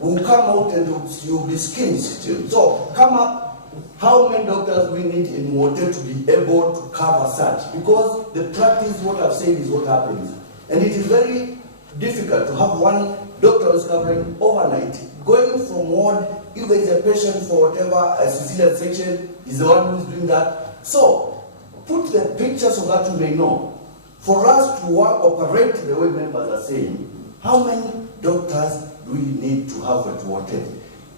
will come out and you'll be skinned still. So come up. How many doctors we need in Mote to be able to cover such? Because the practice, what I've said, is what happens. And it is very difficult to have one doctor who's covering overnight. Going from ward, if there is a patient for whatever, a cesarean section, is the one who's doing that. So, put the picture so that you may know. For us to operate the way members are saying, how many doctors do we need to have at Mote?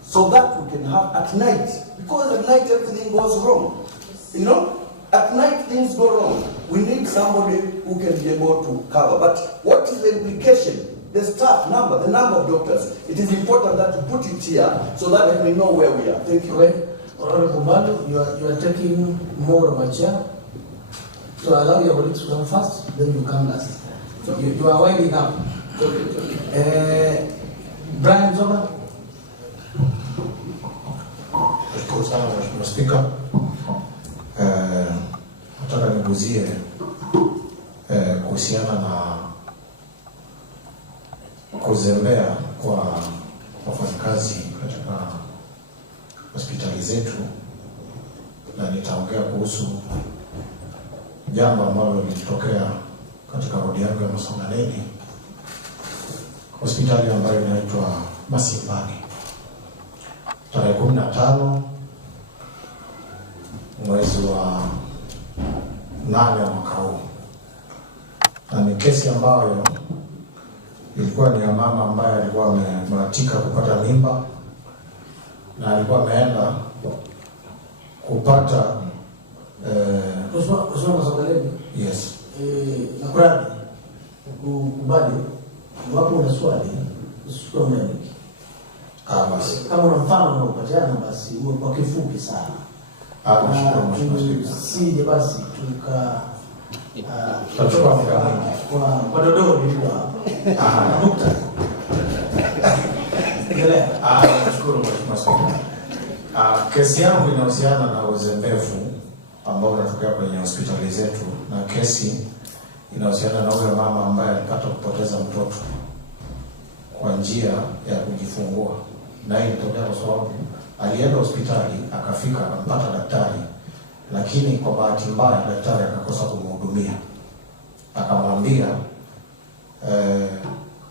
So that we can have at night. Because at night everything goes wrong. You know, at night things go wrong. We need somebody who can be able to cover. But what is the implication? The staff number, the number of doctors. It is important that you put it here so that we know where we are. Thank you. Okay. Honorable Balu, you are taking more of a chair. So allow your colleagues to come first, then you come last. So you are winding up. Brian Zoma. Nashukuru sana Mheshimiwa Spika. Nataka niguzie kuhusiana na kuzembea kwa wafanyakazi katika hospitali zetu, na nitaongea kuhusu jambo ambalo lilitokea katika wodi yangu ya Makueni, hospitali ambayo inaitwa Masimbani, tarehe 15 mwezi wa 8 mwaka huu. Na ni kesi ambayo ilikuwa ni ya mama ambaye alikuwa amebahatika kupata mimba na alikuwa ameenda kupata yes. Nakurani kubali wapo una swali usichukue muda mwingi. Basi Kama una mfano unaopatiana basi kwa kifupi sana. Sije basi tutachukua muda mwingi kwa dodoo ndio hapa. Nukta. Nashukuru Mheshimiwa Spika. Kesi yangu inahusiana na uzembefu ambao unatokea kwenye hospitali zetu, na kesi inahusiana na yule mama ambaye alipata kupoteza mtoto kwa njia ya kujifungua. Na hii ilitokea kwa sababu alienda hospitali, akafika akampata daktari, lakini kwa bahati mbaya daktari akakosa kumhudumia. Akamwambia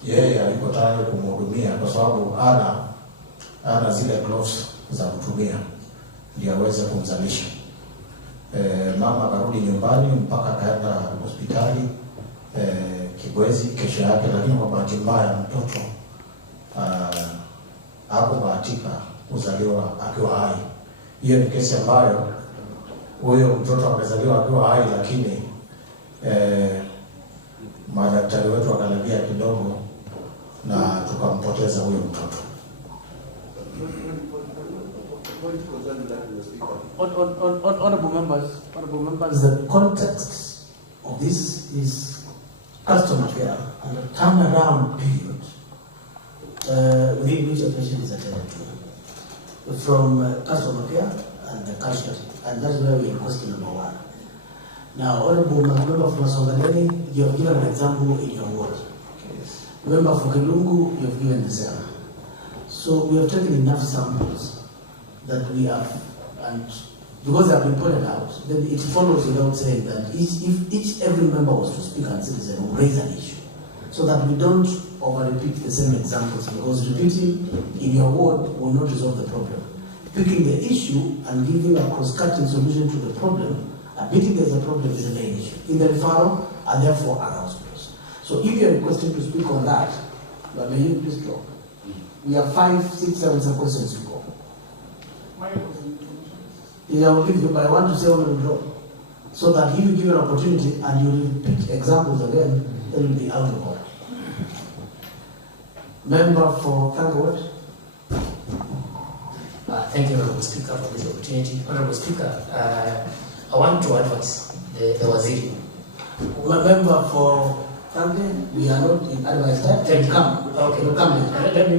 yeye alikuwa tayari kumhudumia kwa sababu ana zile gloves za kutumia ndio aweze kumzalisha. Mama akarudi nyumbani mpaka akaenda hospitali Kibwezi kesho yake, lakini kwa bahati mbaya mtoto hakubahatika kuzaliwa akiwa hai. Hiyo ni kesi ambayo huyo mtoto amezaliwa akiwa hai, lakini madaktari wetu wakalegea kidogo na tukampoteza huyo mtoto. Honorable members, the context of this is customer care and a turnaround period within which a patient is attended to from customer care and the casualty, and that's where we are question number 1. Now, Honorable Member for Makueni, you have given an example in your ward. Yes. Member for Kilungu, you have given the same. So we have taken enough samples that we have, and because they have been pointed out, then it follows without saying that if every member was to speak and citizen will raise an issue, so that we don't over-repeat the same examples, because repeating in your ward will not resolve the problem. Picking the issue and giving a cross-cutting solution to the problem, admitting there's a problem is the main issue in the referral and therefore our hospitals. So if you're requesting to speak on that, but may you please drop. We have 5, 6, 7 questions to go. I will give you, but I want to say only drop. So that if you give an opportunity and you repeat examples again, it will be out of order. Member for Kangawat. Thank you, Honorable Speaker, for this opportunity. Honorable Speaker, I want to advise the Waziri. Member for Kamden, we are not in advice time. Then come. Okay. You come in. Let me.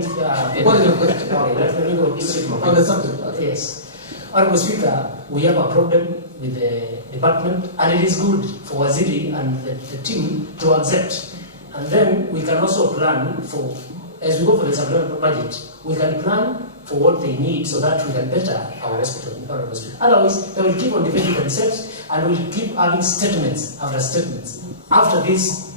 What is your question? Okay, let me go straight on the subject. Yes. Honorable Speaker, we have a problem with the department, and it is good for Waziri and the team to accept. And then we can also plan for as we go for the supplemental budget, we can plan for what they need so that we can better our hospital. Otherwise, they will keep on defending themselves and will keep having statements after statements. After this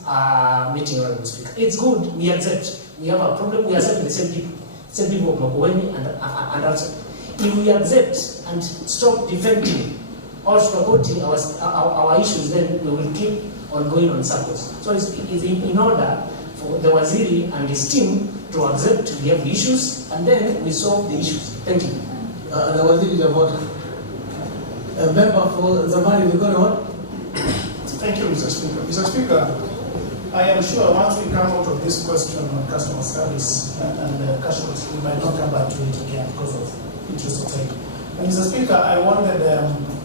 meeting, Honorable Speaker, it's good, we accept. We have a problem, we accept the same people of Makueni and outside. If we accept and stop defending or supporting our issues, then we will keep on going on circles. So it's in order for the Waziri and his team to accept we have issues, and then we solve the issues. Thank you. The Waziri Javota. A member for Zamani, we got on. Thank you, Mr. Speaker. Mr. Speaker, I am sure once we come out of this question on customer service and casualties, we might not come back to it again because of interest of time. And Mr. Speaker, I wanted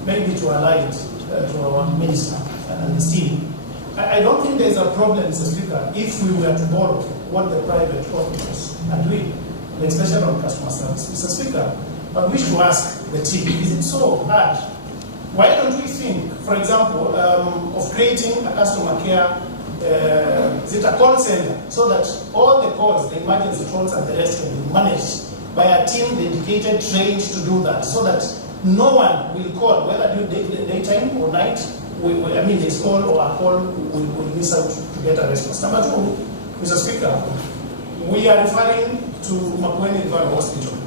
maybe to highlight to our minister and his team. I don't think there is a problem, Mr. Speaker, if we were to borrow what the private hospitals are doing, especially on customer service. Mr. Speaker, I wish to ask the team, is it so hard? Why don't we think, for example, of creating a customer care, is it a call center, so that all the calls, the emergency calls and the rest can be managed by a team dedicated, trained to do that, so that no one will call, whether daytime or night, this call or a call will miss out to get a response. Number two, Mr. Speaker, we are referring to Makueni Referral Hospital.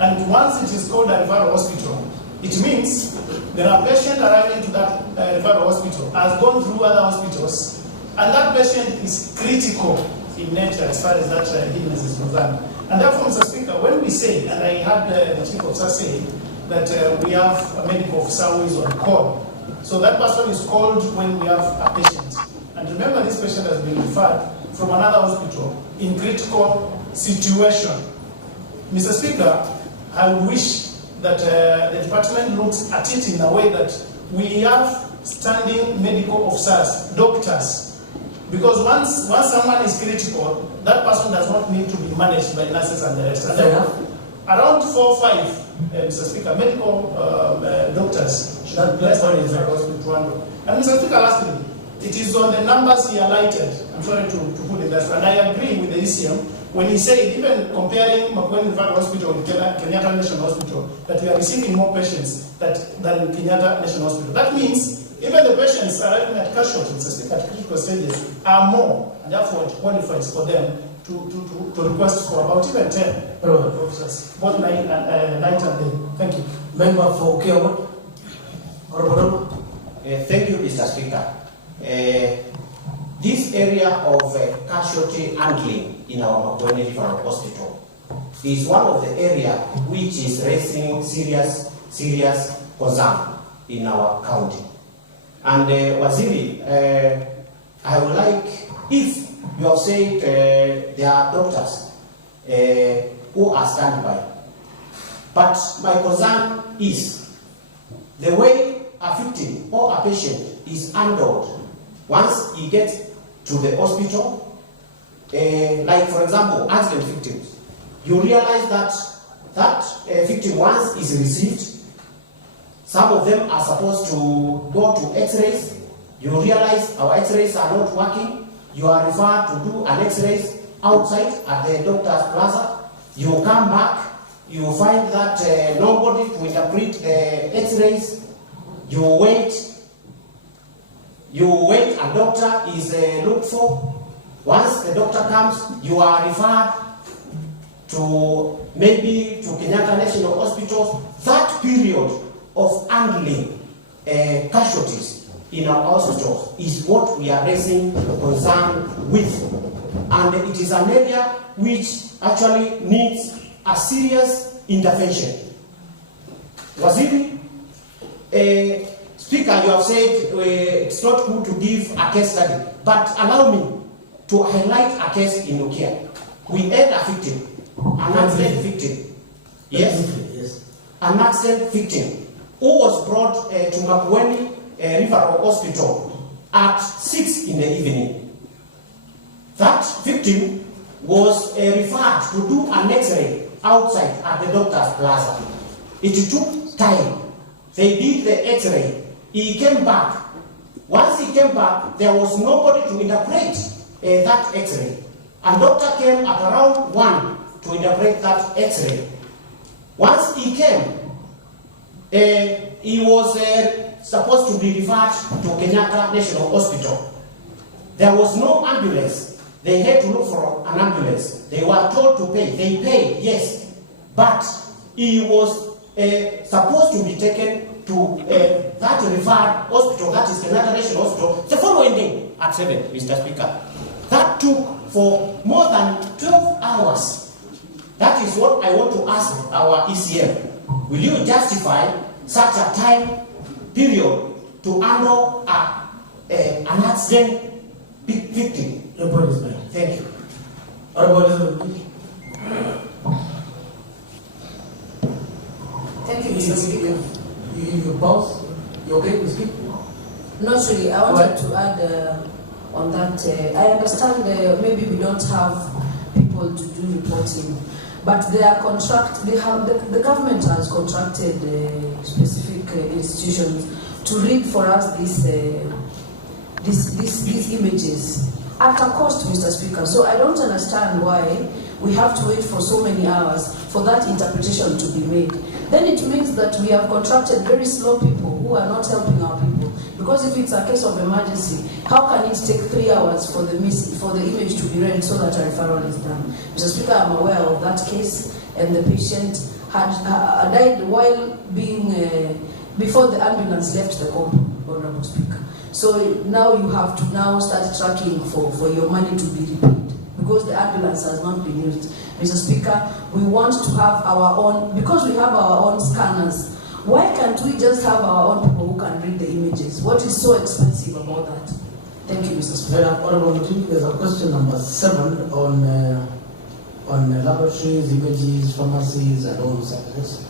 And once it is called a referral hospital, it means there are patients arriving to that referral hospital, has gone through other hospitals, and that patient is critical in nature as far as that illness is concerned. And therefore, Mr. Speaker, when we say, and I heard the Chief Officer say, that we have a medical officer who is on call, so that person is called when we have a patient. And remember, this patient has been referred from another hospital in critical situation. Mr. Speaker, I would wish that the department looks at it in a way that we have standing medical officers, doctors, because once someone is critical, that person does not need to be managed by nurses and the rest. And around 4 or 5, Mr. Speaker, medical doctors should be placed on the hospital. And Mr. Speaker, lastly, it is on the numbers he highlighted. I'm sorry to put it that, and I agree with the ECM when he said, even comparing Makueni Referral Hospital with Kenyatta National Hospital, that we are receiving more patients than Kenyatta National Hospital. That means even the patients arriving at casualties, at critical stages, are more, and therefore it qualifies for them to request for about even 10 officers, both night and day. Thank you. Member for Kiowa. Thank you, Mr. Speaker. This area of casualty handling in our Makueni Referral Hospital is one of the areas which is raising serious concern in our county. And Waziri, I would like, if you have said there are doctors who are standby, but my concern is the way a victim or a patient is handled once he gets to the hospital, like for example, accident victims. You realize that victim once is received, some of them are supposed to go to x-rays. You realize our x-rays are not working. You are referred to do an x-rays outside at the doctor's plaza. You come back, you find that nobody to interpret the x-rays. You wait, a doctor is looked for. Once the doctor comes, you are referred to maybe to Kenyatta National Hospital. That period of handling casualties in our hospitals is what we are raising concern with. And it is an area which actually needs a serious intervention. Waziri, Speaker, you have said it's not good to give a case study, but allow me to highlight a case in Ukia. We had a victim, an accident victim. Yes, an accident victim who was brought to Makueni Referral Hospital at 6 in the evening. That victim was referred to do an x-ray outside at the doctor's plaza. It took time. They did the x-ray. He came back. Once he came back, there was nobody to interpret that x-ray. And doctor came at around 1 to interpret that X-ray. Once he came, he was supposed to be referred to Kenyatta National Hospital. There was no ambulance. They had to look for an ambulance. They were told to pay. They paid, yes. But he was supposed to be taken to that referred hospital, that is Kenyatta National Hospital, the following day at 7, Mr. Speaker. That took for more than 12 hours. That is what I want to ask our ECM. Will you justify such a time period to handle an accident victim? Your point is made. Thank you. Thank you, Mr. Speaker. You pause? You okay with speak? Not really. I wanted to add on that. I understand maybe we don't have people to do reporting, but they are the government has contracted specific institutions to read for us these images at a cost, Mr. Speaker. So I don't understand why we have to wait for so many hours for that interpretation to be made. Then it means that we have contracted very slow people who are not helping our people. Because if it's a case of emergency, how can it take 3 hours for the image to be read so that a referral is done? Mr. Speaker, I'm aware of that case, and the patient had died while being before the ambulance left the compound, Honorable Speaker. So now you have to now start tracking for your money to be repaid because the ambulance has not been used. Mr. Speaker, we want to have our own, because we have our own scanners. Why can't we just have our own people who can read the images? What is so expensive about that? Thank you, Mr. Speaker. Honorable Mutu, there's a question number 7 on laboratories, images, pharmacies, and all those services.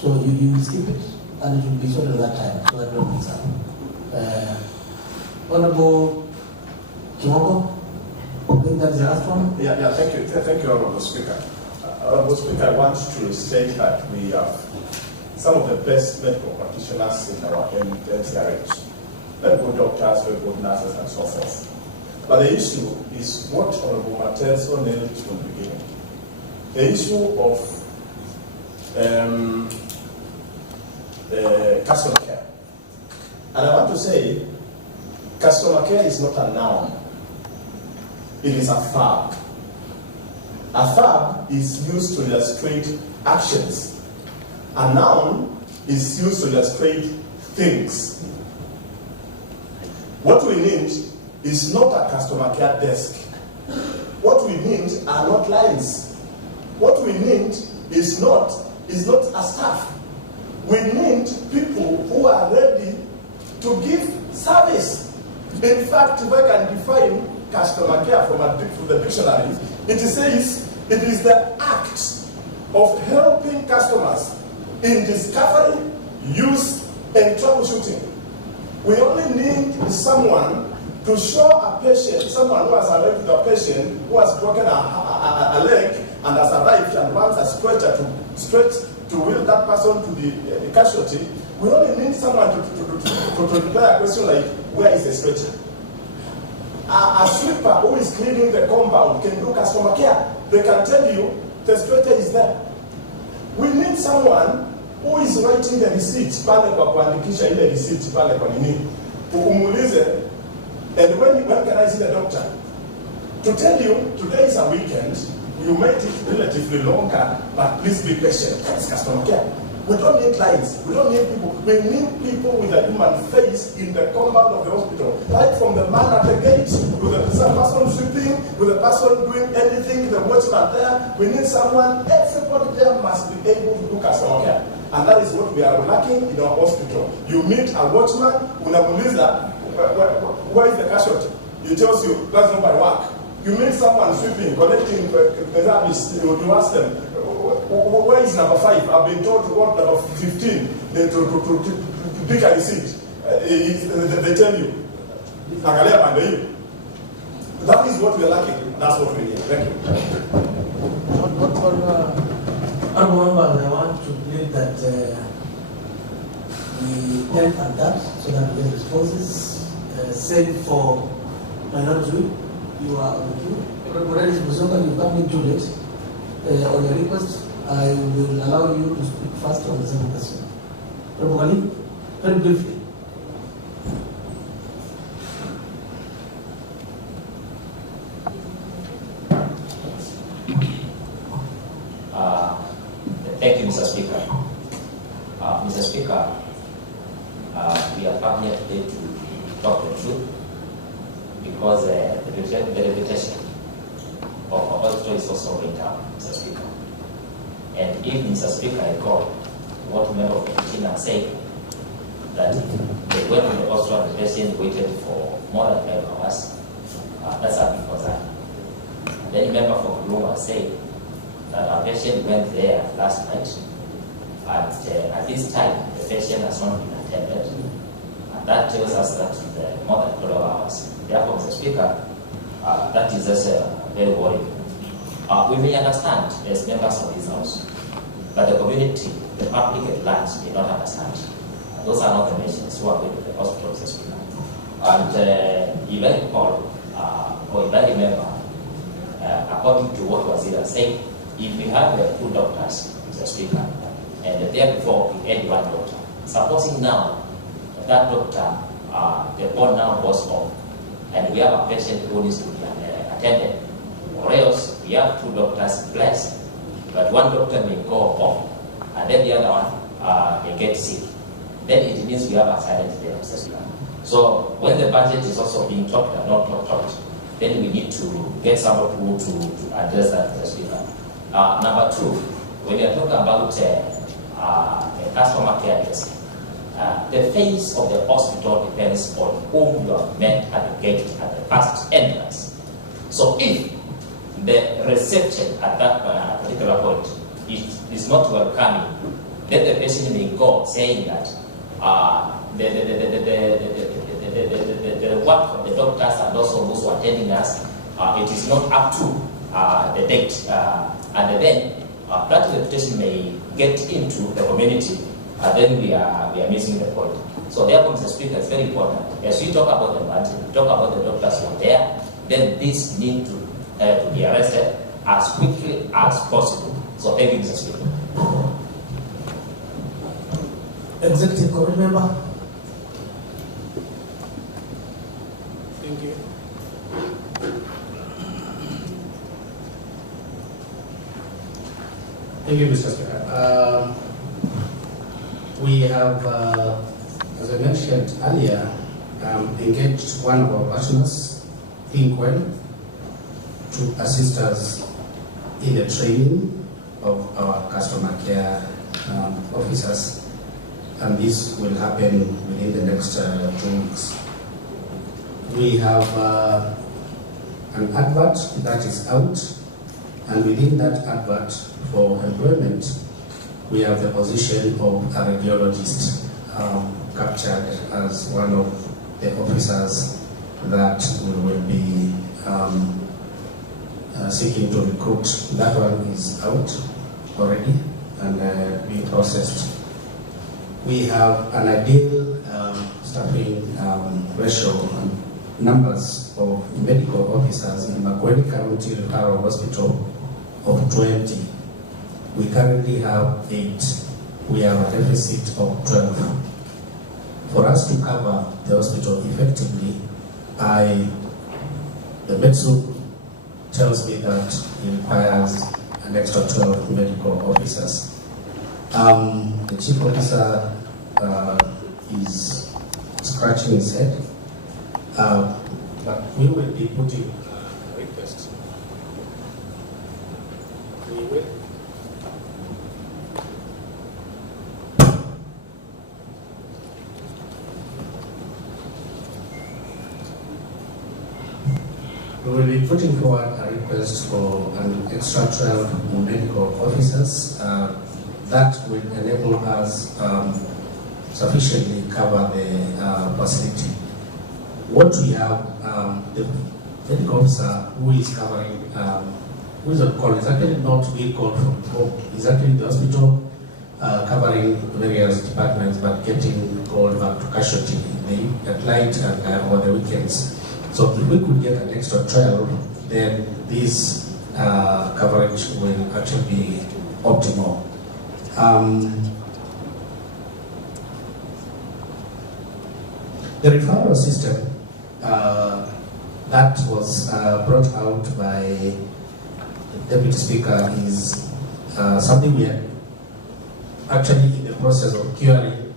So you will skip it, and it will be sorted at that time, so that will be done. Honorable Kimoko, I think that's the last one. Yeah, thank you, Honorable Speaker. Honorable Speaker, I want to state that we have some of the best medical practitioners in our NCRH. Very good doctors, very good nurses, and so forth. But the issue is what Honorable Mateso nailed from the beginning. The issue of customer care. And I want to say, customer care is not a noun. It is a verb. A verb is used to illustrate actions. A noun is used to illustrate things. What we need is not a customer care desk. What we need are not lines. What we need is not a staff. We need people who are ready to give service. In fact, if I can define customer care from the dictionary, it says it is the act of helping customers in discovery, use, and troubleshooting. We only need someone to show a patient, someone who has arrived with a patient who has broken a leg and has arrived and wants a stretcher to wheel that person to the casualty. We only need someone to reply a question like, where is the stretcher? A sweeper who is cleaning the compound can do customer care. They can tell you the stretcher is there. We need someone who is writing the receipt pale kwa kuandikisha ile receipt pale kwa nini. Umuulize, and when can I see the doctor? To tell you, today is a weekend, you made it relatively longer, but please be patient. That's customer care. We don't need lines. We don't need people. We need people with a human face in the compound of the hospital. Right from the man at the gate, with the person sweeping, with the person doing anything, the watchman there. We need someone. Everybody there must be able to do customer care. And that is what we are lacking in our hospital. You meet a watchman, unamuliza, where is the casualty? He tells you, that's not my work. You meet someone sweeping, collecting the rubbish, you ask them, where is number 5? I've been told to go number 15 to pick a receipt. They tell you. That is what we are lacking. That's what we need. Thank you. I want to believe that we end at that so that we get responses. Same for minority. You are on the queue. Honorable Musoka, you come in too late. On your request, I will allow you to speak first on the second question. Honorable Khalid, very briefly. Thank you, Mr. Speaker. Mr. Speaker, we are coming here today to talk the truth because the reputation of our hospital is also going down, Mr. Speaker. And if Mr. Speaker recall what member of the petitioner said, that they went to the hospital and the patient waited for more than 5 hours, that's happened for that. Then member for Kuluma said that our patient went there last night, and at this time, the patient has not been attended. And that tells us that more than 12 hours. Therefore, Mr. Speaker, that is just very worrying. We may understand as members of this House, but the community, the public at large, may not understand. Those are not the patients who are going to the hospital, Mr. Speaker. And if I recall, or if I remember, according to what was either said, if we have 2 doctors, Mr. Speaker, and the day before we had 1 doctor, supposing now that doctor, the board now goes off, and we have a patient who needs to be attended, or else we have 2 doctors in place, but 1 doctor may go off, and then the other one may get sick. Then it means we have a silent day, Mr. Speaker. So when the budget is also being talked and not talked, then we need to get somebody to address that, Mr. Speaker. Number 2, when you're talking about a customer care desk, the face of the hospital depends on whom you have met at the gate at the first entrance. So if the reception at that particular point is not welcoming, then the patient may go saying that the work of the doctors and also those who are attending us, it is not up to the date. And then that reputation may get into the community, then we are missing the point. So therefore, Mr. Speaker, it's very important. As we talk about the budget, we talk about the doctors who are there, then this need to be arrested as quickly as possible. So thank you, Mr. Speaker. Executive Committee Member. Thank you. Thank you, Mr. Speaker. We have, as I mentioned earlier, engaged one of our partners, Makueni, to assist us in the training of our customer care officers, and this will happen within the next 2 weeks. We have an advert that is out, and within that advert for employment, we have the position of a radiologist captured as one of the officers that we will be seeking to recruit. That one is out already and being processed. We have an ideal staffing ratio numbers of medical officers in Makueni County Referral Hospital of 20. We currently have 8. We have a deficit of 12. For us to cover the hospital effectively, the medicine tells me that it requires an extra 12 medical officers. The chief officer is scratching his head, but we will be putting a request. We will be putting forward a request for an extra 12 medical officers that will enable us sufficiently cover the facility. What we have, the medical officer who is covering, who is on call, is actually not being called from home. He's actually in the hospital covering various departments, but getting called back to casualty at night and over the weekends. So if we could get an extra 12, then this coverage will actually be optimal. The referral system that was brought out by the Deputy Speaker is something we are actually in the process of curing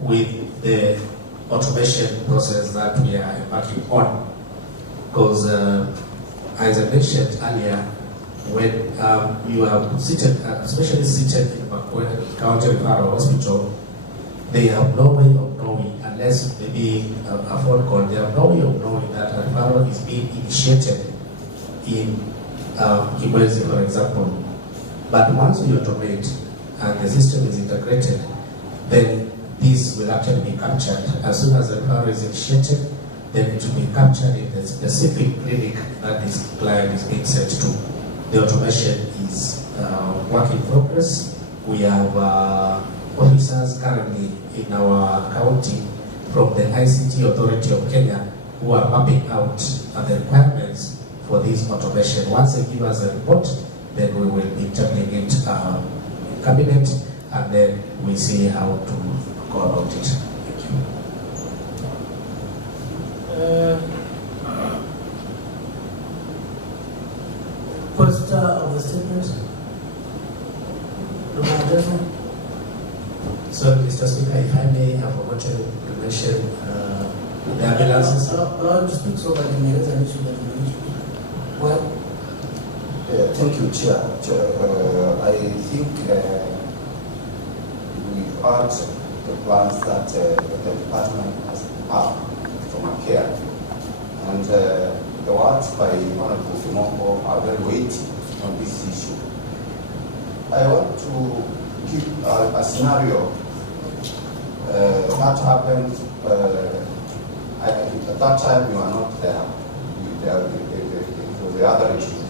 with the automation process that we are embarking on. Because as I mentioned earlier, when you are seated, especially seated in Makueni County Referral Hospital, they have no way of knowing, unless maybe a phone call, they have no way of knowing that a referral is being initiated in Kibwezi, for example. But once you automate and the system is integrated, then this will actually be captured. As soon as the referral is initiated, then it will be captured in the specific clinic that this client is being sent to. The automation is work in progress. We have officers currently in our county from the ICT Authority of Kenya who are mapping out the requirements for this automation. Once they give us a report, then we will be tackling it in cabinet, and then we see how to go about it. Thank you. First of the statement. So, Mr. Speaker, if I may, I forgot to mention the ambulances. Allow him to speak so that he may raise an issue that he needs to speak. Well, thank you, Chair. I think we've heard the plans that the department has from care, and the words by Honorable Simongo are very weighty on this issue. I want to give a scenario that happened. At that time, you were not there. It was the other issue.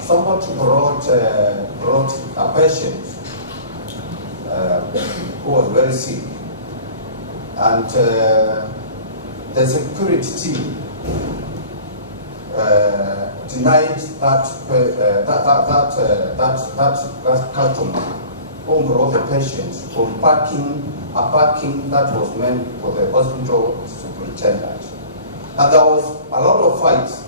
Somebody brought a patient who was very sick, and the security team denied that customer who brought the patient from a parking that was meant for the hospital superintendent. And there was a lot of fights.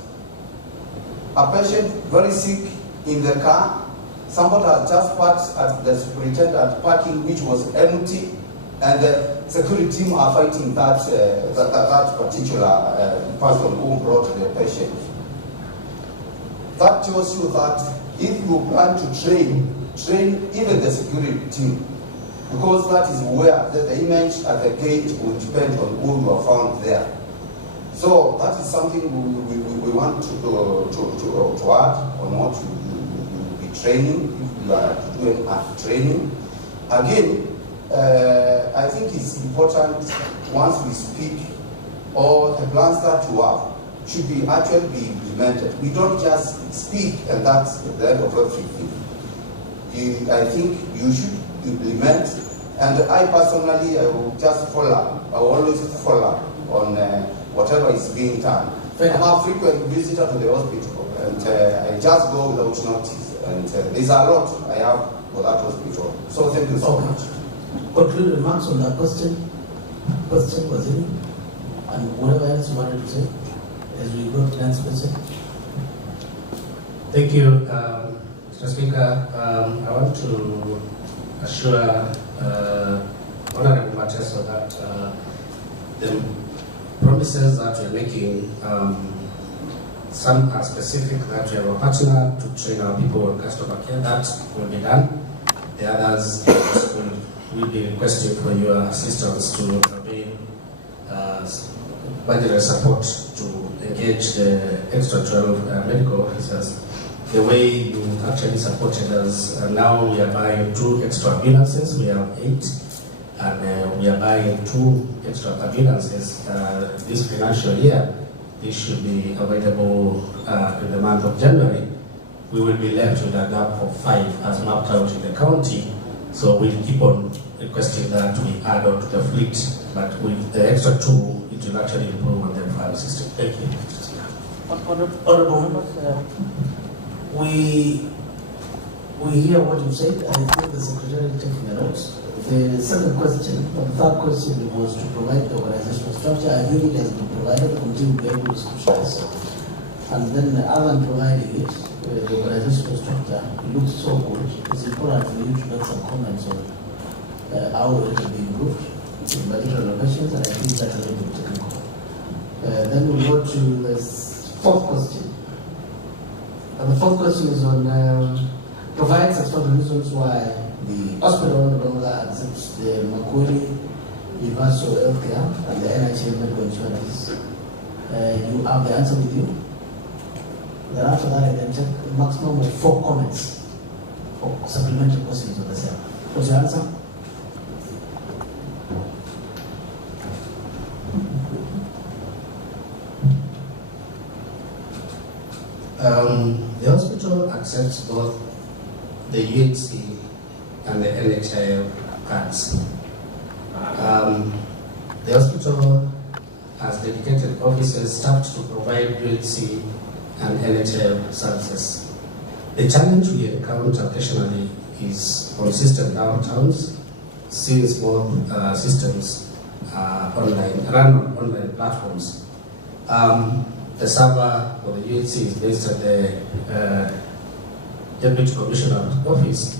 A patient very sick in the car, somebody had just parked at the superintendent parking which was empty, and the security team are fighting that particular person who brought the patient. That shows you that if you plan to train even the security team, because that is where the image at the gate will depend on who you are found there. So that is something we want to add on what you will be training, if you are doing training. Again, I think it's important once we speak, or the plans that you have should be actually be implemented. We don't just speak and that's the end of everything. I think you should implement, and I personally, I will just follow. I will always follow on whatever is being done. I'm a frequent visitor to the hospital, and I just go without notice. And there's a lot I have for that hospital. So thank you so much. Concluding remarks on that question? Question was in, and whatever else you wanted to say as we go to the next question. Thank you, Mr. Speaker. I want to assure Honorable Mateso that the promises that we're making, some are specific, that we have a partner to train our people on customer care. That will be done. The others will be requesting for your assistance to obtain budgetary support to engage the extra 12 medical officers. The way you actually supported us, now we are buying 2 extra ambulances. We have 8, and we are buying 2 extra ambulances this financial year. This should be available in the month of January. We will be left with a gap of 5 as mapped out in the county. So we'll keep on requesting that we add on to the fleet, but with the extra 2, it will actually improve on the referral system. Thank you. Honorable members, we hear what you said. I think the secretary is taking the notes. The second question, or the third question, was to provide the organizational structure. I think it has been provided. The committee will be able to scrutinize. And then other than providing it, the organizational structure looks so good. It's important for you to make some comments on how it can be improved in particular locations, and I think that's a little bit technical. Then we'll go to the fourth question. And the fourth question is on provide satisfactory reasons why the hospital no longer accepts the Makueni universal healthcare and the NHS medical insurance. You have the answer with you. Then after that, I can take a maximum of 4 comments or supplementary questions on the same. What's your answer? The hospital accepts both the UHC and the NHIF cards. The hospital has dedicated officers staffed to provide UHC and NHIF services. The challenge we encounter occasionally is on system downtowns, since both systems are online, run on online platforms. The server for the UHC is based at the Deputy Commissioner's office.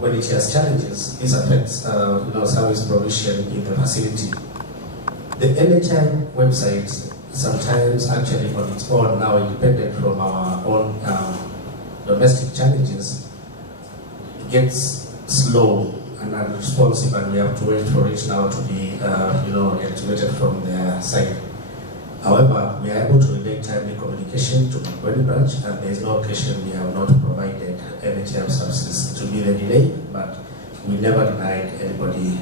When it has challenges, this affects service provision in the facility. The NHI website sometimes actually on its own now independent from our own domestic challenges gets slow and unresponsive, and we have to wait for it now to be reactivated from their side. However, we are able to relay timely communication to the Makueni branch, and there is no occasion we have not provided NHM services. To be the delay, but we never denied anybody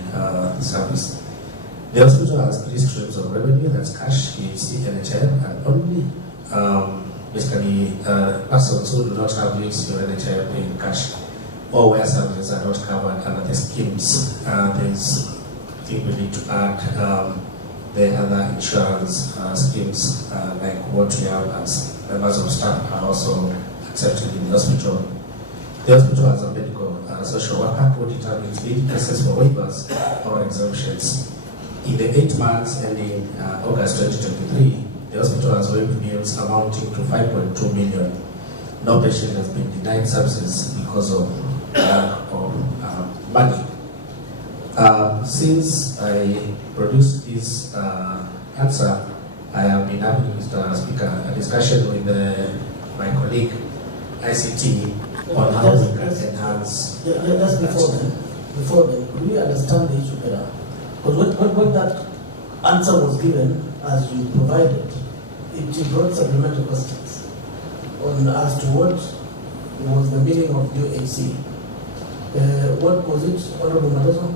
service. The hospital has 3 streams of revenue, that's cash, UHC, NHM, and only basically persons who do not have UHC or NHM paying cash, or where services are not covered under the schemes. There's I think we need to add the other insurance schemes like what we have as members of staff are also accepted in the hospital. The hospital has a medical social worker who determines lead cases for waivers or exemptions. In the 8 months ending August 2023, the hospital has waived bills amounting to 5.2 million. No patient has been denied services because of lack of money. Since I produced this answer, I have been having, Mr. Speaker, a discussion with my colleague, ICT, on how we can enhance. Just before then, could we understand the issue better? Because when that answer was given, as you provided, it brought supplementary questions on as to what was the meaning of UHC. What was it, Honorable Madozo?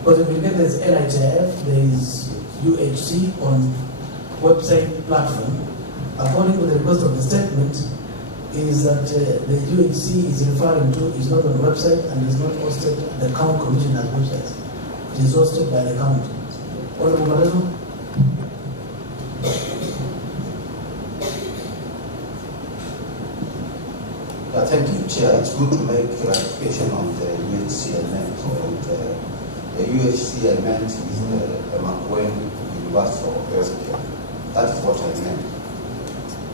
Because if you get this NHIF, there is UHC on website platform. According to the request of the statement, is that the UHC is referring to is not on the website and is not hosted at the county commissioner's website. It is hosted by the county. Honorable Madozo? Thank you, Chair. It's good to make clarification on the UHC and the UHC I meant is the Makueni universal healthcare. That is what I meant.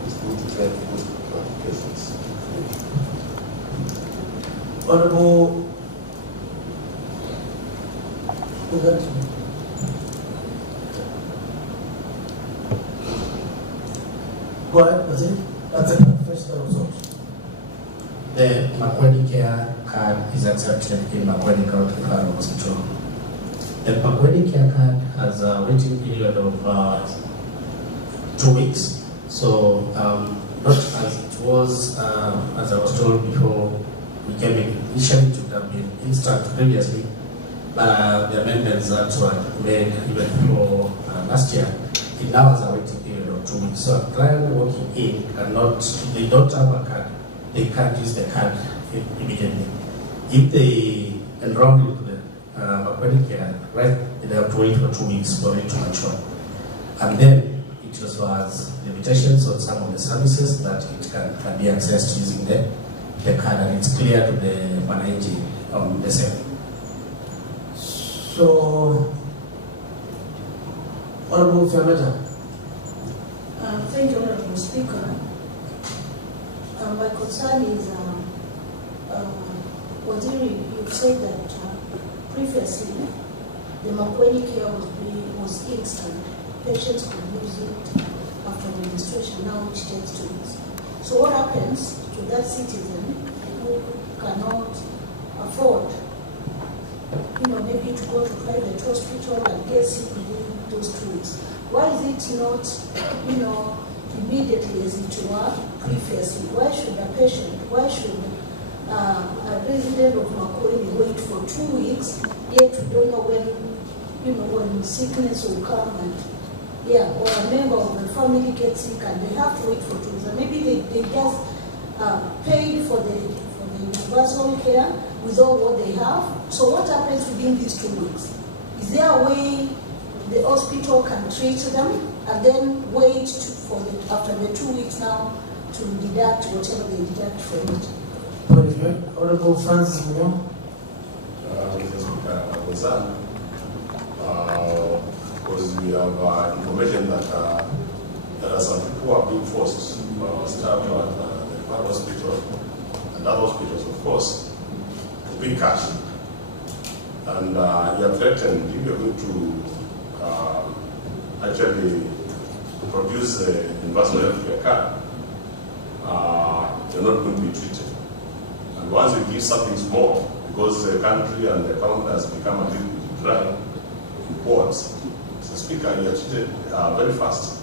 It's good to get good clarifications. Honorable, go ahead, that's it. That's a professional result. The Makueni Care card is accepted in Makueni County Referral Hospital. The Makueni Care card has a waiting period of 2 weeks. So, not as it was, as I was told before we came in. Initially, it would have been instant previously, but the amendments that were made even before last year, it now has a waiting period of 2 weeks. So, a client walking in cannot, they don't have a card, they can't use the card immediately. If they enroll into the Makueni Care, right, they have to wait for 2 weeks for it to mature. And then it which also has limitations on some of the services that it can be accessed using the card, and it's clear to the wananchi on the same. So, Honorable Fiametta. Thank you, Honorable Speaker. My concern is, Waziri, you've said that previously the Makueni care was instant. Patients could use it after registration, now which takes 2 weeks. So what happens to that citizen who cannot afford, maybe to go to private hospital and get sick within those 2 weeks? Why is it not, immediately as it were previously? Why should a a resident of Makueni wait for 2 weeks, yet we don't know when sickness will come, and or a member of the family gets sick and they have to wait for 2 weeks? And maybe they just paid for the universal care with all what they have. So what happens within these 2 weeks? Is there a way the hospital can treat them and then wait after the 2 weeks now to deduct whatever they deduct from it? Honorable Francis Munyom. Because we have information that there are some people who are being forced staff at the one hospital and other hospitals, of course, to pay cash. And you have threatened if you're going to actually produce a universal healthcare card, you're not going to be treated. And once you give something small, because the country and the account has become a little bit dry in ports, Mr. Speaker, you are treated very fast.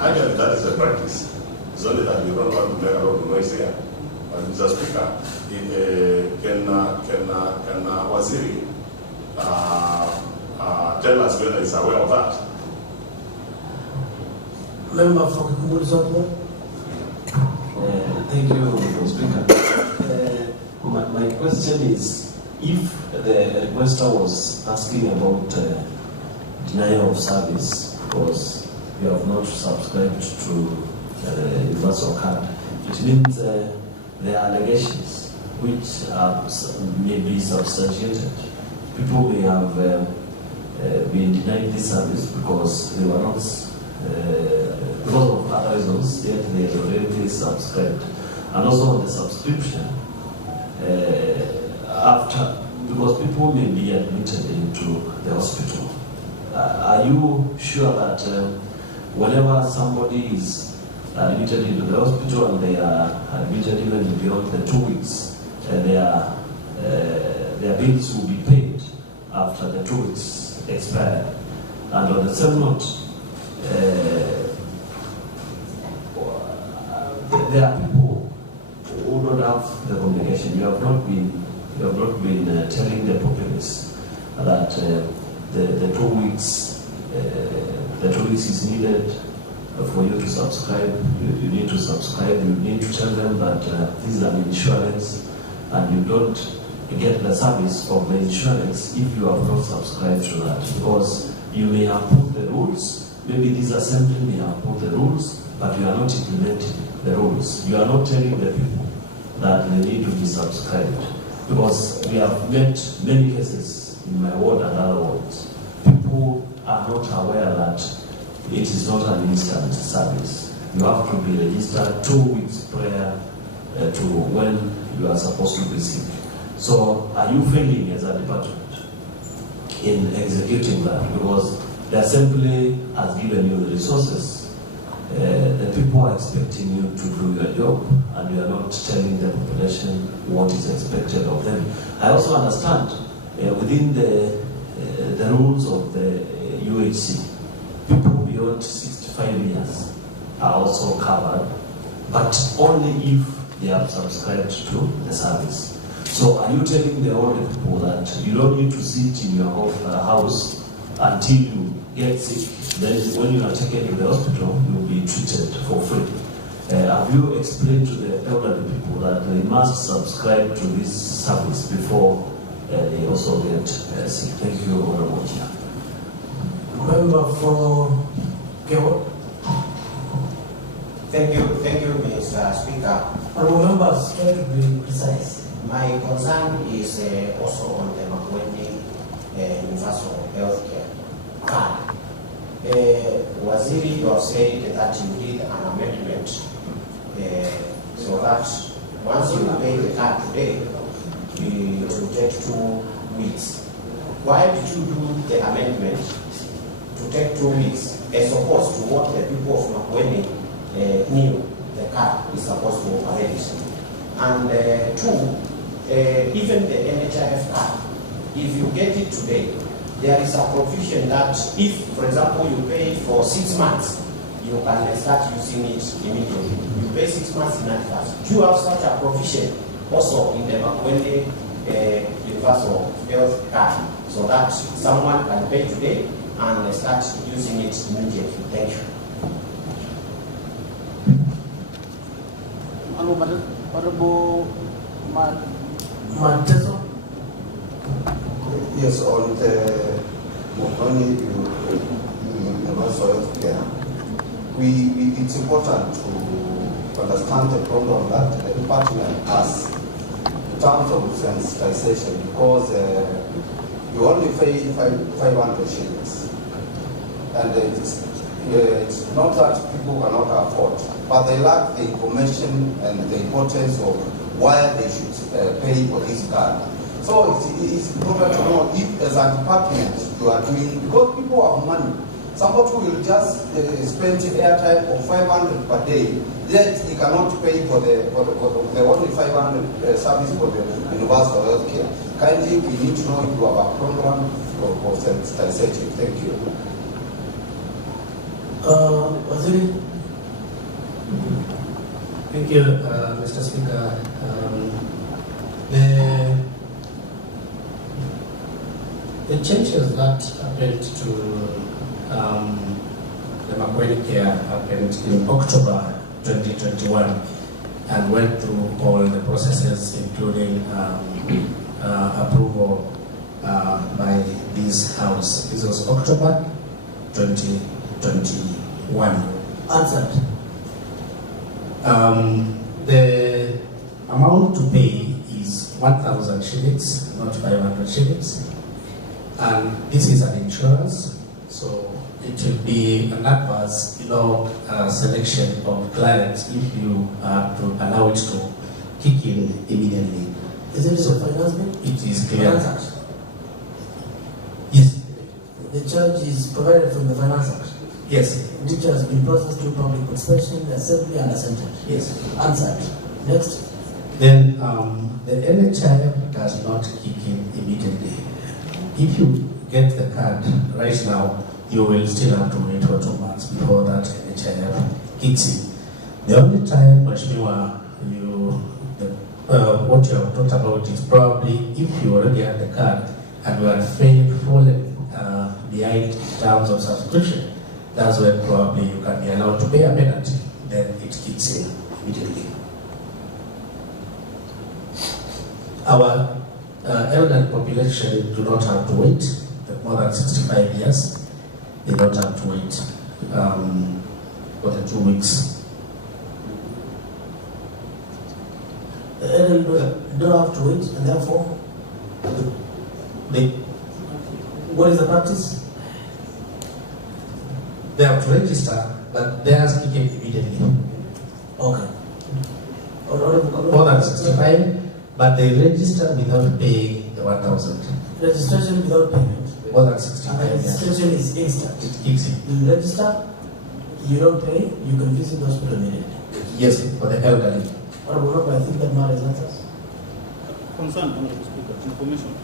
Actually, that is a practice. It's only that we don't want to make a lot of noise here. But Mr. Speaker, can Waziri tell us whether he's aware of that? Member for Kikumbuli Zone. Thank you, Mr. Speaker. My question is, if the requester was asking about denial of service because you have not subscribed to universal card, it means there are allegations which may be substantiated. People may have been denied this service because they were not, because of other reasons, yet they already subscribed. And also on the subscription, because people may be admitted into the hospital. Are you sure that whenever somebody is admitted into the hospital and they are admitted even beyond the 2 weeks, their bills will be paid after the 2 weeks expire? And on the same note, there are people who don't have the communication. You have not been telling the populace that the 2 weeks is needed for you to subscribe. You need to subscribe. You need to tell them that this is an insurance, and you don't get the service of the insurance if you have not subscribed to that, because you may have put the rules. Maybe this assembly may have put the rules, but you are not implementing the rules. You are not telling the people that they need to be subscribed. Because we have met many cases in my ward and other wards. People are not aware that it is not an instant service. You have to be registered 2 weeks prior to when you are supposed to receive. So are you failing as a department in executing that? Because the assembly has given you the resources. The people are expecting you to do your job, and you are not telling the population what is expected of them. I also understand within the rules of the UHC, people beyond 65 years are also covered, but only if they have subscribed to the service. So are you telling the older people that you don't need to sit in your house until you get sick? Then when you are taken to the hospital, you will be treated for free. Have you explained to the elderly people that they must subscribe to this service before they also get sick? Thank you, Honorable Chair. Member for Okay, what? Thank you, Mr. Speaker. Members, try to be precise. My concern is also on the Makueni universal healthcare card. Waziri, you have said that you did an amendment so that once you pay the card today, you will take 2 weeks. Why did you do the amendment to take 2 weeks as opposed to what the people of Makueni knew the card is supposed to operate? And two, even the NHIF card, if you get it today, there is a provision that if, for example, you pay for 6 months, you can start using it immediately. You pay 6 months in advance. Do you have such a provision also in the Makueni universal health card so that someone can pay today and start using it immediately? Thank you. Honorable Mateso. Yes, on the Makueni universal health care, it's important to understand the problem that the department has in terms of sensitization, because you only pay 500 shillings, and it's not that people cannot afford, but they lack the information and the importance of why they should pay for this card. So it's important to know if, as a department, you are doing, because people have money. Somebody will just spend airtime of 500 per day, yet he cannot pay for the only 500 service for the universal health care. Kindly, we need to know if you have a program for sensitization. Thank you. Waziri. Thank you, Mr. Speaker. The changes that happened to the Makueni care happened in October 2021 and went through all the processes, including approval by this House. This was October 2021. Answered. The amount to pay is 1,000 shillings, not 500 shillings. And this is an insurance, so it will be an adverse, selection of clients if you are to allow it to kick in immediately. Is it a finance bill? It is clear. Finance Act. Yes. The charge is provided from the Finance Act. Yes. Which has been processed through public inspection, assembly, and assented. Yes. Answered. Next. Then the NHIF does not kick in immediately. If you get the card right now, you will still have to wait for 2 months before that NHIF kicks in. The only time, Mheshimiwa, what you have talked about is probably if you already had the card and you had fallen behind in terms of subscription, that's when probably you can be allowed to pay a penalty. Then it kicks in immediately. Our elderly population do not have to wait more than 65 years. They don't have to wait for the 2 weeks. The elderly don't have to wait, and therefore, what is the practice? They have to register, but theirs kick in immediately. Okay. More than 65, but they register without paying the 1,000. Registration without payment. More than 65. And registration is instant. It kicks in. You register, you don't pay, you can visit the hospital immediately. Yes, for the elderly. I think that matters answers. Concern, Honorable Speaker, information.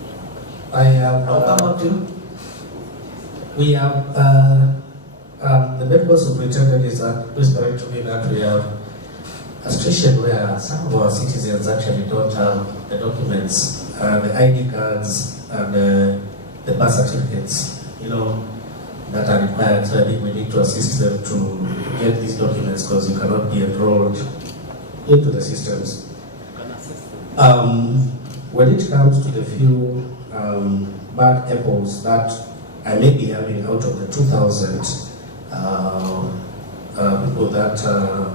I have. I'll come back to you. We have the medical superintendent is whispering to me that we have a situation where some of our citizens actually don't have the documents, the ID cards, and the birth certificates, that are required. So I think we need to assist them to get these documents because you cannot be enrolled into the systems. When it comes to the few bad apples that I may be having out of the 2,000 people that are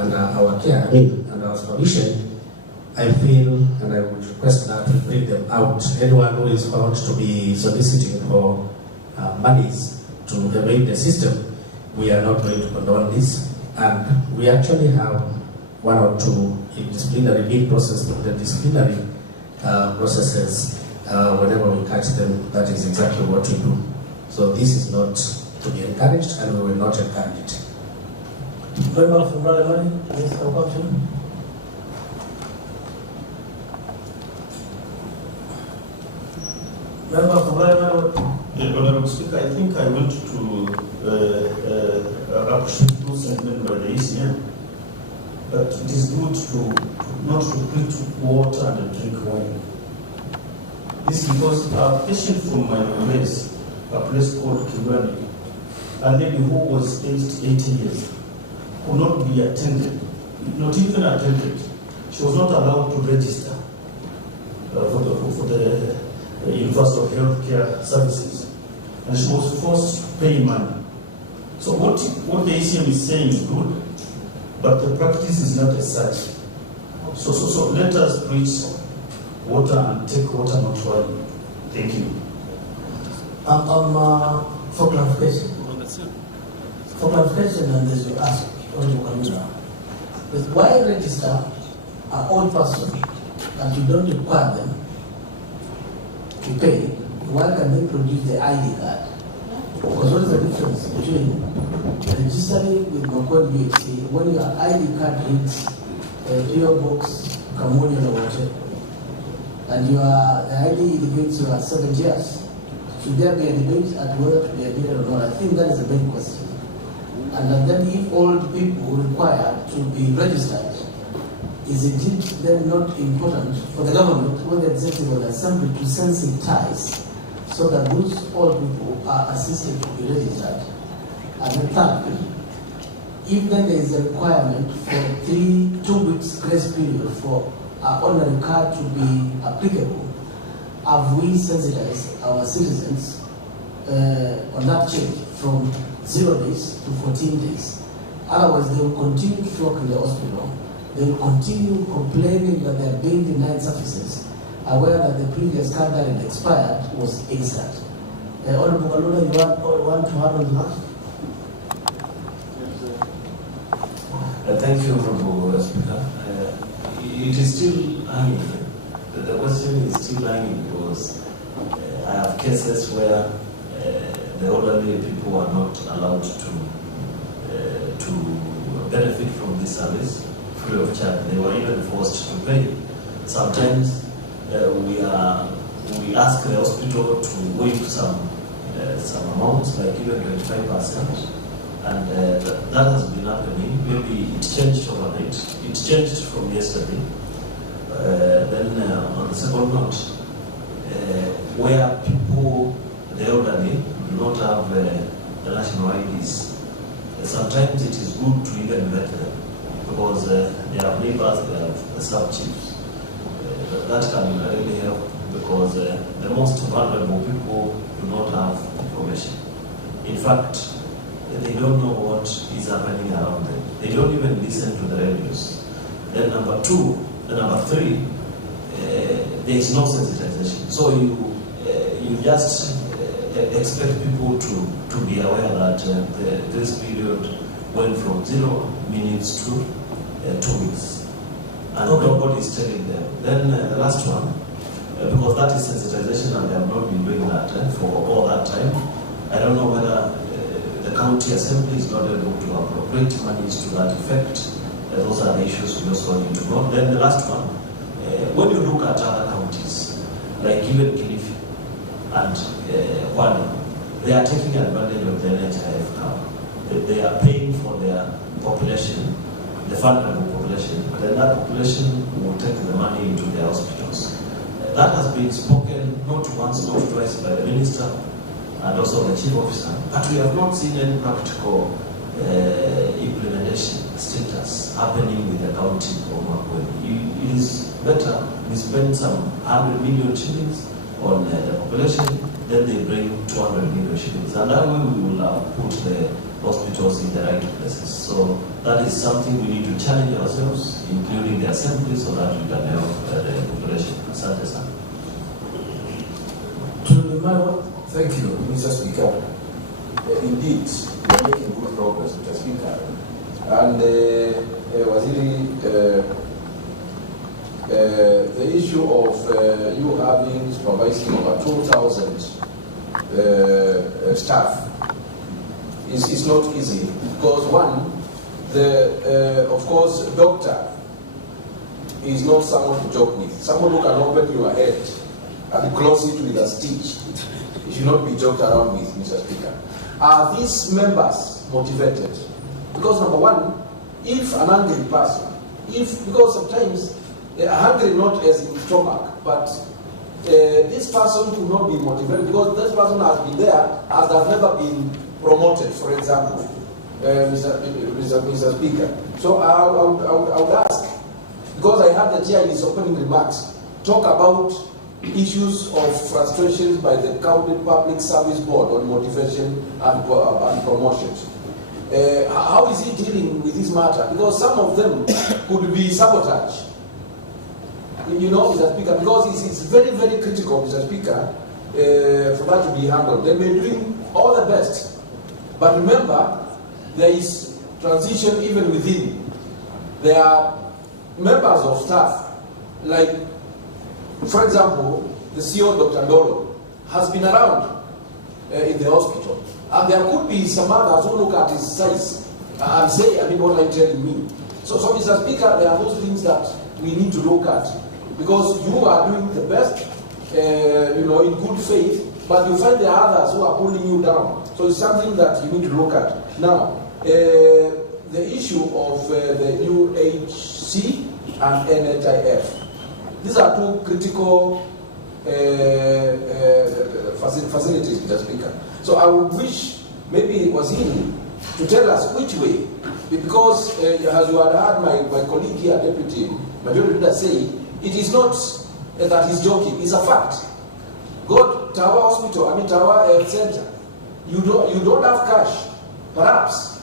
under our care, under our supervision, I feel and I would request that we bring them out. Anyone who is found to be soliciting for monies to evade the system, we are not going to condone this. And we actually have one or two in disciplinary leave process, but the disciplinary processes, whenever we catch them, that is exactly what we do. So this is not to be encouraged, and we will not encourage it. Member from Makueni, please come up to. Member from Makueni. Madam Speaker, I think I want to appreciate those sentiments by the ECM. But it is good to not to drink water and drink wine. This is because a patient from my place, a place called Kiwani, a lady who was aged 80 years, could not be attended, not even attended. She was not allowed to register for the University of Healthcare Services, and she was forced to pay money. So what the ECM is saying is good, but the practice is not as such. So let us preach water and take water, not wine. Thank you. For clarification. For clarification, and as you ask, why register an old person and you don't require them to pay? Why can they produce the ID card? Because what is the difference between registering with Makueni UHC when your ID card reads PO Box, Kamoni, or whatever, and the ID indicates you are 7 years? Should there be a debate at whether to be admitted or not? I think that is a big question. And then if old people require to be registered, is it then not important for the government, whether the executive or the assembly, to sensitize so that those old people are assisted to be registered? And then thirdly, if then there is a requirement for 2 weeks grace period for our ordinary card to be applicable, have we sensitized our citizens on that change from 0 days to 14 days? Otherwise, they will continue to flock in the hospital. They will continue complaining that they are being denied services, aware that the previous card that had expired was expired. Honorable Galuna, you want to add on that? Thank you, Honorable Speaker. It is still hanging. The question is still hanging because I have cases where the elderly people are not allowed to benefit from this service free of charge. They were even forced to pay. Sometimes we ask the hospital to waive some amounts, like even 25%, and that has been happening. Maybe it changed overnight. It changed from yesterday. Then on the second note, where people, the elderly, do not have the national IDs, sometimes it is good to even vet them because they have neighbors, they have the sub-chiefs. That can really help because the most vulnerable people do not have information. In fact, they don't know what is happening around them. They don't even listen to the radios. Then number three, there is no sensitization. So you just expect people to be aware that this period went from 0 minutes to 2 weeks. And nobody is telling them. Then the last one, because that is sensitization and they have not been doing that for all that time. I don't know whether the county assembly is not able to appropriate monies to that effect. Those are the issues we also need to know. Then the last one, when you look at other counties, like even Kilifi and Kwale, they are taking advantage of the NHIF now. They are paying for their population, the vulnerable population, but then that population will take the money into their hospitals. That has been spoken not once, not twice by the minister and also the chief officer, but we have not seen any practical implementation status happening with the county of Makueni. It is better we spend some 100 million shillings on the population, then they bring 200 million shillings. And that way we will put the hospitals in the right places. So that is something we need to challenge ourselves, including the assembly, so that we can help the population. Asante sana. Thank you, Mr. Speaker. Indeed, we are making good progress, Mr. Speaker. And the issue of you having supervising over 2,000 staff is not easy, because one, of course, doctor is not someone to joke with. Someone who can open your head and close it with a stitch. It should not be joked around with, Mr. Speaker. Are these members motivated? Because number one, if an angry person, because sometimes hungry not as in stomach, but this person could not be motivated because this person has been there as has never been promoted, for example, Mr. Speaker. So I would ask, because I had the chair in his opening remarks, talk about issues of frustrations by the County Public Service Board on motivation and promotions. How is he dealing with this matter? Because some of them could be sabotage. You know, Mr. Speaker, because it's very, very critical, Mr. Speaker, for that to be handled. They've been doing all the best. But remember, there is transition even within. There are members of staff, like, for example, the CEO, Dr. Dolo, has been around in the hospital. And there could be some others who look at his size and say, what are you telling me? So Mr. Speaker, there are those things that we need to look at. Because you are doing the best, in good faith, but you find there are others who are pulling you down. So it's something that you need to look at. Now, the issue of the UHC and NHIF. These are two critical facilities, Mr. Speaker. So I would wish maybe it was him to tell us which way, because as you had heard my colleague here, Deputy Majority Leader, say, it is not that he's joking, it's a fact. Go to our hospital, to our center, you don't have cash, perhaps.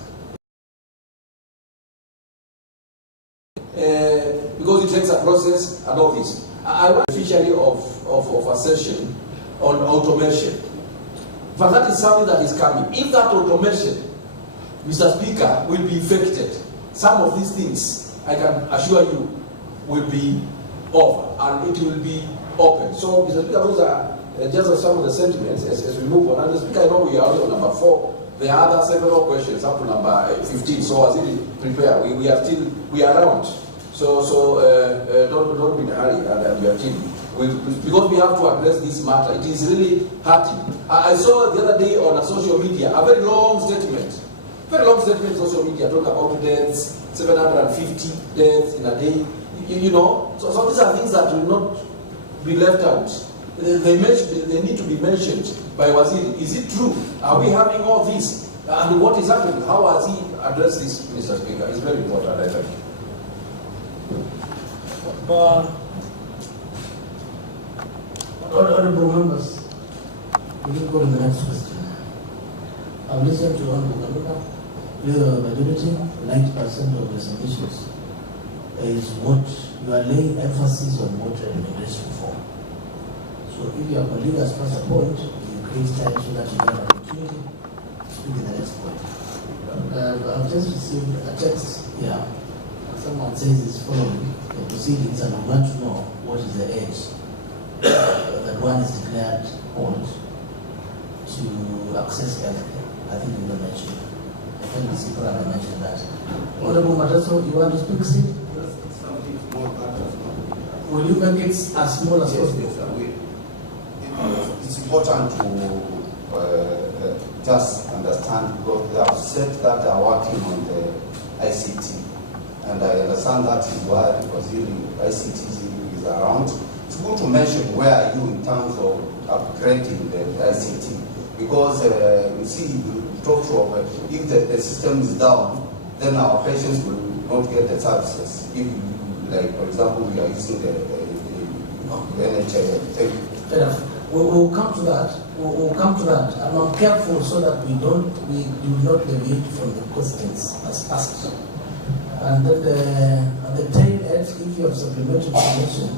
Because it takes a process and all this. I want officially of a session on automation. But that is something that is coming. If that automation, Mr. Speaker, will be effected, some of these things, I can assure you, will be over and it will be open. So, Mr. Speaker, those are just some of the sentiments as we move on. And Mr. Speaker, I know we are only on number 4. There are other several questions up to number 15. So, as it prepare, we are around. So don't be in a hurry, and we are still. Because we have to address this matter. It is really hurting. I saw the other day on a social media a very long statement on social media talking about deaths, 750 deaths in a day. So these are things that will not be left out. They need to be mentioned by Waziri. Is it true? Are we having all this? And what is happening? How has he addressed this, Mr. Speaker? It's very important, I think. Honorable members, we can go to the next question. I've listened to Honorable Kaluka. The majority, 90% of the submissions is what you are laying emphasis on what recommendation for. So if your colleague has passed a point, you increase time so that you have an opportunity to speak in the next point. I've just received a text here. Someone says it's following the proceedings and I want to know what is the age that one is declared old to access healthcare. I think you will mention. I think the people have mentioned that. Honorable Mataso, you want to speak, Steve? Will you make it as small as possible? Yes, it's important to just understand, because they have said that they are working on the ICT. And I understand that is why, because ICT is around. It's good to mention where are you in terms of upgrading the ICT. Because you see, we talk to if the system is down, then our patients will not get the services. If, like, for example, we are using the NHIF. We'll come to that. We'll come to that. And I'm careful so that we do not deviate from the questions as asked. And then at the tail end, if you have supplementary information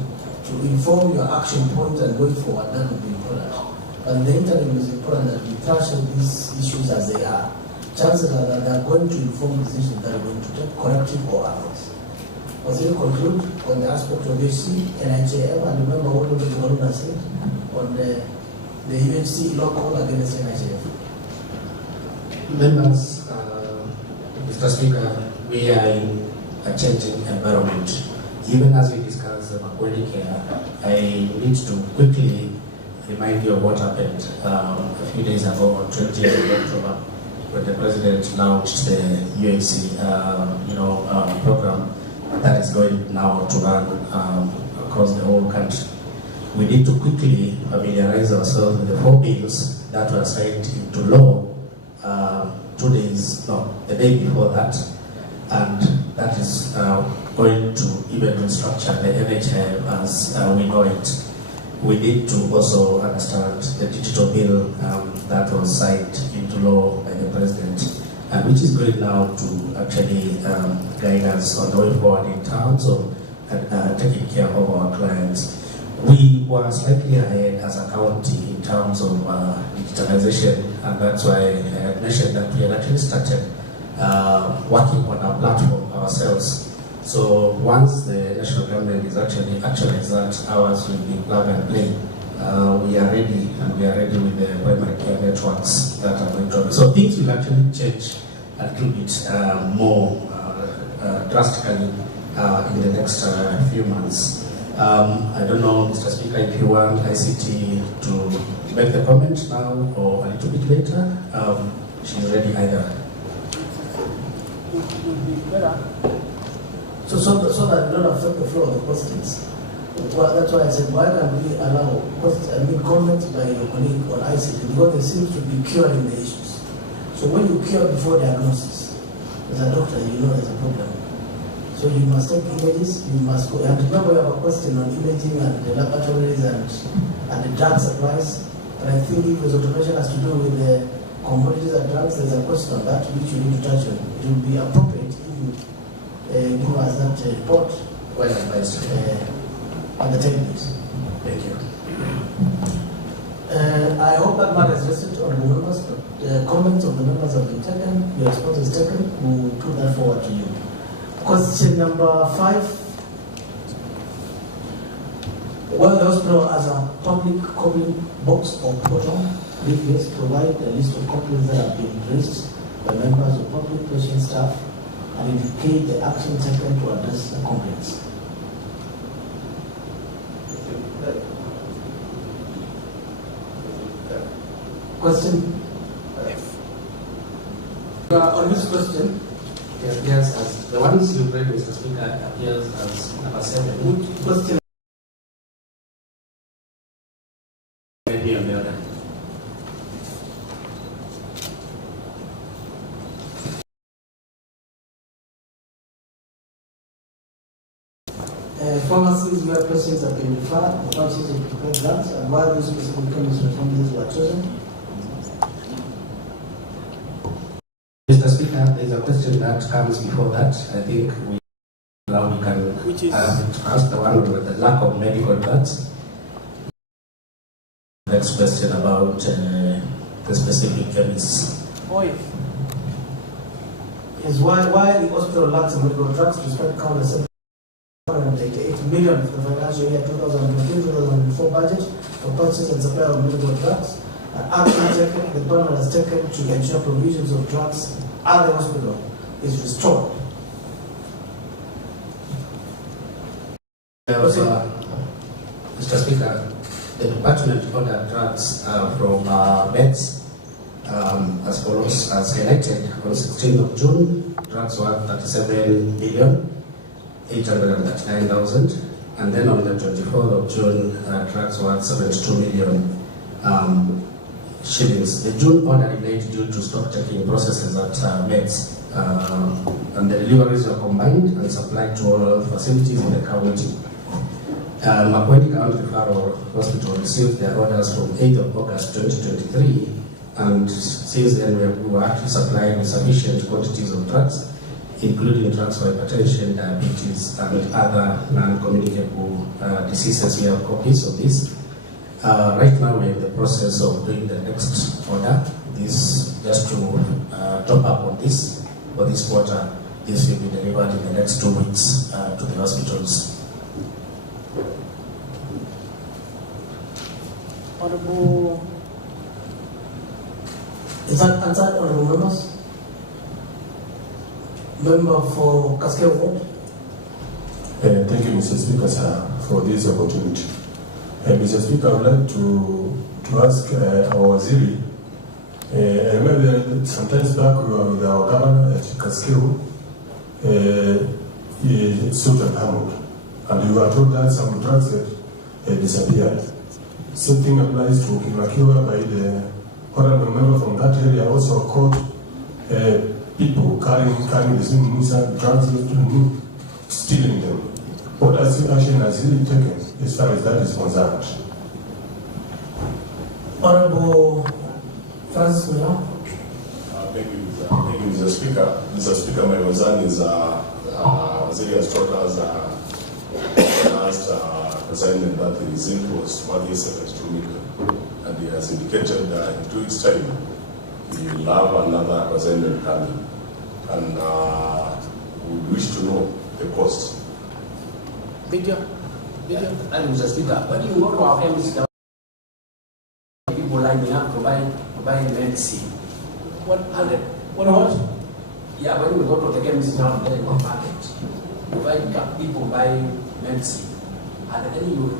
to inform your action point and way forward, that would be important. But the interim is important that we touch on these issues as they are. Chances are that they are going to inform decisions that are going to take corrective or others. Was it conclude on the aspect of ECM and ECM, and remember what the Governor said on the UHC local against NHF? Members, Mr. Speaker, we are in a changing environment. Even as we discuss the Makueni care, I need to quickly remind you of what happened a few days ago on 20th of October when the President launched the UHC program that is going now to run across the whole country. We need to quickly familiarize ourselves with the 4 bills that were signed into law the day before that, and that is going to even restructure the NHI as we know it. We need to also understand the digital bill that was signed into law by the President, and which is going now to actually guide us on the way forward in terms of taking care of our clients. We were slightly ahead as a county in terms of digitalization, and that's why I had mentioned that we had actually started working on our platform ourselves. So once the national government is actually actualized that, ours will be plug and play. We are ready, and we are ready with the primary care networks that are going to. So things will actually change a little bit more drastically in the next few months. I don't know, Mr. Speaker, if you want ICT to make the comment now or a little bit later. She's ready either. So that we don't affect the flow of the questions. Well, that's why I said, why can't we allow comments by your colleague on ICT, because they seem to be curing the issues. So when you cure before diagnosis, as a doctor, you know there's a problem. So you must take images, you must go, and remember we have a question on imaging and the laboratories and the drug supplies. And I think if the automation has to do with the commodities and drugs, there's a question on that which you need to touch on. It will be appropriate if you give us that report. Well advised. On the techniques. Thank you. I hope that matter is listed on the members, but the comments of the members have been taken, your response is taken, we will put that forward to you. Question number 5. Whether the hospital as a public copy box or portal, BPS provide a list of complaints that have been raised by members of public patient staff and indicate the action taken to address the complaints. Question? On this question, it appears as the ones you read, Mr. Speaker, appears as number 7. Question. Maybe on the other. Pharmacies where patients have been referred, the purchase of prepared drugs, and why those specific chemist reforms were chosen. Mr. Speaker, there is a question that comes before that. I think we can ask the one with the lack of medical drugs. Next question about the specific chemists. Is why the hospital lacks medical drugs despite count as 788 million for the financial year 2023-2024 budget for purchase and supply of medical drugs. Action taken, the panel has taken to ensure provisions of drugs at the hospital is restored. Mr. Speaker, the department ordered drugs from meds as follows, as highlighted on 16th of June, drugs worth 37,839,000, and then on the 24th of June, drugs worth 72 million shillings. The June order related due to stock taking processes at meds, and the deliveries were combined and supplied to all facilities in the county. Makueni County Referral Hospital received their orders from 8th of August 2023, and since then we were actually supplying sufficient quantities of drugs, including drugs for hypertension, diabetes, and other non-communicable diseases. We have copies of this. Right now we're in the process of doing the next order. This just to top up on this for this quarter. This will be delivered in the next 2 weeks to the hospitals. Honorable, is that answered, honorable members? Member for Cascade Ward. Thank you, Mr. Speaker, sir, for this opportunity. Mr. Speaker, I would like to ask our Waziri. I remember that sometimes back we were with our governor at Cascade, Suit and Hammond, and we were told that some drugs had disappeared. Same thing applies to Kimakiwa by the honorable member from that area, also caught people carrying the same drugs, stealing them. What action has he taken as far as that is concerned? Honorable Francis Miller. Thank you, Mr. Speaker. Mr. Speaker, my concern is Waziri has told us last assignment that the result was 172 million, and he has indicated that in 2 weeks' time he will have another assignment coming, and we wish to know the cost. And Mr. Speaker, when you go to our pharmacy, people lining up to buy medicine. What? Yeah, when we go to the chemist now, then in the market, you find people buy medicine, and then you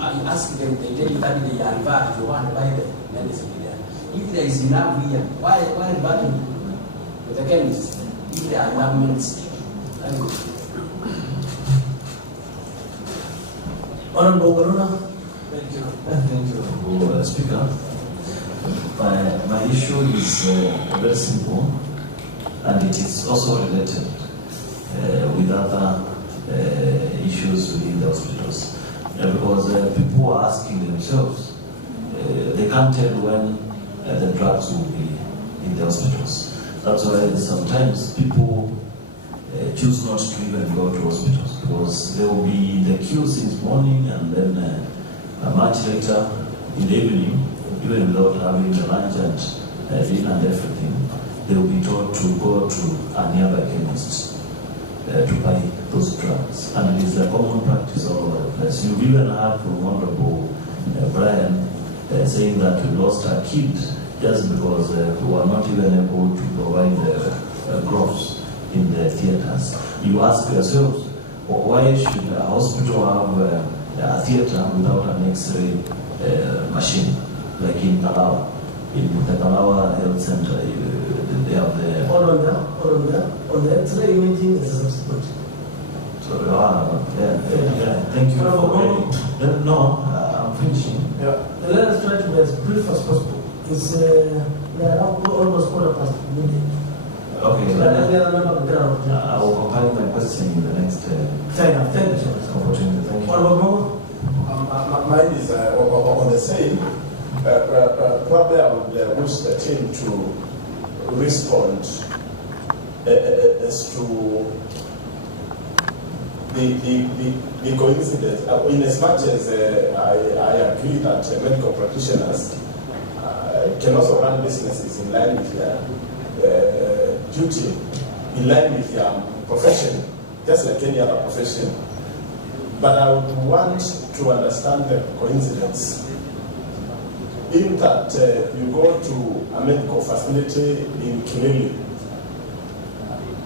ask them, they tell you that they are referred, you want to buy the medicine there. If there is enough here, why refer to the chemist? If there are enough medicine. Thank you. Honorable Garuna. Thank you, Speaker. My issue is very simple, and it is also related with other issues within the hospitals. Because people are asking themselves, they can't tell when the drugs will be in the hospitals. That's why sometimes people choose not to even go to hospitals, because they will be in the queue since morning, and then much later in the evening, even without having the lunch and dinner and everything, they will be told to go to a nearby chemist to buy those drugs. And it is a common practice all over the place. You even heard from Honorable Brian saying that we lost our kid just because we were not even able to provide the gloves in the theaters. You ask yourselves, why should a hospital have a theater without an X-ray machine, like in Talawa? In the Talawa Health Center, they have the... On the X-ray imaging is a subsequent. So, thank you for no, I'm finishing. Yeah. Let us try to be as brief as possible. It's we are now almost quarter past midday. Okay, I will compile my question in the next opportunity. Thank you. Mine is on the same. Probably I would wish the team to respond as to the coincidence. In as much as I agree that medical practitioners can also run businesses in line with their duty, in line with their profession, just like any other profession. But I would want to understand the coincidence in that you go to a medical facility in Kilili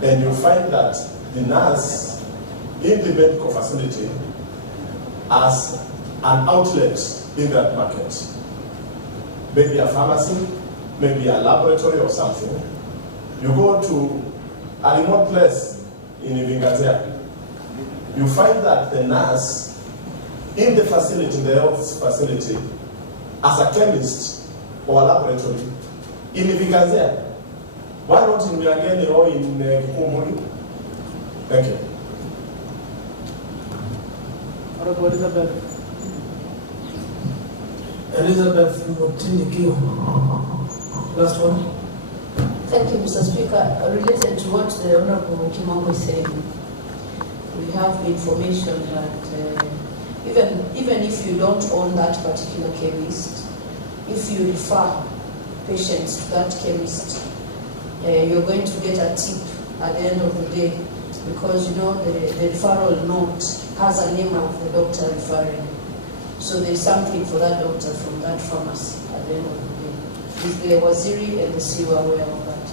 and you find that the nurse in the medical facility has an outlet in that market. Maybe a pharmacy, maybe a laboratory or something. You go to a remote place in Ivingazia, you find that the nurse in the facility, the health facility, as a chemist or a laboratory in Ivingazia. Why not in Miangeni or in Kikumbuli? Thank you. Honorable Elizabeth Mutini. Last one. Thank you, Mr. Speaker. Related to what the Honorable Kimongo is saying, we have information that even if you don't own that particular chemist, if you refer patients to that chemist, you're going to get a tip at the end of the day, because you know the referral note has a name of the doctor referring. So there's something for that doctor from that pharmacy at the end of the day. Is the Waziri and the CEO aware of that?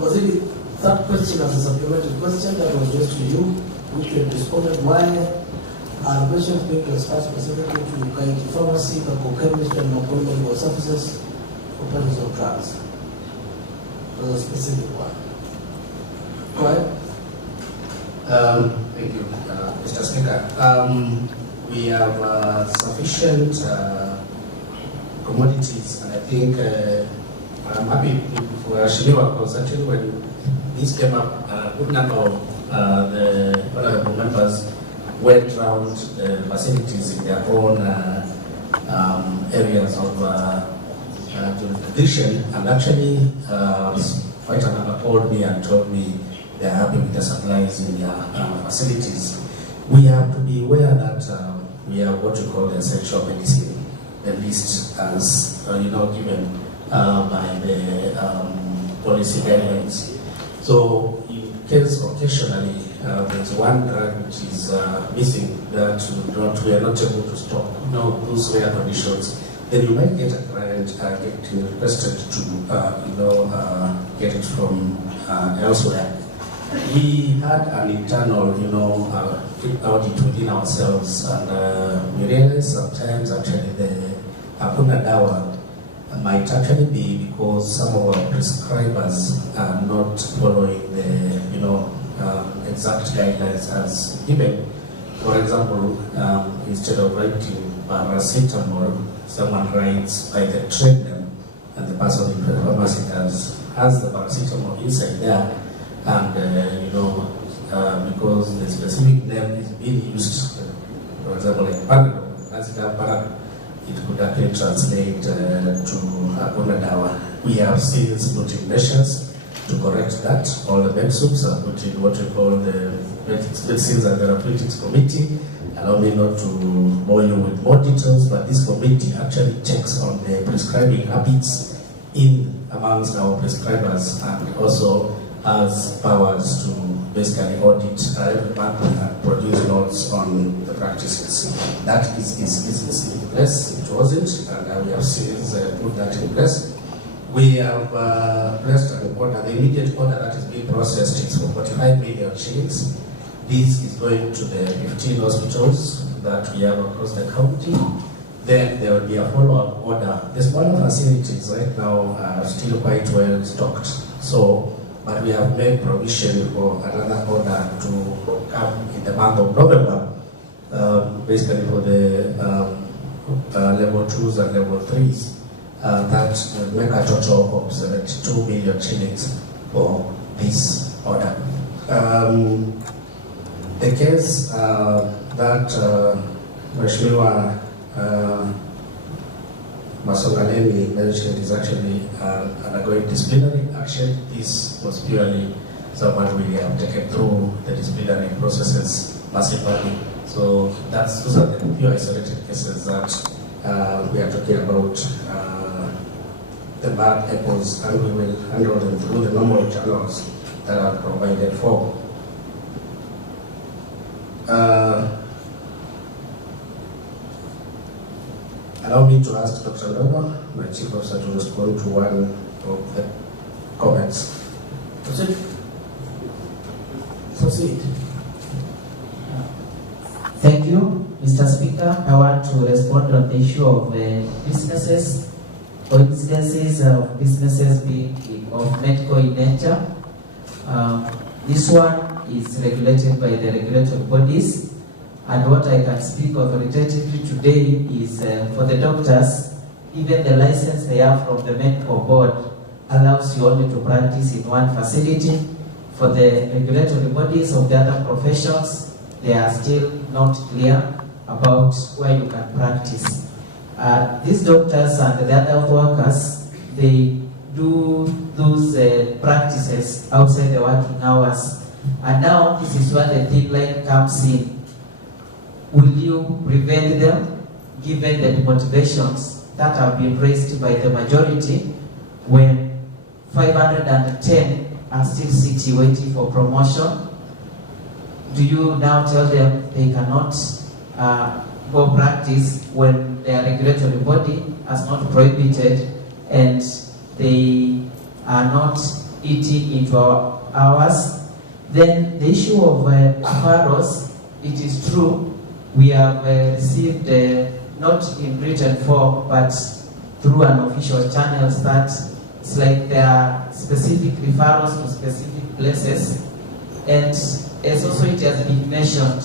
Waziri, that question as a supplementary question that was just to you, which you responded, why are questions being transferred specifically to Kaiti Pharmacy, Chemist, and Makueni Medical Services for purchase of drugs? A specific one. Go ahead. Thank you, Mr. Speaker. We have sufficient commodities, and I think I'm happy for Shiliwa, because actually when this came up, a good number of the honorable members went around the facilities in their own areas of jurisdiction, and actually quite a number called me and told me they are happy with the supplies in their facilities. We have to be aware that we have what we call the essential medicine, the list as given by the policy guidelines. So in case occasionally there's one drug which is missing that we are not able to stock, those rare conditions, then you might get a client getting requested to get it from elsewhere. We had an internal, audit within ourselves, and we realized sometimes actually the hakuna dawa might actually be because some of our prescribers are not following the, exact guidelines as given. For example, instead of writing paracetamol, someone writes either trade them, and the person in the pharmacy has the paracetamol inside there. And because the specific name is being used, for example, like Panadol, it could actually translate to hakuna dawa. We have since put in measures to correct that. All the medicines are put in what we call the Medicines and Therapeutics Committee. Allow me not to bore you with more details, but this committee actually checks on the prescribing habits in amongst our prescribers, and also has powers to basically audit every month and produce notes on the practices. That is in place. It wasn't, and we have since put that in place. We have placed an order. The immediate order that is being processed is for 45 million shillings. This is going to the 15 hospitals that we have across the county. Then there will be a follow-up order. The smaller facilities right now are still quite well stocked. So, but we have made provision for another order to come in the month of November, basically for the level 2s and level 3s, that will make a total of 72 million shillings for this order. The case that Mheshimiwa Masongaleni mentioned is actually undergoing disciplinary action. This was purely someone we have taken through the disciplinary processes massively. So those are the few isolated cases that we are talking about, the bad apples, and we will handle them through the normal channels that are provided for. Allow me to ask Dr. Ndoma, my chief officer, to respond to one of the comments. Proceed. Thank you, Mr. Speaker. I want to respond on the issue of businesses, or instances of businesses being of medical in nature. This one is regulated by the regulatory bodies. And what I can speak authoritatively today is for the doctors, even the license they have from the medical board allows you only to practice in one facility. For the regulatory bodies of the other professions, they are still not clear about where you can practice. These doctors and the other health workers, they do those practices outside the working hours. And now this is where the thin line comes in. Will you prevent them, given the motivations that have been raised by the majority, when 510 are still sitting waiting for promotion? Do you now tell them they cannot go practice when their regulatory body has not prohibited and they are not eating into our hours? Then the issue of referrals, it is true, we have received, not in written form, but through an official channel, that it's like there are specific referrals to specific places. And as also it has been mentioned,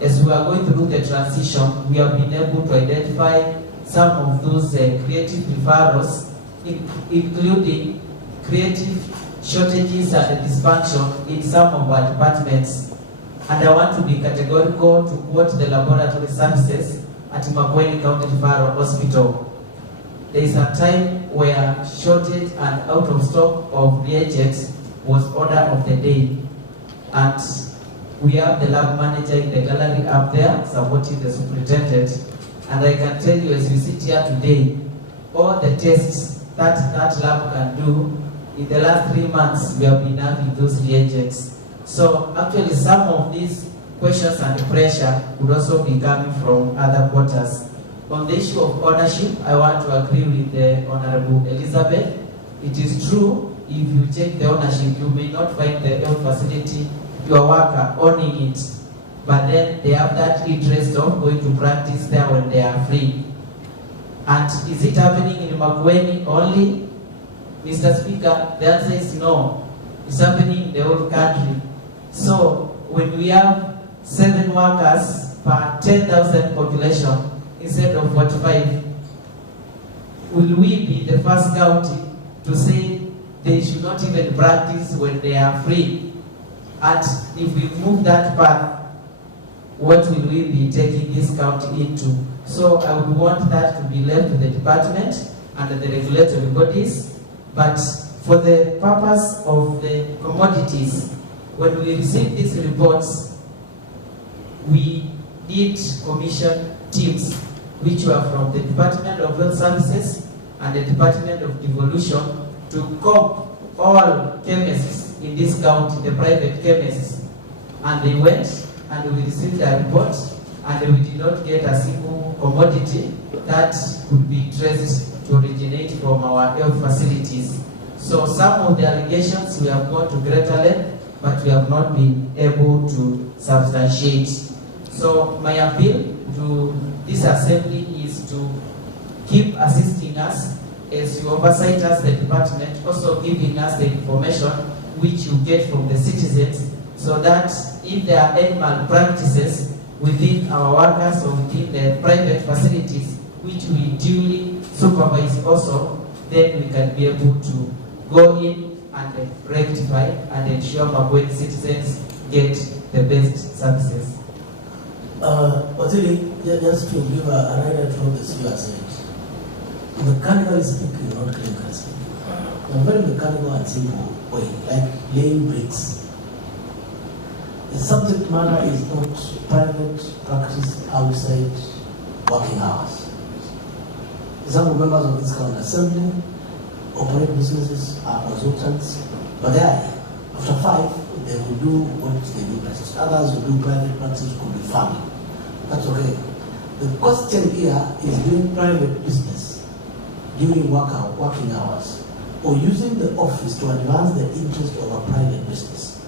as we are going through the transition, we have been able to identify some of those creative referrals, including creative shortages and dysfunction in some of our departments. And I want to be categorical to quote the laboratory services at Makueni County Referral Hospital. There is a time where shortage and out of stock of reagents was order of the day. And we have the lab manager in the gallery up there supporting the superintendent. And I can tell you, as we sit here today, all the tests that lab can do, in the last 3 months, we have been having those reagents. So actually some of these questions and pressure could also be coming from other quarters. On the issue of ownership, I want to agree with the Honorable Elizabeth. It is true, if you check the ownership, you may not find the health facility, your worker owning it, but then they have that interest of going to practice there when they are free. And is it happening in Makueni only? Mr. Speaker, the answer is no. It's happening in the whole country. So when we have 7 workers per 10,000 population instead of 45, will we be the first county to say they should not even practice when they are free? And if we move that path, what will we be taking this county into? So I would want that to be left to the department and the regulatory bodies. But for the purpose of the commodities, when we receive these reports, we did commission teams which were from the Department of Health Services and the Department of Devolution to comb all chemists in this county, the private chemists. And they went and we received a report, and we did not get a single commodity that could be traced to originate from our health facilities. So some of the allegations we have gone to greater length, but we have not been able to substantiate. So my appeal to this assembly is to keep assisting us as you oversight us, the department, also giving us the information which you get from the citizens, so that if there are any malpractices within our workers or within the private facilities, which we duly supervise also, then we can be able to go in and rectify and ensure Makueni citizens get the best services. Just to give a highlight from this you are saying, mechanically speaking, not clinically speaking, a very mechanical and simple way, like laying bricks. The subject matter is not private practice outside working hours. Some members of this county assembly operate businesses, are consultants, but they are, after 5, they will do what they do best. Others will do private practice, could be farming. That's okay. The question here is doing private business during working hours, or using the office to advance the interest of a private business.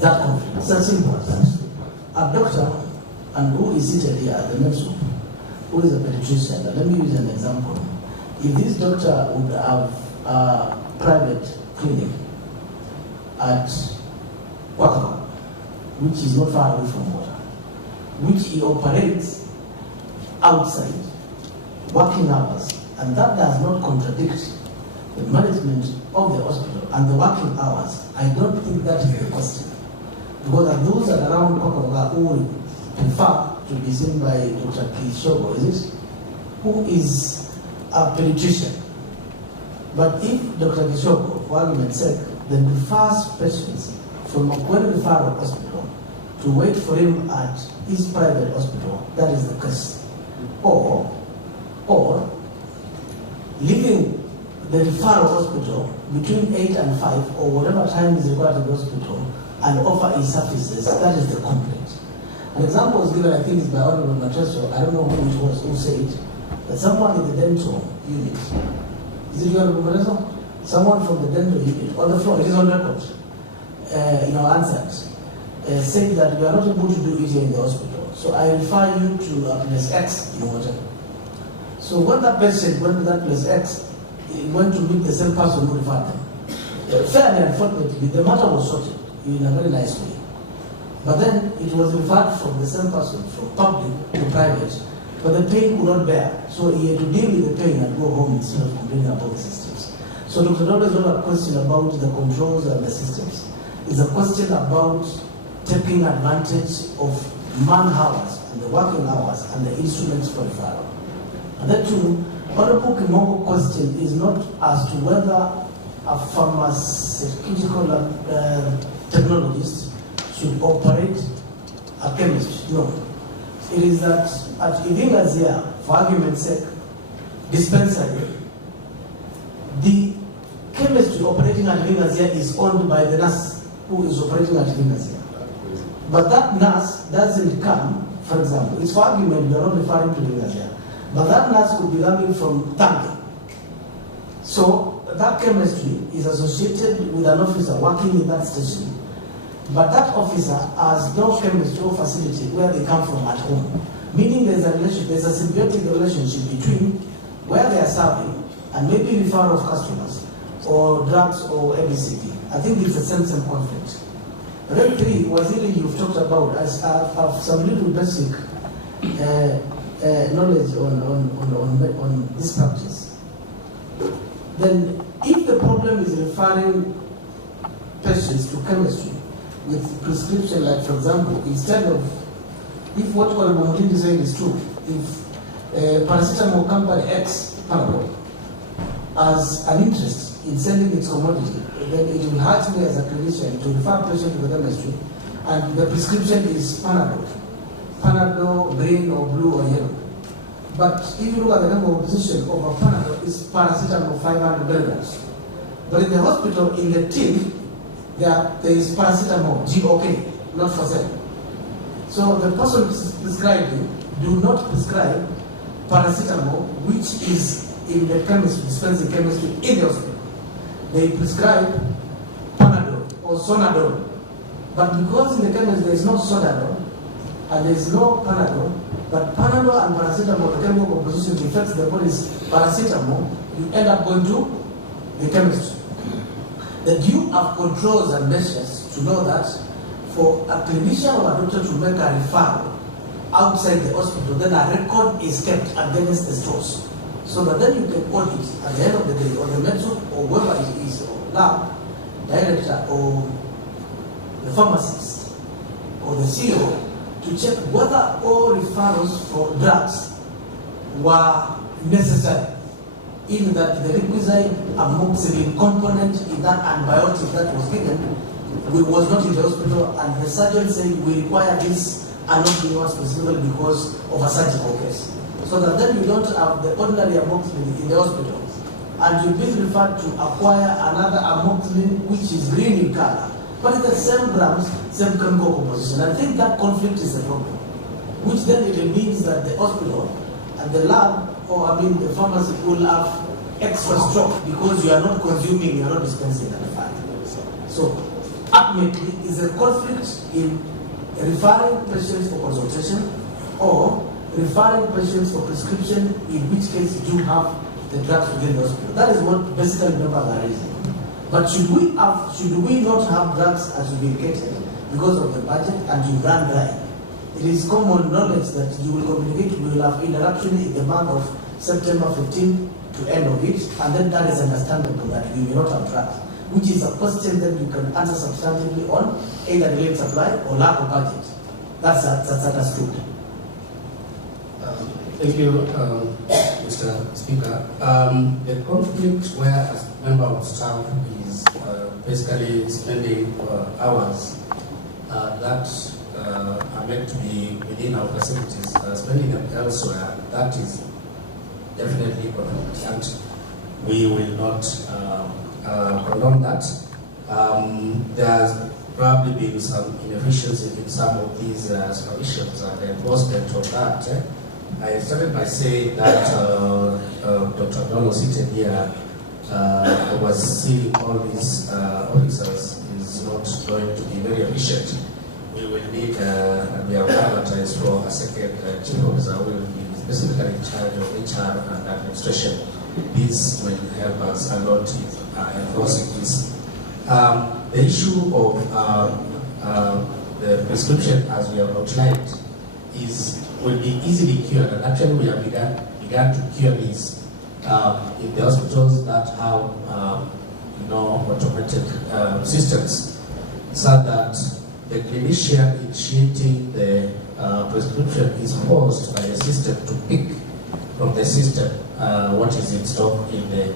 That conflict. It's as simple as that. A doctor, and who is seated here at the next room, who is a pediatrician, let me use an example. If this doctor would have a private clinic at Kwakwa, which is not far away from water, which he operates outside working hours, and that does not contradict the management of the hospital and the working hours, I don't think that is the question. Because those that are around Kokoga who will prefer to be seen by Dr. Kishogo, is it? Who is a pediatrician. But if Dr. Kishogo, for argument's sake, then refers patients from Makueni Referral Hospital to wait for him at his private hospital, that is the case. Or leaving the referral hospital between 8 and 5 or whatever time is required in the hospital and offer his services, that is the complaint. An example was given, I think, is by Honorable Matreso, I don't know who it was who said it, that someone in the dental unit, is it you, Honorable Matreso? Someone from the dental unit, on the floor, it is on record, answered, saying that we are not able to do it here in the hospital. So I refer you to place X in water. So when that patient went to that place X, he went to meet the same person who referred them. Fairly, unfortunately, the matter was sorted in a very nice way. But then it was referred from the same person, from public to private, but the pain could not bear. So he had to deal with the pain and go home instead of complaining about the systems. So Dr. Dodo is not a question about the controls and the systems. It's a question about taking advantage of man hours and the working hours and the instruments for referral. And then too, Honorable Kimongo question is not as to whether a pharmaceutical technologist should operate a chemist. No. It is that at Ivingazia, for argument's sake, dispensary, the chemistry operating at Ivingazia is owned by the nurse who is operating at Ivingazia. But that nurse doesn't come, for example, it's for argument, we are not referring to Ivingazia, but that nurse could be coming from Tangi. So that chemistry is associated with an officer working in that station. But that officer has no chemistry or facility where they come from at home. Meaning there's a symbiotic relationship between where they are serving and maybe referral of customers or drugs or ABCD. I think it's a same conflict. Then 3, Waziri, you've talked about, I have some little basic knowledge on this practice. Then if the problem is referring patients to chemistry with prescription, like for example, instead of, if what Honorable Mutindi said is true, if paracetamol company X, Panadol, has an interest in selling its commodity, then it will hurt me as a clinician to refer a patient to the chemistry, and the prescription is Panadol, green or blue or yellow. But if you look at the number of position of a Panadol, it's paracetamol 500 milligrams. But in the hospital, in the tin, there is paracetamol, GOK, not for sale. So the person prescribing do not prescribe paracetamol, which is in the chemistry, dispensing chemistry in the hospital. They prescribe Panadol or Sonadol. But because in the chemistry there is no Sonadol and there is no Panadol, but Panadol and paracetamol, the chemical composition affects the body's paracetamol, you end up going to the chemistry. That you have controls and measures to know that for a clinician or a doctor to make a referral outside the hospital, then a record is kept against the stores. So that then you can audit at the end of the day, or the medicine, or whoever it is, or lab director, or the pharmacist, or the CEO, to check whether all referrals for drugs were necessary. Even that the requisite amoxicillin component in that antibiotic that was given was not in the hospital, and the surgeon said we require this and not the one specifically because of a surgical case. So that then you don't have the ordinary amoxicillin in the hospital, and you'll be referred to acquire another amoxicillin which is green in color, but it's the same grams, same chemical composition. I think that conflict is a problem, which then it means that the hospital and the lab, or I mean the pharmacy, will have extra stock because you are not consuming, you are not dispensing at the fact. So ultimately is a conflict in referring patients for consultation or referring patients for prescription, in which case you have the drugs within the hospital. That is what basically members are raising. But should we not have drugs as we indicated because of the budget and you run dry? It is common knowledge that you will communicate, we will have interaction in the month of September 15 to end of it, and then that is understandable that we will not have drugs. which is a question that you can answer substantively on, either delayed supply or lack of budget. That's understood. Thank you, Mr. Speaker. The conflict where a member of staff is basically spending hours that are meant to be within our facilities, spending them elsewhere, that is definitely correct, and we will not condone that. There's probably been some inefficiency in some of these supervisions and the enforcement of that. I started by saying that Dr. Dono seated here was seeing all these officers is not going to be very efficient. We will need, and we have advertised for a second chief officer who will be specifically in charge of HR and administration. This will help us a lot in enforcing this. The issue of the prescription, as we have outlined, will be easily cured, and actually we have begun to cure this in the hospitals that have automated systems, so that the clinician initiating the prescription is forced by the system to pick from the system what is in stock in the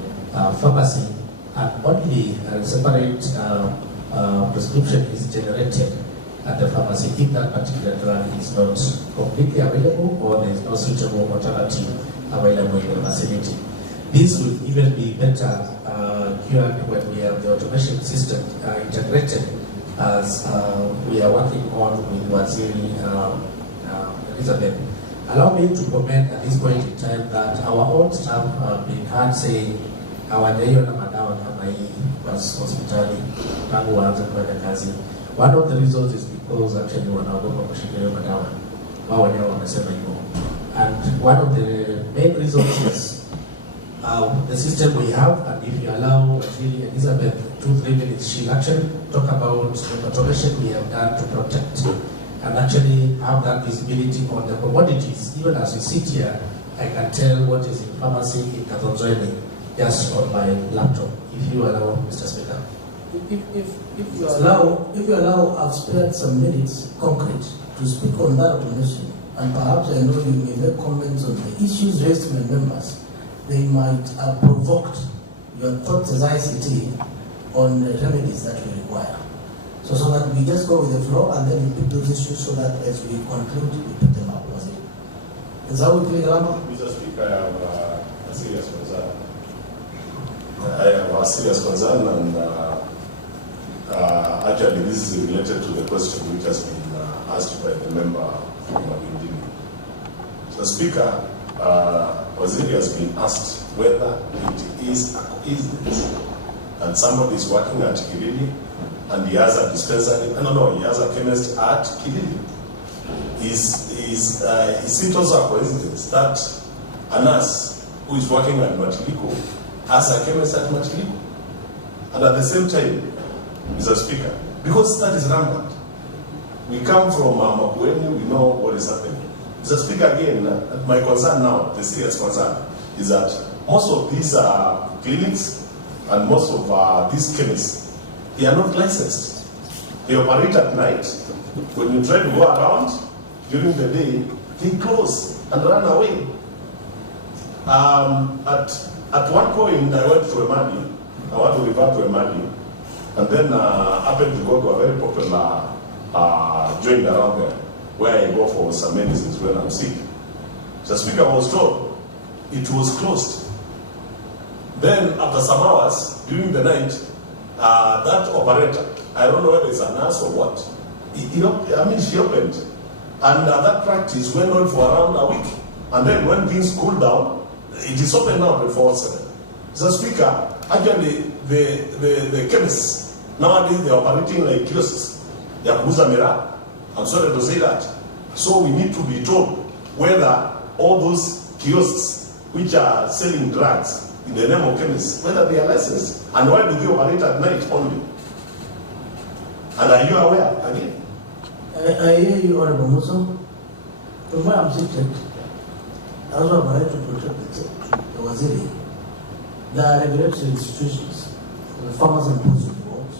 pharmacy, and only a separate prescription is generated at the pharmacy if that particular drug is not completely available or there is no suitable alternative available in the facility. This will even be better cured when we have the automation system integrated, as we are working on with Waziri Elizabeth. Allow me to comment at this point in time that our own staff have been heard saying hawajaiona madawa kama hii kwa hospitali tangu waanze kufanya kazi. One of the reasons is because actually wanaogopa kushika hiyo madawa. Wao wenyewe wanasema hivyo. And one of the main reasons is the system we have, and if you allow Waziri Elizabeth 2-3 minutes, she'll actually talk about the automation we have done to protect and actually have that visibility on the commodities. Even as we sit here, I can tell what is in pharmacy in Kathonzoeni just on my laptop. If you allow, Mr. Speaker. If you allow, I've spared some minutes concrete to speak on that automation, and perhaps I know you may make comments on the issues raised by members. They might have provoked your thoughts as ICT on the remedies that we require. So that we just go with the flow and then we pick those issues so that as we conclude, we pick them up. Was it? Is that what we play, Mr. Speaker, I have a serious concern. I have a serious concern, and actually this is related to the question which has been asked by the member from Makueni. Mr. Speaker, Waziri has been asked whether it is a coincidence and somebody is working at Kilili and he has a dispensary, he has a chemist at Kilili. Is it also a coincidence that a nurse who is working at Matiliko has a chemist at Matiliko? And at the same time, Mr. Speaker, because that is rampant. We come from Makueni, we know what is happening. Mr. Speaker, again, my concern now, the serious concern, is that most of these clinics and most of these chemists, they are not licensed. They operate at night. When you try to go around during the day, they close and run away. At one point, I went to Emadi. I want to refer to Emadi, and then happened to go to a very popular joint around there, where I go for some medicines when I'm sick. The Speaker was told it was closed. Then after some hours, during the night, that operator, I don't know whether it's a nurse or what, she opened. And that practice went on for around a week. And then when things cooled down, it is open now before 7. The Speaker, actually the chemists, nowadays they're operating like kiosks. They are kuuza miraa. I'm sorry to say that. So we need to be told whether all those kiosks which are selling drugs in the name of chemists, whether they are licensed, and why do they operate at night only? And are you aware again? I hear you, Honorable Musa. From where I'm sitting, I was about to protect the Waziri. There are regulatory institutions the farmers and produce boards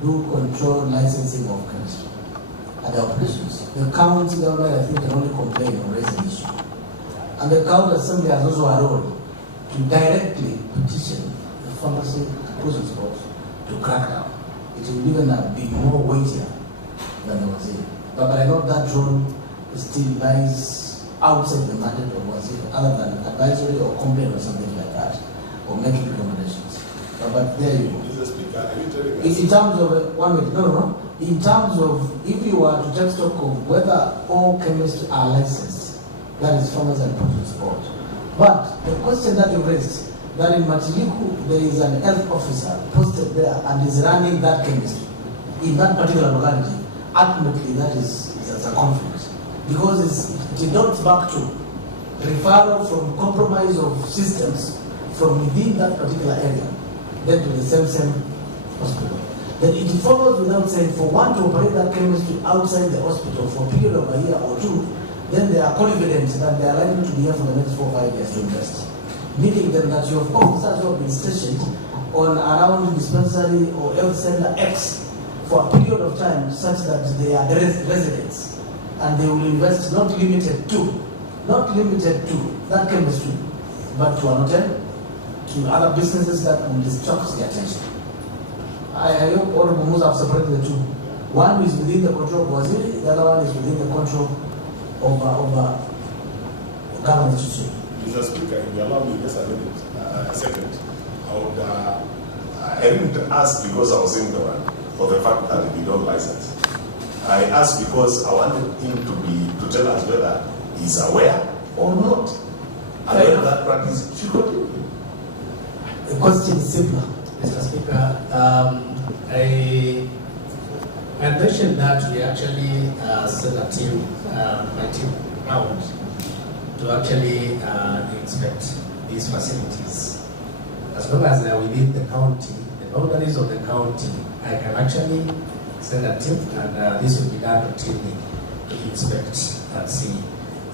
do control licensing of chemistry and the operations. The county government, I think, can only complain or raise an issue. And the county assembly has also a role to directly petition the pharmacy and produce boards to crack down. It will even be more weightier than the waziri. But I know that role still lies outside the mandate of waziri, other than advisory or complaint or something like that, or making recommendations. But there you go. In terms of one minute, no. In terms of if you were to take stock of whether all chemists are licensed, that is farmers and produce board. But the question that you raised, that in Matiliku there is an health officer posted there and is running that chemistry in that particular locality, ultimately that is a conflict. Because it denotes back to referral from compromise of systems from within that particular area, then to the same hospital. Then it follows without saying for one to operate that chemistry outside the hospital for a period of a year or two, then they are confident that they are likely to be here for the next 4 or 5 years to invest. Meaning then that your officers who have been stationed on around dispensary or health center X for a period of time such that they are residents and they will invest not limited to that chemistry, but to an hotel, to other businesses that will distract the attention. I hope all of us have separated the two. One is within the control of waziri, the other one is within the control of government. Mr. Speaker, if you allow me just a second, I didn't ask because I was ignorant for the fact that we don't license. I asked because I wanted him to tell us whether he's aware or not, and whether that practice should continue. The question is simpler. Mr. Speaker, I mentioned that we actually sent a team, my team out to actually inspect these facilities. As long as they are within the county, the boundaries of the county, I can actually send a team and this will be done routinely to inspect and see.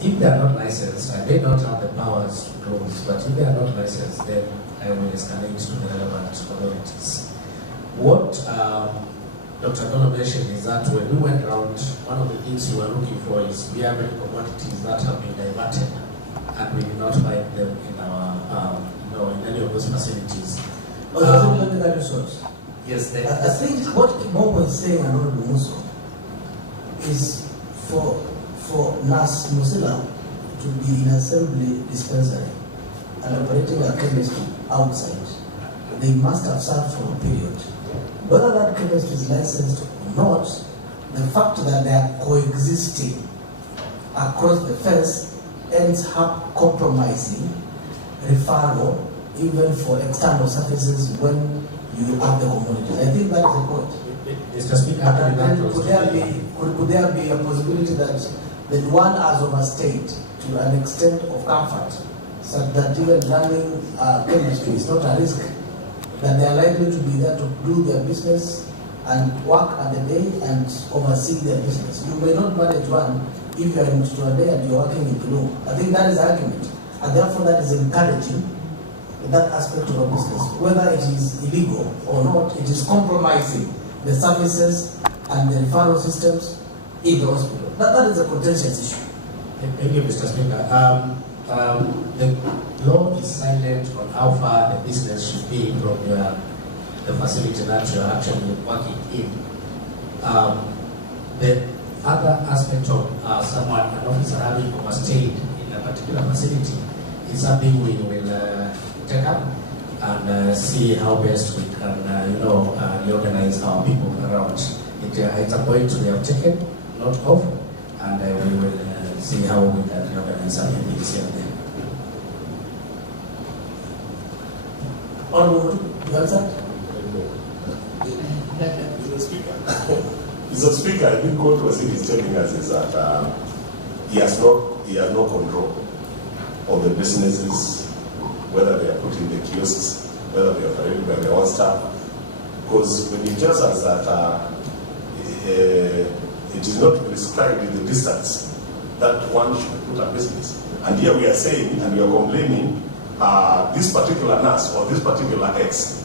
If they are not licensed, I may not have the powers to close, but if they are not licensed, then I will escalate to the relevant authorities. What Dr. Dono mentioned is that when we went around, one of the things we were looking for is we have many commodities that have been diverted and we did not find them in our, in any of those facilities. Yes, I think what Momo is saying, and Honorable Muso, is for Nas Musila to be in assembly dispensary and operating a chemistry outside, they must have served for a period. Whether that chemistry is licensed or not, the fact that they are coexisting across the fence ends up compromising referral even for external services when you have the commodities. I think that is the point. Mr. Speaker, could there be a possibility that one has overstayed to an extent of comfort, such that even learning chemistry is not a risk, that they are likely to be there to do their business and work at the day and oversee their business? You may not manage one if you are in Tutuade and you are working in Kulu. I think that is the argument, and therefore that is encouraging that aspect of a business. Whether it is illegal or not, it is compromising the services and the referral systems in the hospital. That is a contentious issue. Thank you, Mr. Speaker. The law is silent on how far the business should be from the facility that you are actually working in. The other aspect of an officer having overstayed in a particular facility is something we will take up and see how best we can, reorganize our people around. It's a point we have taken note of, and we will see how we can reorganize our things here and there. Mr. Speaker, I think what Waziri is telling us is that he has no control of the businesses, whether they are put in the kiosks, whether they are operated by their own staff. Because when he tells us that it is not prescribed in the distance that one should put a business. And here we are saying, and we are complaining, this particular nurse or this particular ex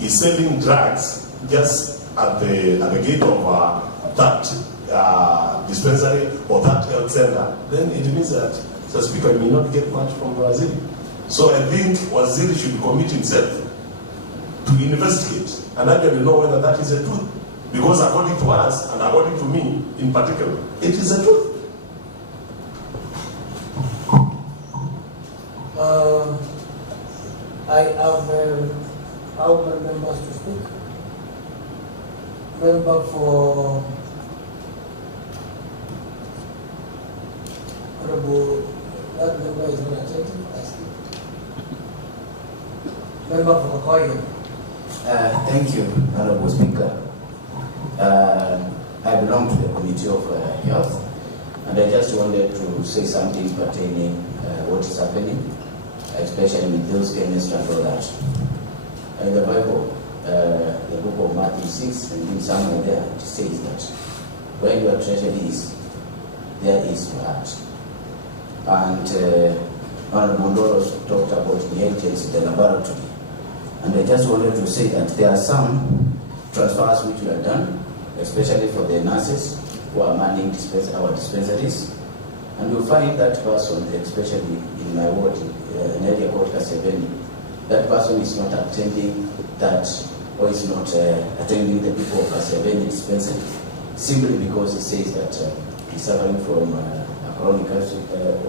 is selling drugs just at the gate of that dispensary or that health center, then it means that the speaker may not get much from the Waziri. So I think Waziri should commit himself to investigate and actually know whether that is the truth. Because according to us, and according to me in particular, it is the truth. I have how many members to speak? Member for Honorable, that member is not attentive. I speak. Member for Makueni. Thank you, Honorable Speaker. I belong to the Committee of Health, and I just wanted to say something pertaining what is happening, especially with those chemists and all that. In the Bible, the book of Matthew 6, and somewhere there, it says that where your treasure is, there is your heart. And Honorable Ndolo talked about inheritance in the laboratory. And I just wanted to say that there are some transfers which were done, especially for the nurses who are manning our dispensaries. And you'll find that person, especially in my ward, in area called Kaseveni, that person is not attending that, or is not attending the people of Kaseveni dispensary, simply because he says that he's suffering from chronic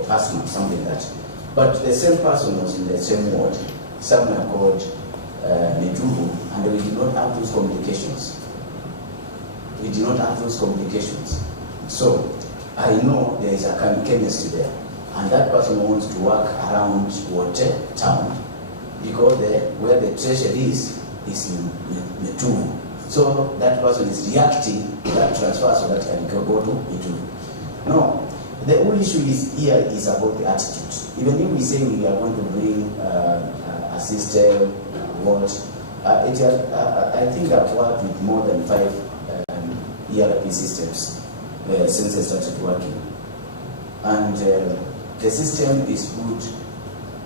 asthma, something like that. But the same person was in the same ward, somewhere called Netubu, and we did not have those communications. We did not have those communications. So I know there is a chemist there, and that person wants to work around Water Town because where the treasure is in Netubu. So that person is reacting to that transfer so that I can go to Netubu. No, the whole issue here is about the attitude. Even if we say we are going to bring a system, I think I've worked with more than 5 ERP systems since I started working. And the system is good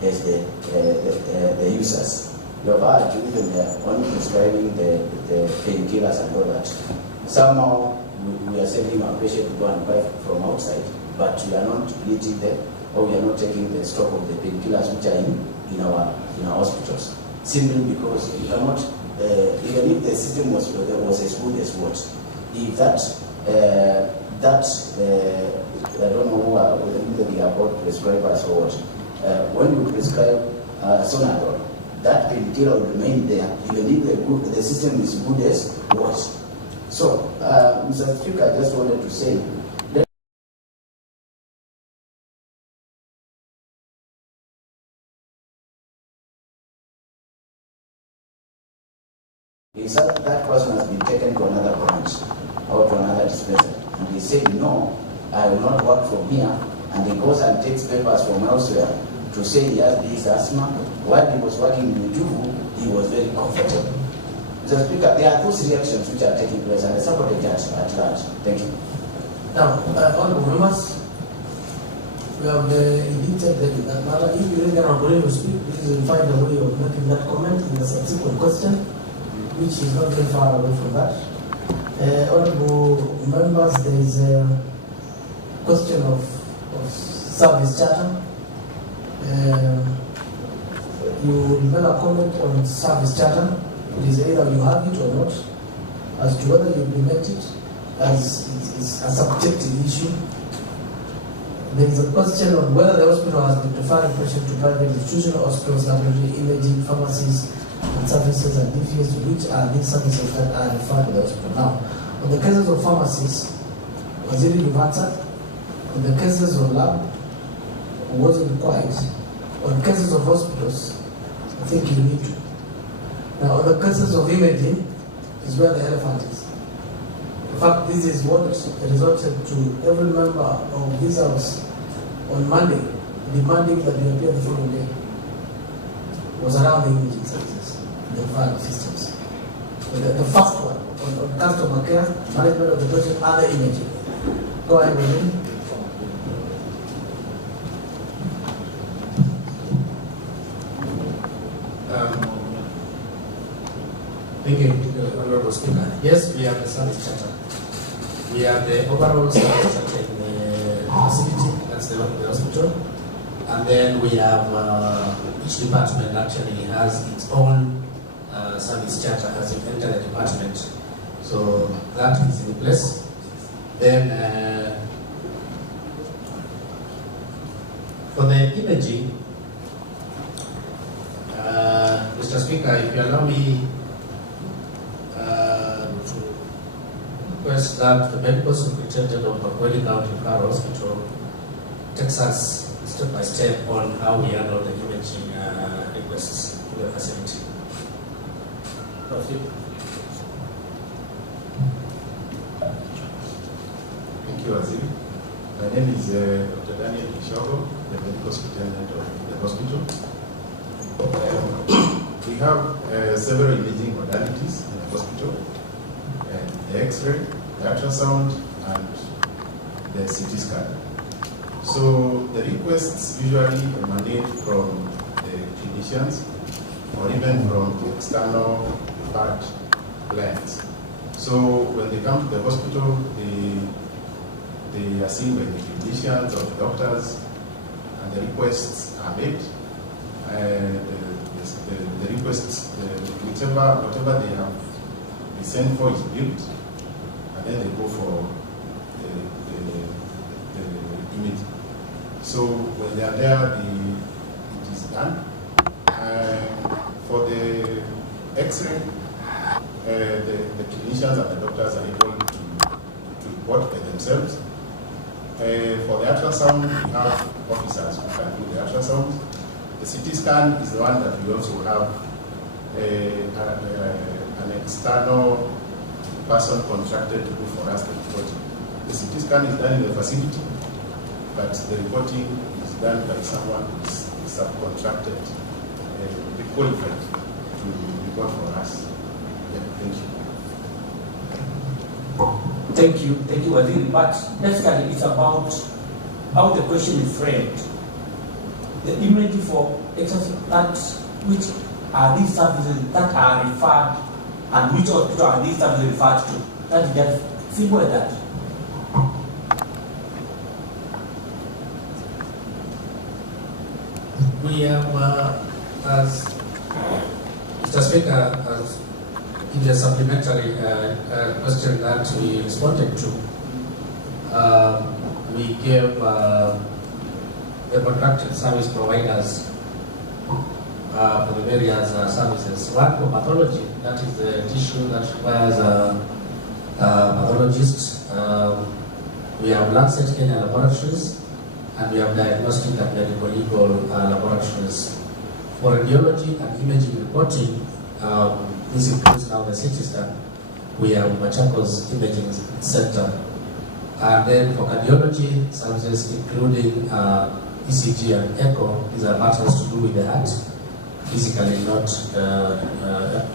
as the users. You have heard even only prescribing the painkillers and all that. Somehow we are sending our patient to go and buy from outside, but we are not treating them, or we are not taking the stock of the painkillers which are in our hospitals. Simply because you cannot, even if the system was as good as what, if I don't know whether we are called prescribers or what, when you prescribe Sonadol, that painkiller will remain there, even if the system is good as what. So, Mr. Speaker, I just wanted to say, that person has been taken to another branch or to another dispensary, and he said, no, I will not work from here, and he goes and takes papers from elsewhere to say he has this asthma. While he was working in Juvu, he was very comfortable. Mr. Speaker, there are those reactions which are taking place, and I support the judge at large. Thank you. Now, honorable members, we have indicated that matter. If you really are going to speak, please find a way of making that comment in the subsequent question, which is not very far away from that. Honorable members, there is a question of service charter. You will make a comment on service charter. It is either you have it or not, as to whether you implement it, as it is a subjective issue. There is a question on whether the hospital has been referring patients to private institutional hospitals, laboratory, imaging, pharmacies, and services and DPS, which are these services that are referred to the hospital. Now, on the cases of pharmacies, was it you've answered? On the cases of lab, wasn't required. On cases of hospitals, I think you need to. Now, on the cases of imaging, is where the elephant is. In fact, this is what resulted to every member of this house on Monday demanding that you appear the following day. It was around the imaging services, the file systems. The first one, on customer care, management of the patient, other imaging. Go ahead, Robin. Thank you, Honorable Speaker. Yes, we have the service charter. We have the overall service charter in the facility, that's the hospital. And then we have, each department actually has its own service charter as you enter the department. So that is in place. Then for the imaging, Mr. Speaker, if you allow me to request that the medical superintendent of Makueni County Referral Hospital takes us step by step on how we handle the imaging requests to the facility. Thank you, Waziri. My name is Dr. Daniel Kishogo, the medical superintendent of the hospital. We have several imaging modalities in the hospital, the X-ray, the ultrasound, and the CT scan. So the requests usually emanate from the clinicians or even from the external part plans. So when they come to the hospital, they are seen by the clinicians or the doctors, and the requests are made. The requests, whatever they have, they send for is built, and then they go for the image. So when they are there, it is done. For the X-ray, the clinicians and the doctors are able to report by themselves. For the ultrasound, we have officers who can do the ultrasound. The CT scan is the one that we also have an external person contracted to do for us the reporting. The CT scan is done in the facility, but the reporting is done by someone who is subcontracted, qualified to report for us. Yeah, thank you. Thank you, Waziri. But basically, it's about how the question is framed. The immunity for exercise, that which are these services that are referred, and which hospital are these services referred to? That is just simple as that. We have, as Mr. Speaker, as in the supplementary question that we responded to, we gave the contracted service providers for the various services. One for pathology, that is the tissue that requires a pathologist. We have Lancet Kenya laboratories, and we have diagnostic and medical legal laboratories. For radiology and imaging reporting, this includes now the CT scan. We have Machakos Imaging Center. And then for cardiology services, including ECG and echo, these are matters to do with the heart, physically, not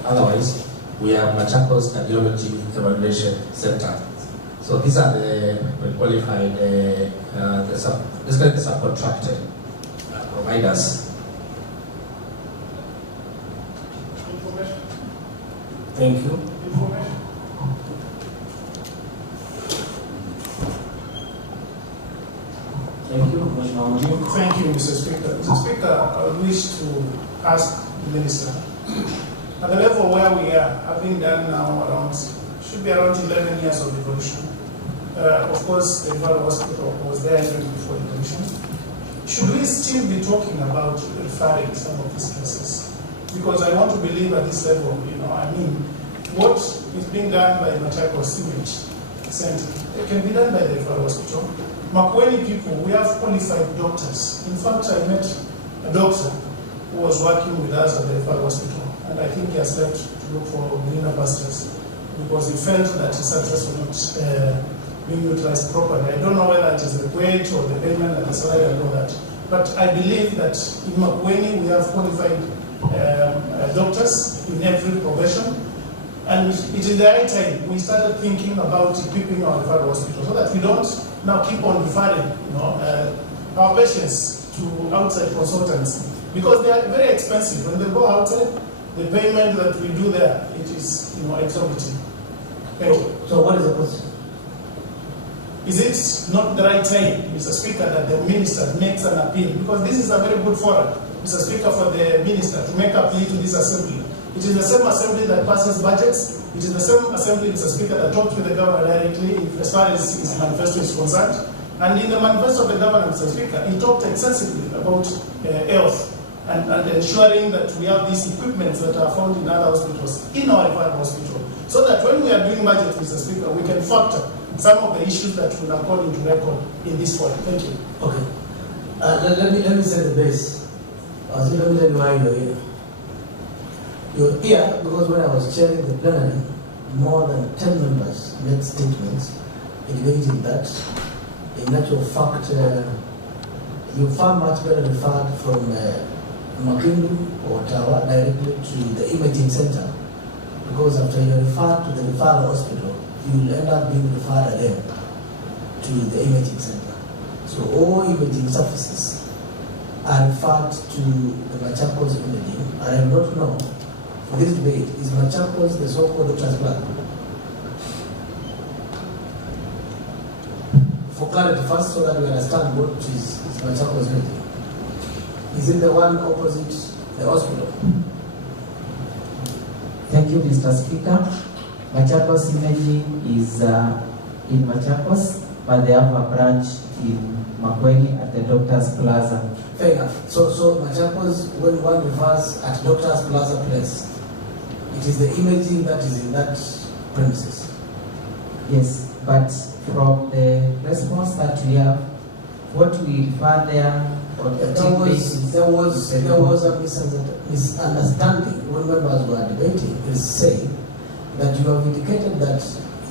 otherwise. We have Machakos Cardiology Evaluation Center. So these are the qualified, basically the subcontracted providers. Thank you. Thank you, Thank you, Mr. Speaker. Mr. Speaker, I wish to ask the Minister, at the level where we are, having done now around, should be around 11 years of evolution. Of course, the Referral Hospital was there even before evolution. Should we still be talking about referring some of these cases? Because I want to believe at this level, what is being done by Machakos Image Center, it can be done by the Referral Hospital. Makueni people, we have qualified doctors. In fact, I met a doctor who was working with us at the Referral Hospital, and I think he has left to look for greener pastures because he felt that his services were not being utilized properly. I don't know whether it is the wage or the payment and the salary and all that. But I believe that in Makueni we have qualified doctors in every profession, and it is the right time we started thinking about equipping our referral hospital so that we don't now keep on referring our patients to outside consultants, because they are very expensive. When they go outside, the payment that we do there, it is, exorbitant. Thank you. So what is the question? Is it not the right time, Mr. Speaker, that the minister makes an appeal? Because this is a very good forum, Mr. Speaker, for the minister to make a plea to this assembly. It is the same assembly that passes budgets. It is the same assembly, Mr. Speaker, that talks with the governor directly as far as his manifesto is concerned. And in the manifesto of the governor, Mr. Speaker, he talked extensively about health and ensuring that we have these equipments that are found in other hospitals, in our referral hospital, so that when we are doing budget, Mr. Speaker, we can factor some of the issues that will have gone into record in this forum. Thank you. Okay. Let me set the base. Let me tell you why you're here. You're here because when I was chairing the plenary, more than 10 members made statements indicating that, in actual fact, you far much better referred from Makueni or Tawa directly to the imaging center, because after you refer to the referral hospital, you will end up being referred again to the imaging center. So all imaging services are referred to the Machakos imaging. I do not know, for this debate, is Machakos the so-called transplant? For clarity first, so that we understand what is Machakos imaging. Is it the one opposite the hospital? Thank you, Mr. Speaker. Machakos Imaging is in Machakos, but they have a branch in Makueni at the Doctor's Plaza. Fair enough. So Machakos, when one refers at Doctor's Plaza place, it is the imaging that is in that premises. Yes, but from the response that we have, what we refer there, there was a misunderstanding when members were debating, is saying that you have indicated that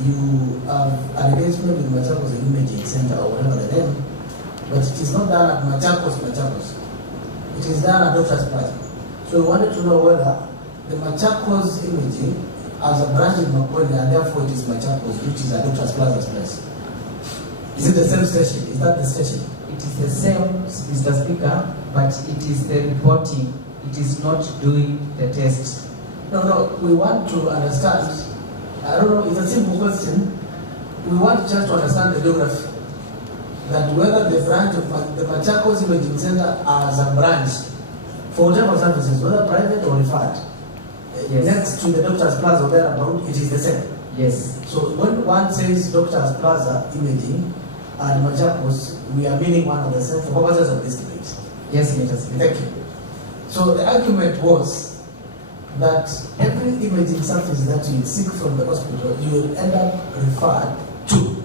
you have an engagement with Machakos Imaging Center or whatever the name, but it is not done at Machakos. It is done at Doctor's Plaza. So we wanted to know whether the Machakos Imaging has a branch in Makueni and therefore it is Machakos, which is at Doctor's Plaza's place. Is it the same station? Is that the station? It is the same, Mr. Speaker, but it is the reporting. It is not doing the test. No, we want to understand. I don't know, it's a simple question. We want just to understand the geography. That whether the branch of the Machakos Imaging Center as a branch for whatever services, whether private or referred, yes, next to the Doctor's Plaza or thereabout, it is the same. Yes. So when one says Doctor's Plaza Imaging and Machakos, we are meaning one of the same for purposes of this debate. Yes, Mr. Speaker. Thank you. So the argument was that every imaging service that you seek from the hospital, you will end up referred to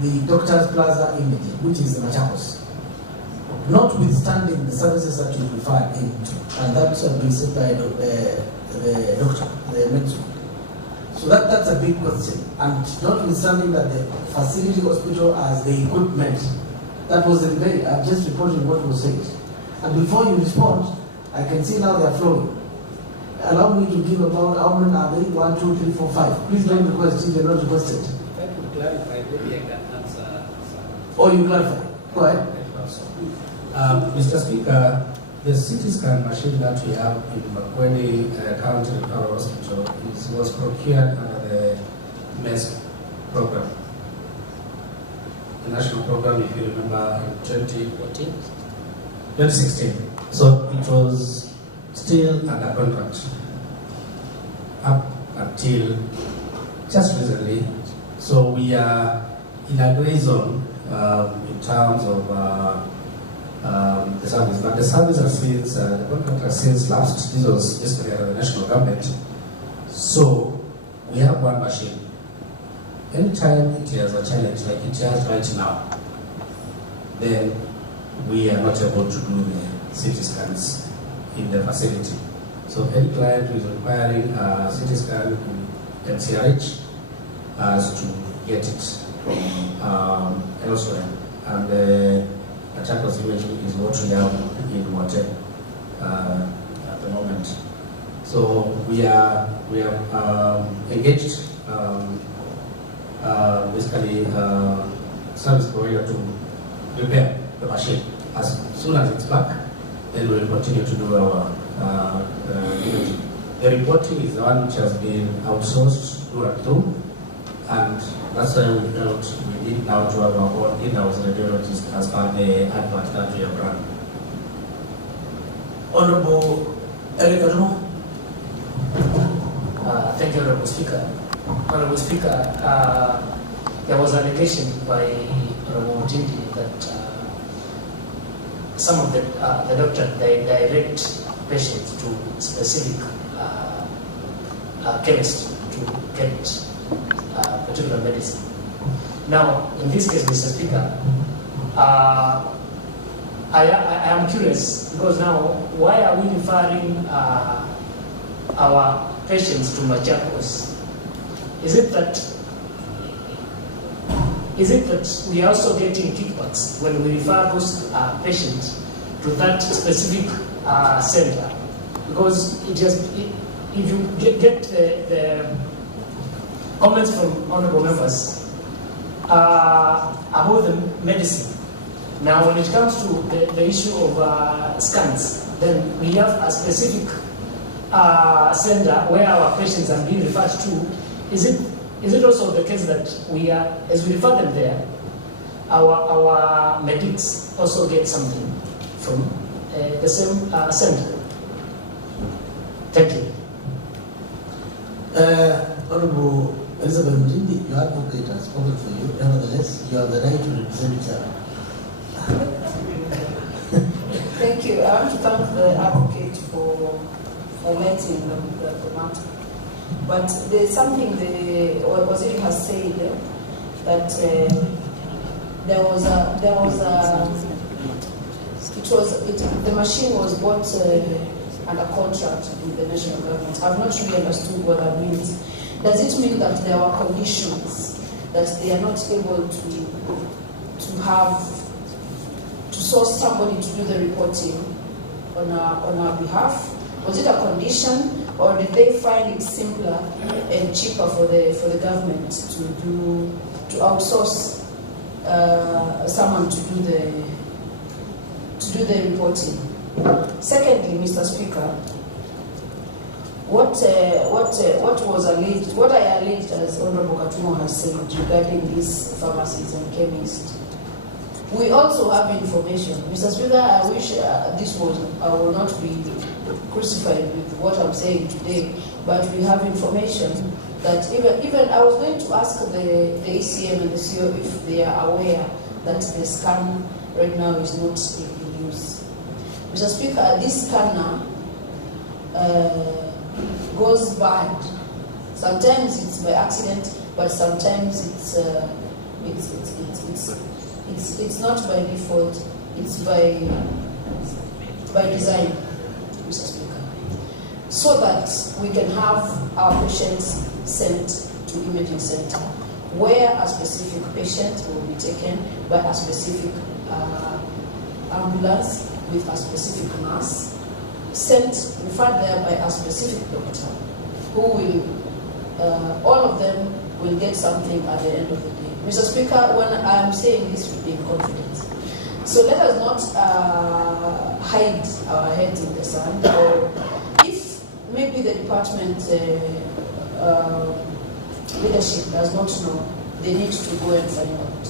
the Doctor's Plaza Imaging, which is the Machakos, notwithstanding the services that you referred into. And that's what been said by the doctor, the medicine. So that's a big question. And notwithstanding that the facility hospital has the equipment, that was the debate. I'm just reporting what was said. And before you respond, I can see now they are flowing. Allow me to give about how many are they? 1, 2, 3, 4, 5. Please don't request if you're not requested. If I could clarify, maybe I can answer. Oh, you clarify. Go ahead. Mr. Speaker, the CT scan machine that we have in Makueni County Referral Hospital was procured under the MES program, the national program, if you remember, in 2016. So it was still under contract up until just recently. So we are in a gray zone in terms of the service. But the service has since, the contract has since lapsed. This was yesterday at the national government. So we have one machine. Anytime it has a challenge like it has right now, then we are not able to do the CT scans in the facility. So any client who is requiring a CT scan in MCRH has to get it from elsewhere. And the Machakos imaging is what we have in Water at the moment. So we have engaged basically service provider to repair the machine. As soon as it's back, then we'll continue to do our imaging. The reporting is the one which has been outsourced through and through, and that's why we felt we need now to have our own in-house radiologist as per the advert that we have run. Honorable Eric Adumo. Thank you, Honorable Speaker. Honorable Speaker, there was an allegation by Honorable Mutindi that some of the doctors they direct patients to specific chemist to get particular medicine. Now, in this case, Mr. Speaker, I am curious because now, why are we referring our patients to Machakos? Is it that we are also getting kickbacks when we refer those patients to that specific center? Because if you get the comments from honorable members about the medicine. Now, when it comes to the issue of scans, then we have a specific center where our patients are being referred to. Is it also the case that we are, as we refer them there, our medics also get something from the same center? Thank you. Honorable Elizabeth Mutindi, your advocate has spoken for you. Nevertheless, you have the right to represent each other. Thank you. I want to thank the advocate for highlighting the matter. But there's something the Waziri has said that the machine was bought under contract with the national government. I've not really understood what that means. Does it mean that there were conditions that they are not able to source somebody to do the reporting on our behalf? Was it a condition, or did they find it simpler and cheaper for the government to outsource someone to do the reporting? Secondly, Mr. Speaker, what was alleged, what I alleged, as Honorable Katumo has said, regarding these pharmacies and chemists, we also have information. Mr. Speaker, I wish I will not be crucified with what I'm saying today, but we have information that even I was going to ask the ECM and the CEO if they are aware that the scan right now is not in use. Mr. Speaker, this scanner goes bad. Sometimes it's by accident, but sometimes it's not by default. It's by design, Mr. Speaker, so that we can have our patients sent to imaging center, where a specific patient will be taken by a specific ambulance with a specific nurse, referred there by a specific doctor, who will, all of them will get something at the end of the day. Mr. Speaker, when I'm saying this with being confident, so let us not hide our heads in the sand, or if maybe the department leadership does not know, they need to go and find out.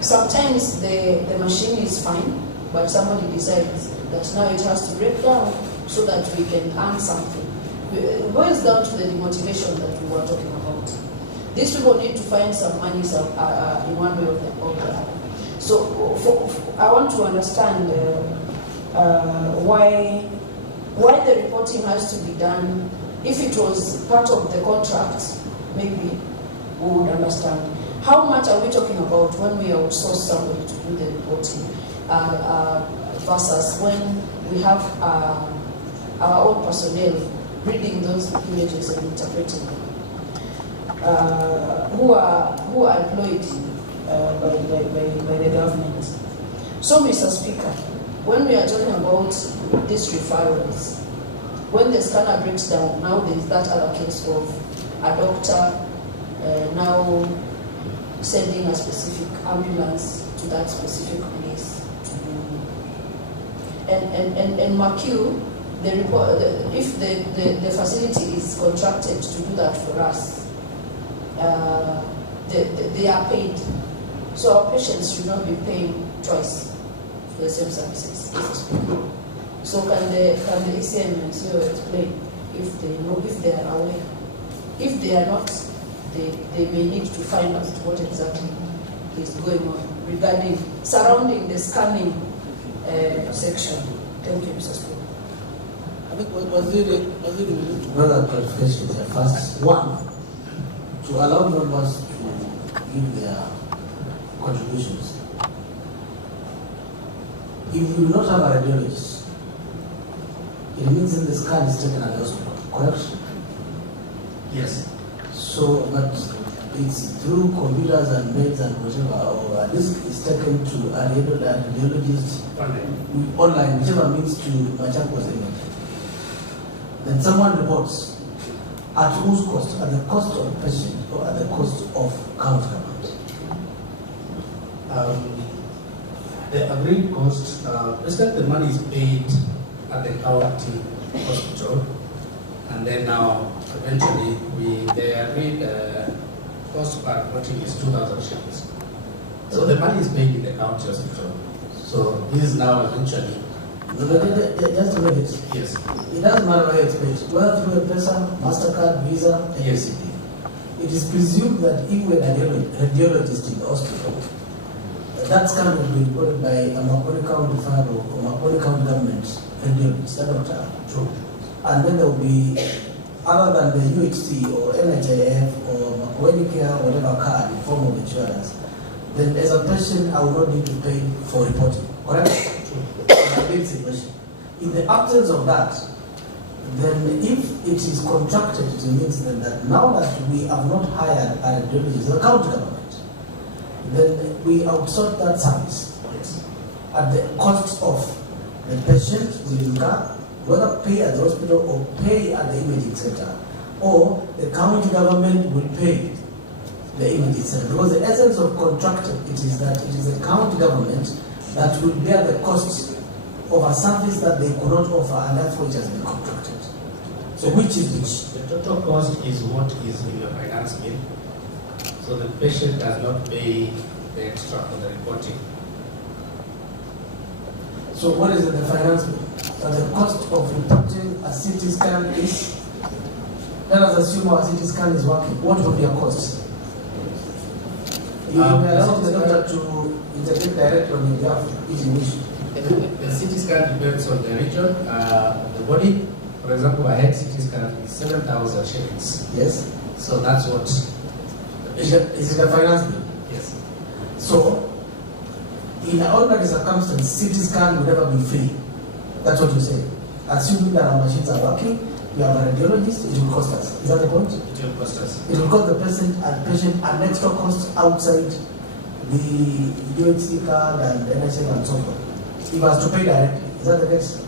Sometimes the machine is fine, but somebody decides that now it has to break down so that we can earn something. It boils down to the demotivation that we were talking about. These people need to find some money in one way or the other. So I want to understand why the reporting has to be done. If it was part of the contract, maybe we would understand. How much are we talking about when we outsource somebody to do the reporting versus when we have our own personnel reading those images and interpreting them, who are employed by the government. So, Mr. Speaker, when we are talking about these referrals, when the scanner breaks down, now there is that other case of a doctor now sending a specific ambulance to that specific place to do. And Maku, if the facility is contracted to do that for us, they are paid. So our patients should not be paying twice for the same services. So can the ECM and CEO explain if they know, if they are aware? If they are not, they may need to find out what exactly is going on regarding surrounding the scanning section. Thank you, Mr. Speaker. I think another clarification there. First, one, to allow members to give their contributions. If you do not have a radiologist, it means that the scan is taken at the hospital, correct? Yes. So, but it's through computers and mails and whatever, or this is taken to a radiologist online, whichever means to Machako's image. Then someone reports at whose cost? At the cost of the patient or at the cost of county government? The agreed cost, basically the money is paid at the county hospital, and then now eventually the agreed cost per reporting is 2,000 shillings. So the money is paid in the county hospital. So this is now eventually. Just a minute. Yes. It doesn't matter where it's paid, whether through a PESA, MasterCard, Visa, ACD. It is presumed that if we're a radiologist in the hospital, that scan will be reported by a Makueni County Fire or Makueni County government radiologist, a doctor. True. And then there will be, other than the UHC or NHIF or Makueni Care, whatever card in form of insurance, then as a patient, I will not need to pay for reporting, correct? In the absence of that, then if it is contracted, it means then that now that we have not hired a radiologist, the county government, then we outsource that service at the cost of the patient will incur, whether pay at the hospital or pay at the imaging center, or the county government will pay the imaging center. Because the essence of contracting it is that it is the county government that will bear the cost of a service that they could not offer, and therefore it has been contracted. So which is which? The total cost is what is in the finance bill. So the patient does not pay the extra for the reporting. So what is in the finance bill? So the cost of reporting a CT scan is, let us assume our CT scan is working. What would be a cost? You may allow the doctor to integrate directly on your behalf each issue. The CT scan depends on the region, the body. For example, a head CT scan is 7,000 shillings. Yes. So that's what. Is it a finance bill? Yes. So, in an ordinary circumstance, CT scan will never be free. That's what you say. Assuming that our machines are working, we have a radiologist, it will cost us. Is that the point? It will cost us. It will cost the patient an extra cost outside the UHC card and NHS and so forth. He was to pay directly. Is that the case?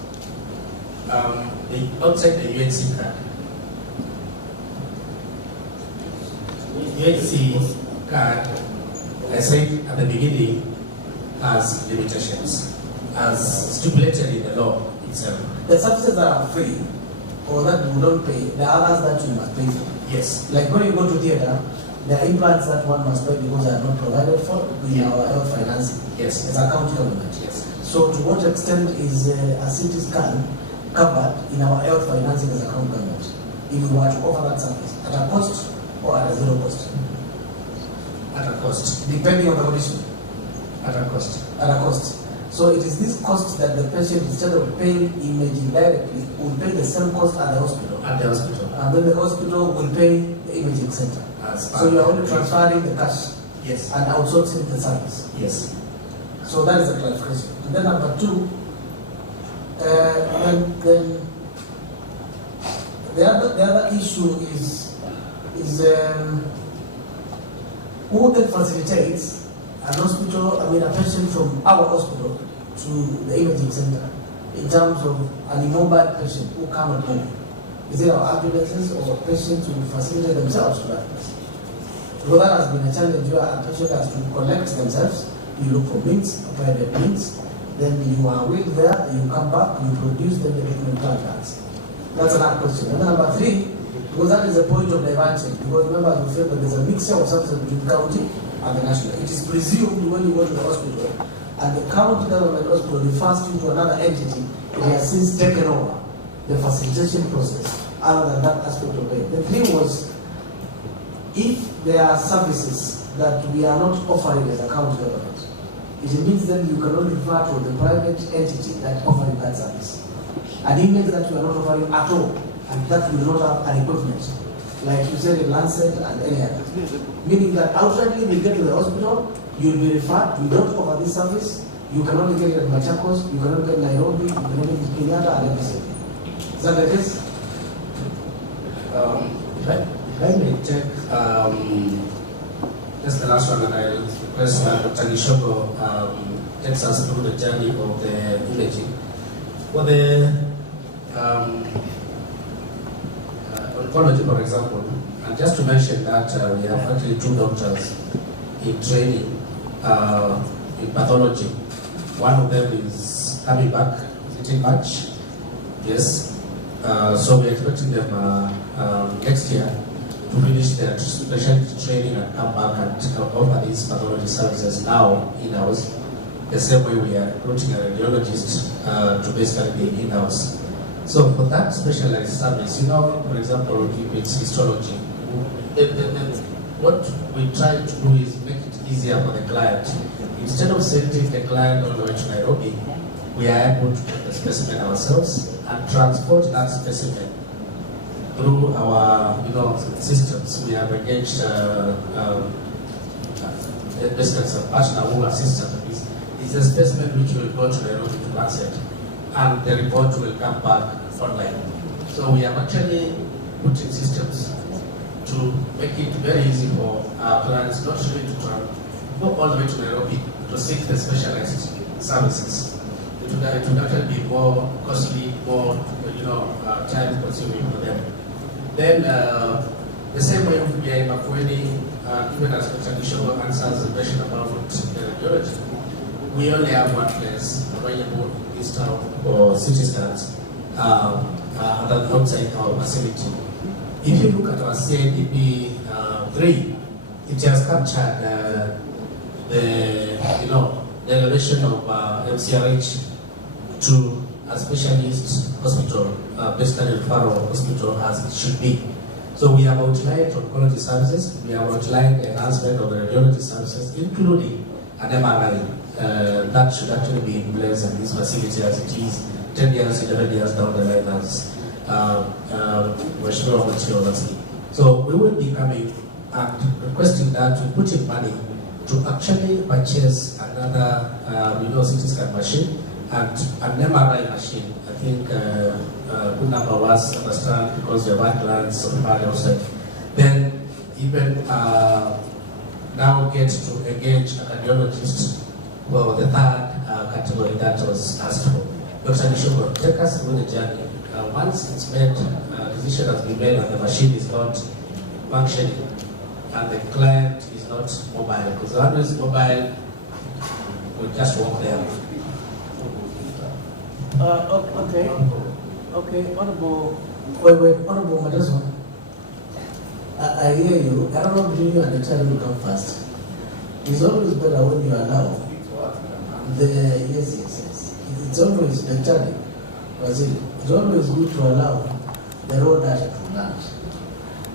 Outside the UHC card. UHC card, I said at the beginning, has limitations, as stipulated in the law itself. The services that are free or that you don't pay, the others that you must pay for. Yes. Like when you go to theater, there are implants that one must pay because they are not provided for in our health financing. Yes. It's a county government. Yes. So to what extent is a CT scan covered in our health financing as a county government if we were to offer that service at a cost or at a zero cost? At a cost. Depending on the condition. At a cost. At a cost. So it is this cost that the patient, instead of paying imaging directly, will pay the same cost at the hospital. At the hospital. And then the hospital will pay the imaging center. So you are only transferring the cash. Yes. And outsourcing the service. Yes. So that is the clarification. And then number two, then the other issue is who then facilitates a patient from our hospital to the imaging center in terms of an immobile patient who cannot move. Is it our ambulances or patients who facilitate themselves to that place? Because that has been a challenge where a patient has to collect themselves. You look for means, private means, then you are weak there, you come back, you produce, then the treatment plan starts. That's another question. And then number 3, because that is the point of diverting, because remember, as we said, that there's a mixture of services between the county and the national. It is presumed when you go to the hospital and the county government hospital refers you to another entity, it has since taken over the facilitation process other than that aspect of it. The 3 was, if there are services that we are not offering as a county government, it means then you cannot refer to the private entity that offering that service. And it means that you are not offering at all, and that will not have an equipment, like you said in Lancet and any other. Meaning that outrightly we get to the hospital, you'll be referred, we don't offer this service, you can only get it at Machakos, you cannot get Nairobi, you cannot get Kenyatta and everything. Is that the case? If I may check, just the last one, and I'll request Dr. Nishogo takes us through the journey of the imaging. For the oncology, for example, and just to mention that we have actually 2 doctors in training in pathology. One of them is coming back, is it in March? Yes. So we're expecting them next year to finish their specialty training and come back and offer these pathology services now in-house, the same way we are recruiting a radiologist to basically be in-house. So for that specialized service, for example, if it's histology, what we try to do is make it easier for the client. Instead of sending the client all the way to Nairobi, we are able to get the specimen ourselves and transport that specimen through our systems. We have engaged basically a partner who assists us. It's a specimen which will go to Nairobi to Lancet, and the report will come back online. So we have actually put in systems to make it very easy for our clients not really to go all the way to Nairobi to seek the specialized services. It would actually be more costly, more time consuming for them. Then the same way we are in Makueni, even as Dr. Nishogo answers the question about radiology, we only have one place available in this town for CT scans outside our facility. If you look at our CADP 3, it has captured the elevation of MCRH to a specialist hospital, basically referral hospital as it should be. So we have outlined oncology services, we have outlined the enhancement of the radiology services, including an MRI that should actually be in place in this facility as it is 10 years, 11 years down the line as we're sure of materials. So we will be coming and requesting that we put in money to actually purchase another CT scan machine and an MRI machine. I think good number of us understand because we have had clients on the outside. Then even now get to engage a cardiologist for the 3rd category that was asked for. Dr. Nishogo, take us through the journey. Once it's made, decision has been made and the machine is not functioning and the client is not mobile, because the one who is mobile will just walk there. Okay, Honorable Madaso, I hear you. I don't know between you and the child will come first. It's always better when you allow yes. It's always the child. It's always good to allow the raw data to land.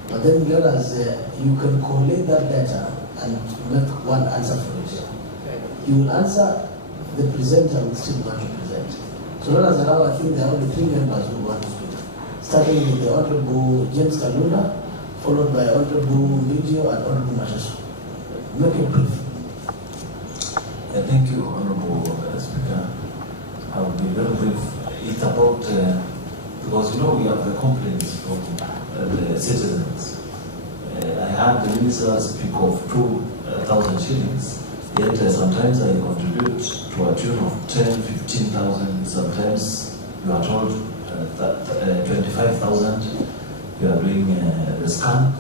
But then let us, you can collate that data and make one answer for it. You will answer, the presenter will still want to present. So let us allow, I think there are only 3 members who want to speak. Starting with the Honorable James Kalunda, followed by Honorable Video and Honorable Matasu. Make it brief. Thank you, Honorable Speaker. I will be very brief. It's about, because we have the complaints from the citizens. I heard the minister speak of 2,000 shillings, yet sometimes I contribute to a tune of 10,000, 15,000. Sometimes you are told that 25,000 you are doing the scan.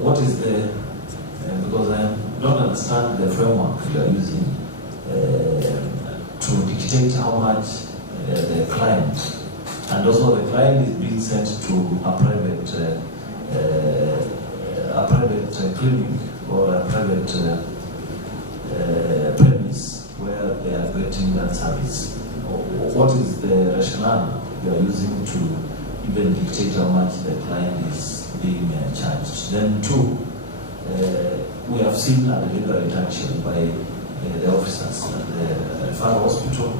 What is the, because I don't understand the framework you are using. to dictate how much the client, and also the client is being sent to a private clinic or a private premise where they are getting that service. What is the rationale you are using to even dictate how much the client is being charged? Then two, we have seen a deliberate action by the officers at the referral hospital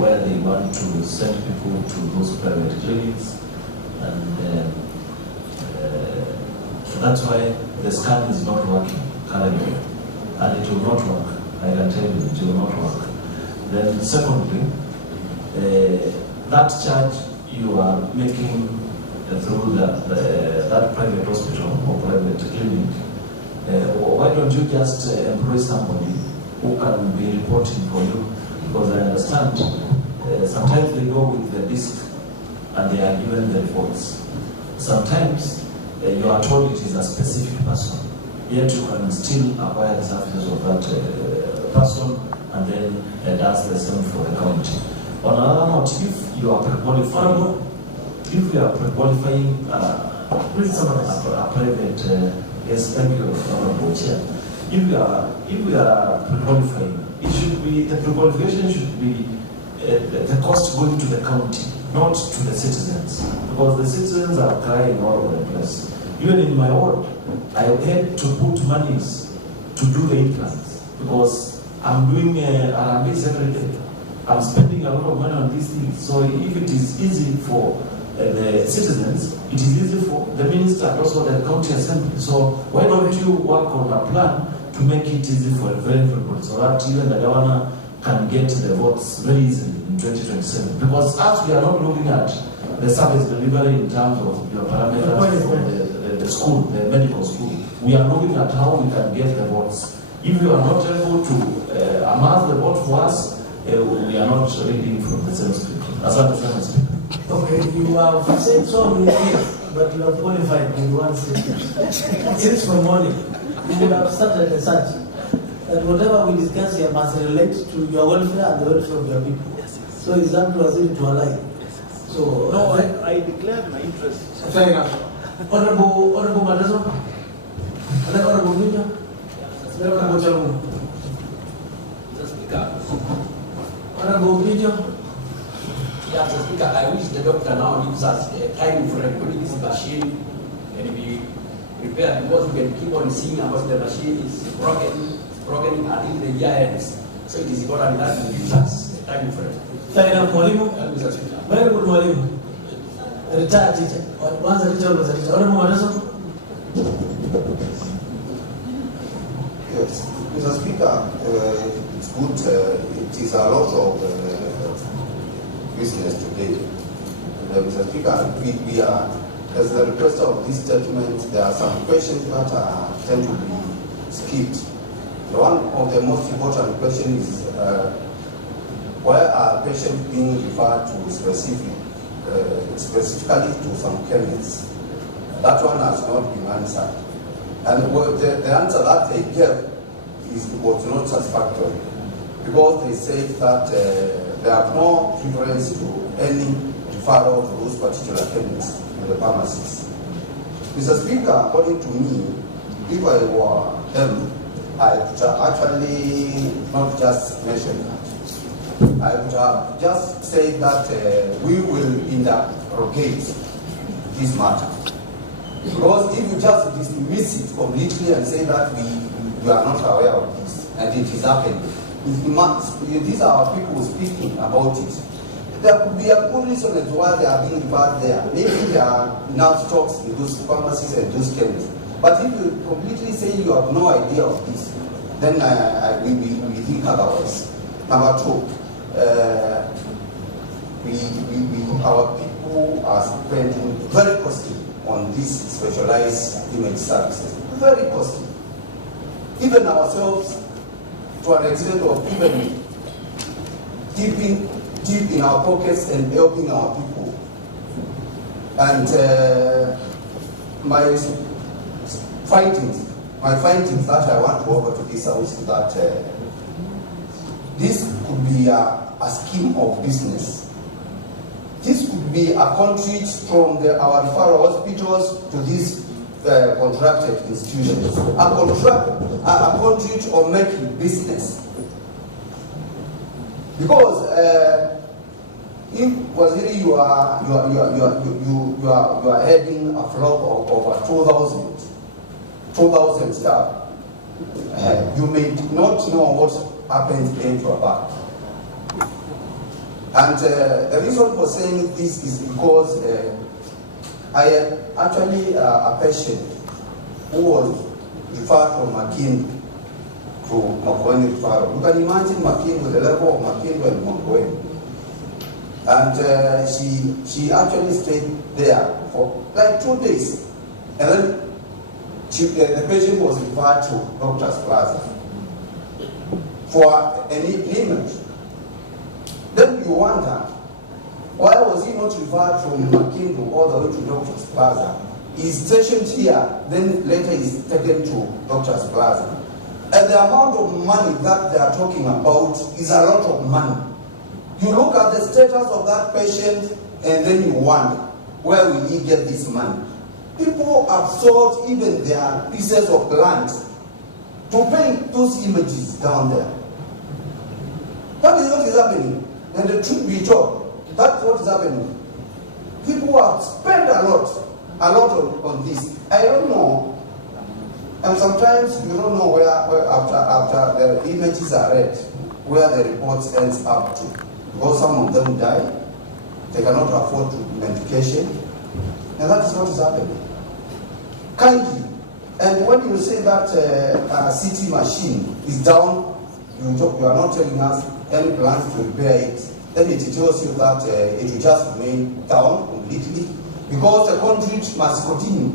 where they want to send people to those private clinics, and that's why the scan is not working currently, and it will not work. I can tell you, it will not work. Then secondly, that charge you are making through that private hospital or private clinic, why don't you just employ somebody who can be reporting for you? Because I understand sometimes they go with the disk and they are given the reports. Sometimes you are told it is a specific person, yet you can still acquire the services of that person and then does the same for the county. On another note, if you are pre-qualifying, a private, yes, thank you, Honorable Chair. If we are pre-qualifying, it should be, the pre-qualification should be the cost going to the county, not to the citizens, because the citizens are crying all over the place. Even in my ward, I had to put monies to do the implants because I'm doing RMBs every day. I'm spending a lot of money on these things. So if it is easy for the citizens, it is easy for the minister and also the county assembly. So why don't you work on a plan to make it easy for everybody so that even the governor can get the votes very easily in 2027? Because as we are not looking at the service delivery in terms of your parameters for the school, the medical school, we are looking at how we can get the votes. If you are not able to amass the vote for us, we are not reading from the same script. As I understand. Okay, you have said so many things, but you have qualified in one sentence. Since from morning, you would have started a search that whatever we discuss here must relate to your welfare and the welfare of your people. So it's up to us to align. So no, I declared my interest. Fair enough. Honorable Madazo, Honorable Minja, Honorable Jamu. Honorable Minja. Yeah, Mr. Speaker, I wish the doctor now gives us a time frame when this machine can be repaired, because we can keep on seeing about the machine is broken until the year ends. So it is important that we gives us a time frame. Fair enough, Mwalimu. Very good, Mwalimu. Retired teacher. Once a teacher was a teacher. Honorable Madazo. Yes, Mr. Speaker, it's good. It is a lot of business today. And, Mr. Speaker, we are, as the requester of this statement, there are some questions that tend to be skipped. One of the most important questions is why are patients being referred to specifically to some chemists? That one has not been answered. And the answer that they gave was not satisfactory, because they said that they have no preference to any referral to those particular chemists in the pharmacies. Mr. Speaker, according to me, if I were them, I would actually not just mention that. I would have just said that we will interrogate this matter. Because if you just dismiss it completely and say that we are not aware of this and it is happening, these are our people speaking about it. There could be a good reason as to why they are being referred there. Maybe there are enough stocks in those pharmacies and those chemists. But if you completely say you have no idea of this, then we think otherwise. Number two, our people are spending very costly on these specialized image services. Very costly. Even ourselves, to an extent of even dipping deep in our pockets and helping our people. And my findings that I want to offer to this house is that this could be a scheme of business. This could be a conduit from our referral hospitals to these contracted institutions. A conduit of making business. Because if Waziri, you are heading a flock of over 2,000 staff, you may not know what happens in your back. And the reason for saying this is because I had actually a patient who was referred from Makueni to Makueni referral. You can imagine Makueni with the level of Makueni and Makueni. And she actually stayed there for like 2 days. And then the patient was referred to Doctor's Plaza for an image. Then you wonder, why was he not referred from Makueni all the way to Doctor's Plaza? He's stationed here, then later he's taken to Doctor's Plaza. And the amount of money that they are talking about is a lot of money. You look at the status of that patient and then you wonder, where will he get this money? People have sold even their pieces of land to paint those images down there. That is what is happening. And the truth be told, that's what is happening. People have spent a lot on this. I don't know. And sometimes you don't know where after the images are read, where the report ends up to. Because some of them die, they cannot afford medication, and that is what is happening. Kindly. And when you say that CT machine is down, you are not telling us any plans to repair it, then it tells you that it will just remain down completely, because the conduit must continue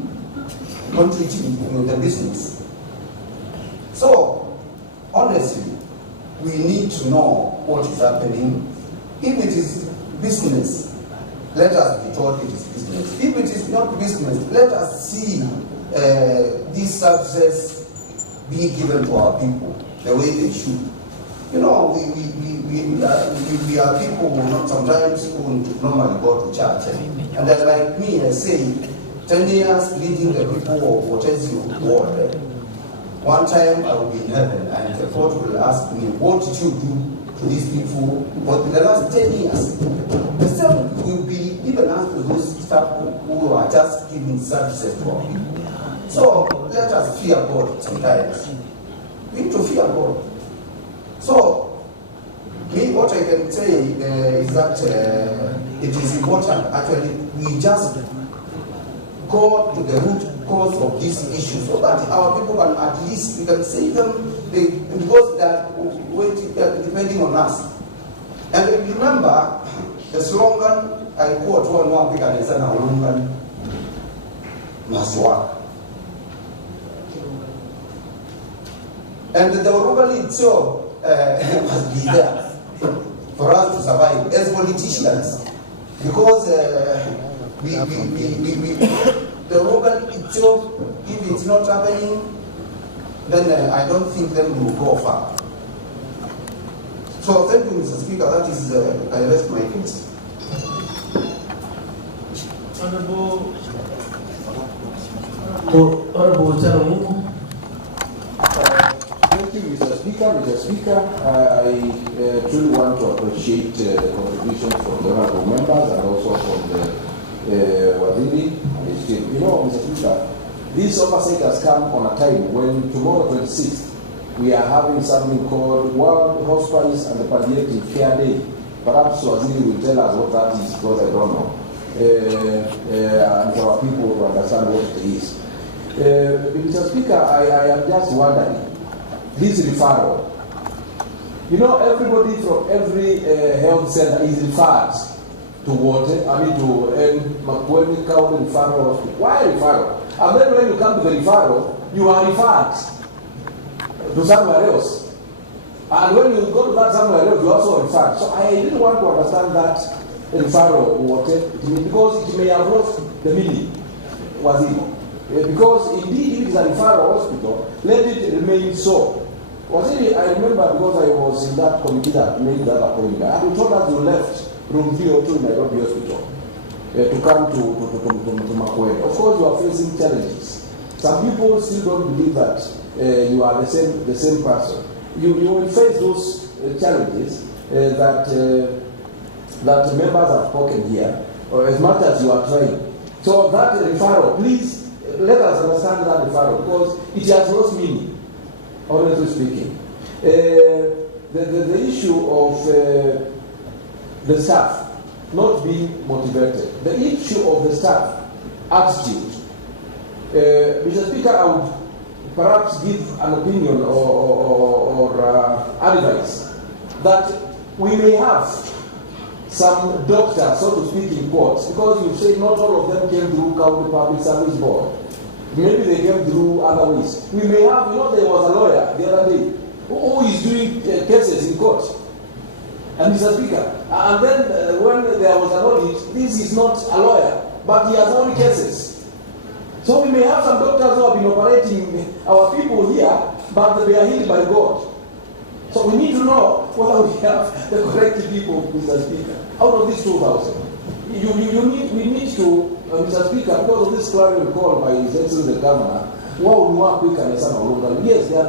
contributing the business. So, honestly, we need to know what is happening. If it is business, let us be told it is business. If it is not business, let us see these services be given to our people the way they should. You know, we are people who not sometimes who normally go to church. And then, like me, I say, 10 years leading the people of Wotezi world. One time I will be in heaven and the court will ask me, what did you do to these people for the last 10 years? The same will be even asked to those staff who are just giving services to our people. So let us fear God sometimes. We need to fear God. So, me, what I can say is that it is important, actually, we just go to the root cause of this issue so that our people can at least, we can save them because they are depending on us. And remember, the slogan I quote, one African is slogan must work. And the Urubali itself must be there for us to survive as politicians, because the Urubali itself, if it's not happening, then I don't think then we will go far. So thank you, Mr. Speaker. That is, I rest my case. Honorable Charamungu. Thank you, Mr. Speaker. Mr. Speaker, I truly want to appreciate the contributions from the honorable members and also from the Waziri and his team. You know, Mr. Speaker, this oversight has come on a time when tomorrow, 26th, we are having something called World Hospice and the Palliative Care Day. Perhaps Waziri will tell us what that is, because I don't know. And for our people to understand what it is. Mr. Speaker, I am just wondering, this referral, you know, everybody from every health center is referred to water, to Makueni County Referral Hospital. Why referral? And then when you come to the referral, you are referred to somewhere else. And when you go to that somewhere else, you also referred. So I really want to understand that referral water, because it may have lost the meaning. Was it? Because indeed, if it is a referral hospital, let it remain so. I remember because I was in that committee that made that appointment. And you told us you left room 302 in Nairobi Hospital to come to Makueni. Of course, you are facing challenges. Some people still don't believe that you are the same person. You will face those challenges that members have spoken here, or as much as you are trying. So that referral, please let us understand that referral because it has lost meaning, honestly speaking. The issue of the staff not being motivated, the issue of the staff attitude. Mr. Speaker, I would perhaps give an opinion or advice that we may have some doctors, so to speak, in courts, because you say not all of them came through County Public Service Board. Maybe they came through other ways. We may have, there was a lawyer the other day who is doing cases in court. And Mr. Speaker, and then when there was an audit, this is not a lawyer, but he has only cases. So we may have some doctors who have been operating our people here, but they are healed by God. So we need to know whether we have the correct people, Mr. Speaker. Out of these 2,000, we need to, Mr. Speaker, because of this clarion call by His Excellency the Governor, yes, there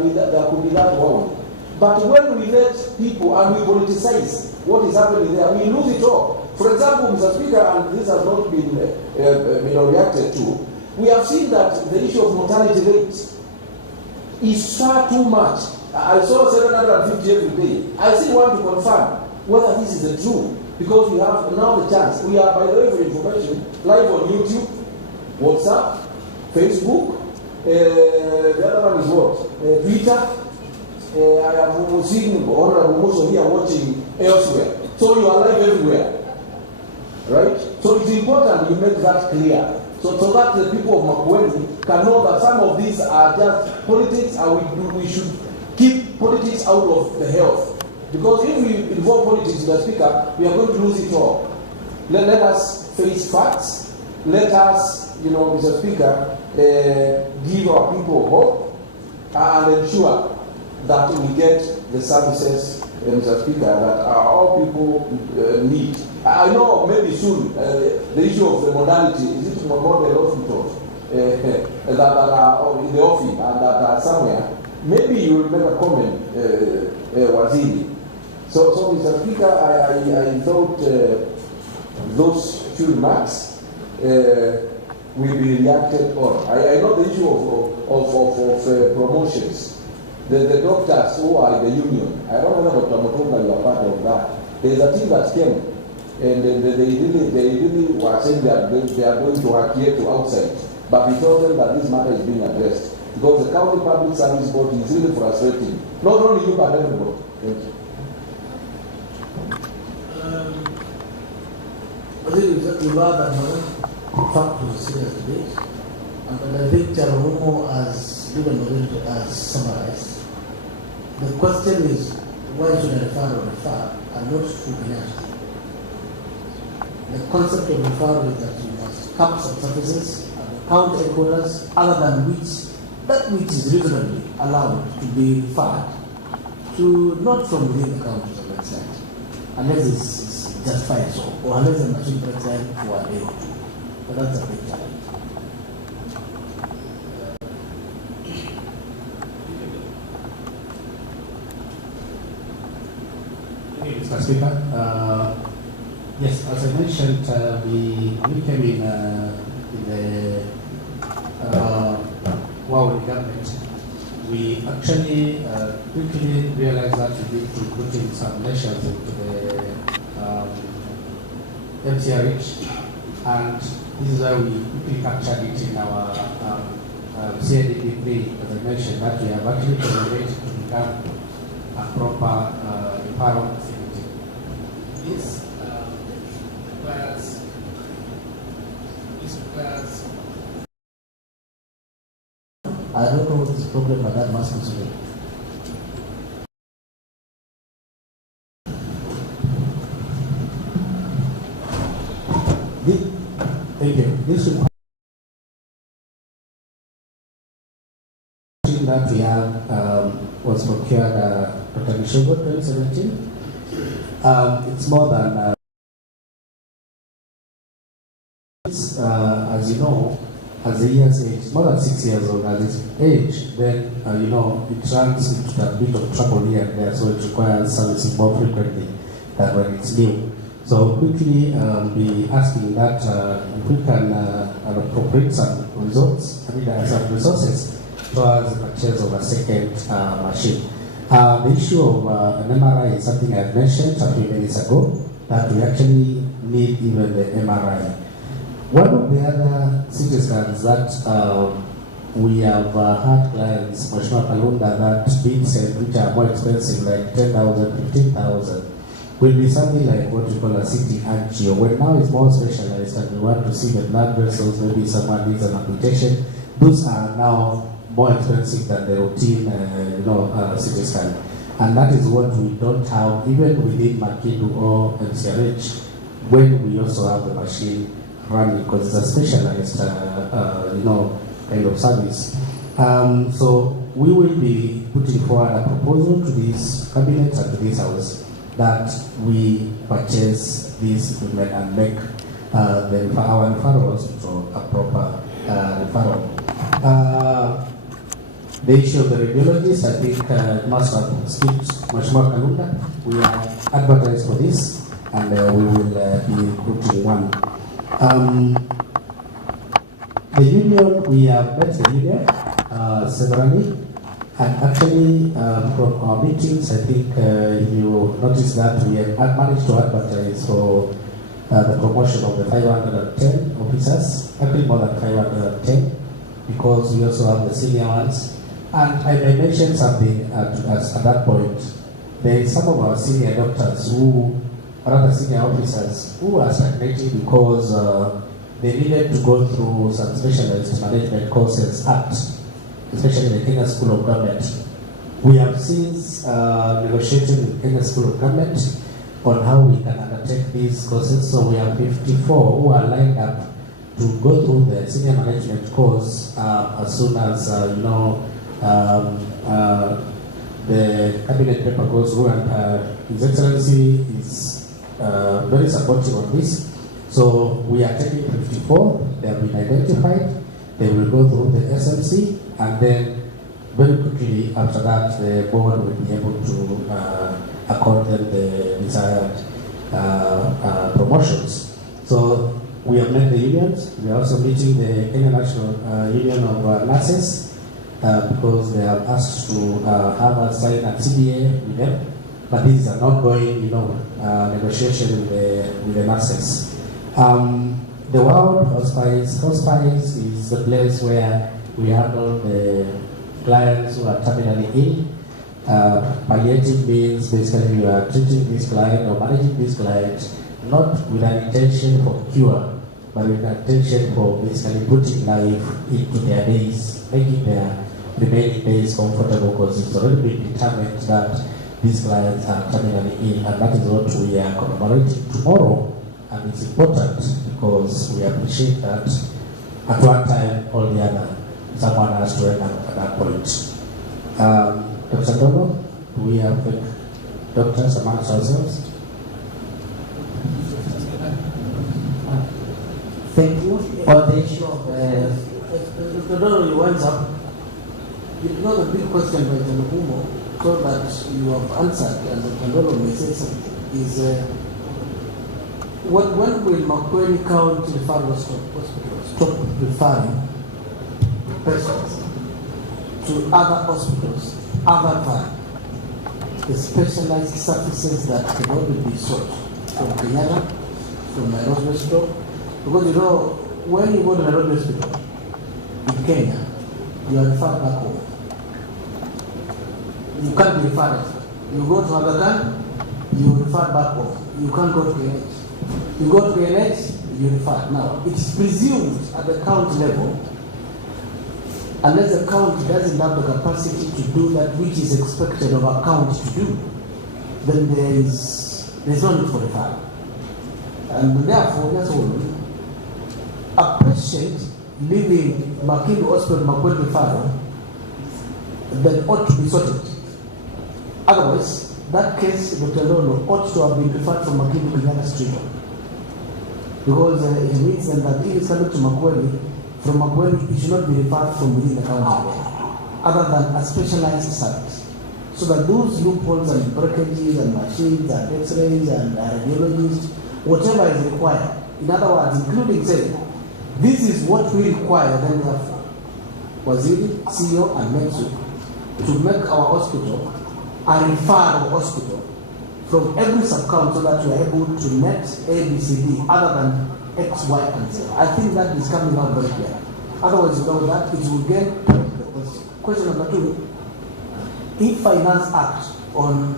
could be that one. But when we let people and we politicize what is happening there, we lose it all. For example, Mr. Speaker, and this has not been reacted to, we have seen that the issue of mortality rate is far too much. I saw 750 every day. I still want to confirm whether this is the truth, because we have now the chance. We are, by the way, for information, live on YouTube, WhatsApp, Facebook. The other one is what? Twitter. I have seen Honorable Muso here watching elsewhere. So you are live everywhere. Right? So it's important you make that clear. So that the people of Makueni can know that some of these are just politics and we should keep politics out of the health. Because if we involve politics, Mr. Speaker, we are going to lose it all. Let us face facts. Let us, Mr. Speaker, give our people hope and ensure that we get the services, Mr. Speaker, that our people need. I know maybe soon the issue of the modality, is it model hospitals that are in the office and that are somewhere, maybe you will make a comment, Waziri. So Mr. Speaker, I thought those few remarks will be reacted on. I know the issue of promotions. The doctors who are in the union, I don't know whether Dr. Mutunga you are part of that. There's a team that came and they really were saying that they are going to adhere to outside. But we told them that this matter is being addressed. Because the County Public Service Board is really frustrating. Not only you, but everybody. Thank you. You've had another fact to serious debate. And I think Charamumo has summarized. The question is, why should I refer and not to penalty? The concept of referral is that you must cap some services and count headquarters other than that which is reasonably allowed to be referred to, not from within the county to an extent, unless it's justified so, or unless the machine breaks down for a day or two. But that's a big challenge. Mr. Speaker, yes, as I mentioned, we came in the Makueni government. We actually quickly realized that we need to put in some measures into the MCRH, and this is why we quickly captured it in our CIDP 3, as I mentioned, that we have actually converted to become a proper referral facility. This requires I don't know this problem, but that must be solved. Thank you. This requires that we have was procured Dr. Nishogo 2017. It's more than as you know, as the years age, more than 6 years old as its age, then you know it runs into a bit of trouble here and there, so it requires servicing more frequently than when it's new. So quickly be asking that if we can appropriate some some resources towards the purchase of a second machine. The issue of an MRI is something I mentioned a few minutes ago, that we actually need even the MRI. One of the other CT scans that we have had clients, Mheshimiwa Kalunda, that being said, which are more expensive, like 10,000, 15,000, will be something like what we call a CT angio. When now it's more specialized and we want to see the blood vessels, maybe someone needs an amputation, those are now more expensive than the routine CT scan. And that is what we don't have even within Makindu or MCRH, when we also have the machine running, because it's a specialized kind of service. So we will be putting forward a proposal to this cabinet and to this house that we purchase this equipment and make our referral hospital a proper referral. The issue of the radiologists, I think must have skipped much more Kalunda. We are advertised for this, and we will be recruiting one. The union, we have met the union severally, and actually from our meetings, I think you noticed that we have managed to advertise for the promotion of the 510 officers, actually more than 510, because we also have the senior ones. And I mentioned something at that point. There is some of our senior doctors rather senior officers who are stagnating because they needed to go through some specialized management courses especially the Kenya School of Government. We have since negotiated with Kenya School of Government on how we can undertake these courses. So we have 54 who are lined up to go through the senior management course as soon as the cabinet paper goes through, and His Excellency is very supportive on this. So we are taking 54, they have been identified, they will go through the SMC, and then very quickly after that the board will be able to accord them the desired promotions. So we have met the unions, we are also meeting the Kenya National Union of Nurses, because they have asked to have us sign a CBA with them, but this is an ongoing, negotiation with the nurses. The World Hospice is the place where we handle the clients who are terminally ill. Palliative means basically you are treating this client or managing this client not with an intention for cure, but with an intention for basically putting life into their days, making their remaining days comfortable, because it's already been determined that these clients are terminally ill, and that is what we are commemorating tomorrow. And it's important because we appreciate that at one time or the other, someone has to end up at that point. Dr. Dono, do we have doctors amongst ourselves? Thank you. On the issue of Dr. Dono, you went up. You know the big question by the Lukumo, so that you have answered, and Dr. Dono may say something, is when will Makueni County Referral Hospital stop referring patients to other hospitals other than the specialized services that can only be sought from Kenyatta, from Nairobi Hospital? Because when you go to Nairobi Hospital in Kenya, you are referred back home. You can't be referred. You go to Agakan, you refer back home. You can't go to KNH. You go to KNH, you refer. Now, it's presumed at the county level, unless the county doesn't have the capacity to do that which is expected of a county to do, then there's no need for referral. And therefore, that's all. A patient leaving Makindu Hospital, Makueni referral, that ought to be sorted. Otherwise, that case, Dr. Lolo, ought to have been referred from Makueni to Kenyatta Street. Because it means then that if it's coming to Makueni, from Makueni, it should not be referred from within the county, other than a specialized service. So that those loopholes and breakages and machines and x-rays and radiologists, whatever is required, in other words, including saying, this is what we require, then therefore, Waziri, CEO, and METSU, to make our hospital a referral hospital from every sub-count so that we are able to net A, B, C, D, other than X, Y, and Z. I think that is coming out very clear. Otherwise, without that, it will get the question. Question number 2. If Finance Act on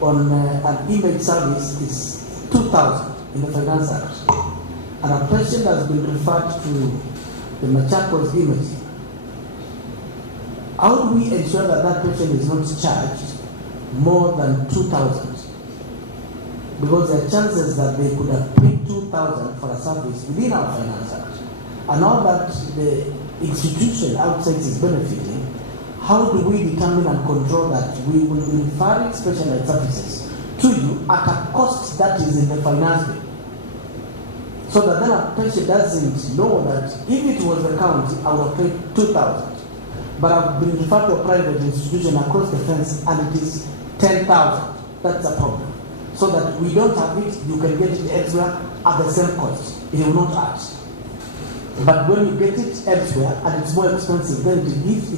an image service is 2,000 in the Finance Act, and a patient has been referred to the Machakos image, how do we ensure that that patient is not charged more than 2,000? Because there are chances that they could have paid 2,000 for a service within our Finance Act. And now that the institution outside is benefiting, how do we determine and control that we will be referring specialized services to you at a cost that is in the finance bill? So that then a patient doesn't know that if it was the county, I would have paid 2,000. But I've been referred to a private institution across the fence and it is 10,000. That's a problem. So that we don't have it, you can get it elsewhere at the same cost. It will not add. But when you get it elsewhere and it's more expensive, then it beats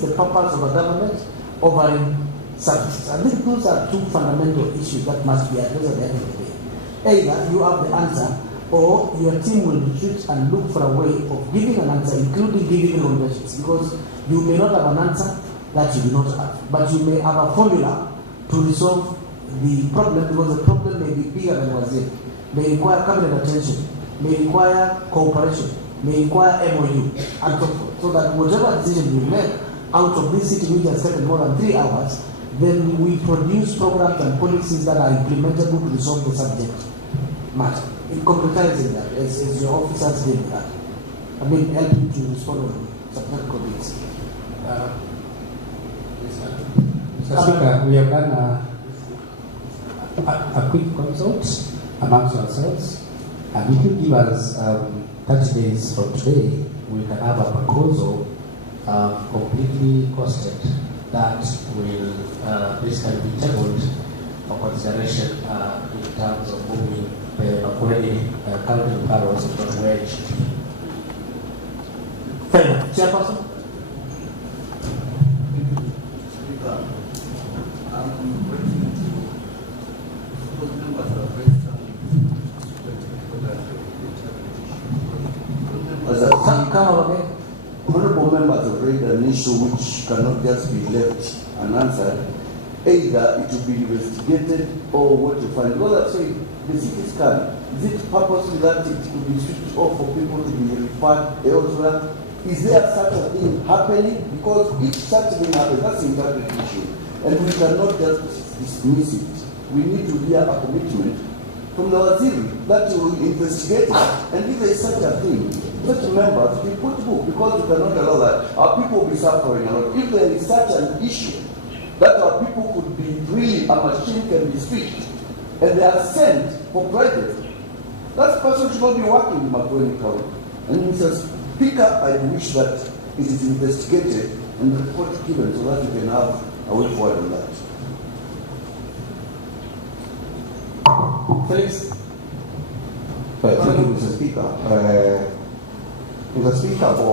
the purpose of a government offering services. I think those are two fundamental issues that must be addressed at the end of the day. Either you have the answer, or your team will retreat and look for a way of giving an answer, including giving recommendations, because you may not have an answer that you do not have, but you may have a formula to resolve the problem, because the problem may be bigger than was it, may require cabinet attention, may require cooperation, may require MOU, and so forth. So that whatever decision we make out of this sitting, which has taken more than 3 hours, then we produce programs and policies that are implementable to resolve the subject matter. In concretizing that, as your officers did that, I mean, helping to respond on subject comments. Mr. Speaker, we have done a quick consult amongst ourselves, and if you give us 30 days from today, we can have a proposal completely costed that will basically be tabled for consideration in terms of moving the Makueni county paros from where it should be. Fair enough. Chairperson? Honorable members have raised an issue which cannot just be left unanswered. Either it will be investigated or what you find. Well, I'd say the CT scan, is it purposely that it could be switched off for people to be referred elsewhere? Is there such a thing happening? Because if such a thing happens, that's an integrity issue. And we cannot just dismiss it. We need to hear a commitment from the Waziri that will investigate it. And if there is such a thing, let members be put book, because we cannot allow that. Our people will be suffering a lot. If there is such an issue that our people could be really, a machine can be switched, and they are sent for private, that person should not be working in Makueni County. And Mr. Speaker, I wish that it is investigated and the report given so that we can have a way forward on that. Felix? Thank you, Mr. Speaker. Mr. Speaker, for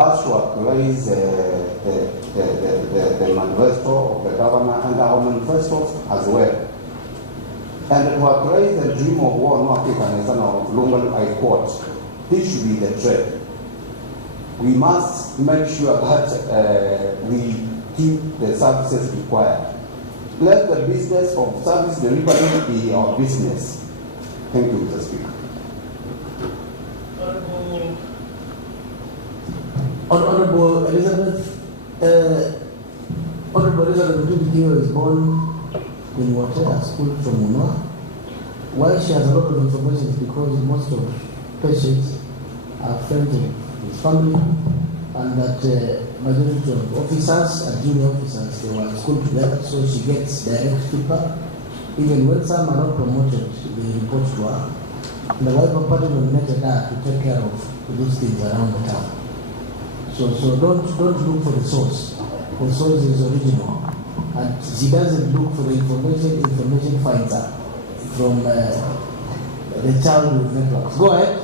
us to apprise the manifesto of the governor and our manifestos as well, and to apprise the dream of war, no African as of Lungan, I quote, this should be the trend. We must make sure that we keep the services required. Let the business of service delivery be our business. Thank you, Mr. Speaker. Honorable Elizabeth, Honorable Elizabeth Dubikio is born in Water School from Munwa. Why she has a lot of information is because most of patients are friends of his family, and that majority of officers and junior officers, they were at school together, so she gets direct feedback. Even when some are not promoted, they report to her. And the wife of party nominated her to take care of those things around the town. So don't look for the source. The source is original. And she doesn't look for the information finds her from the childhood networks. Go ahead.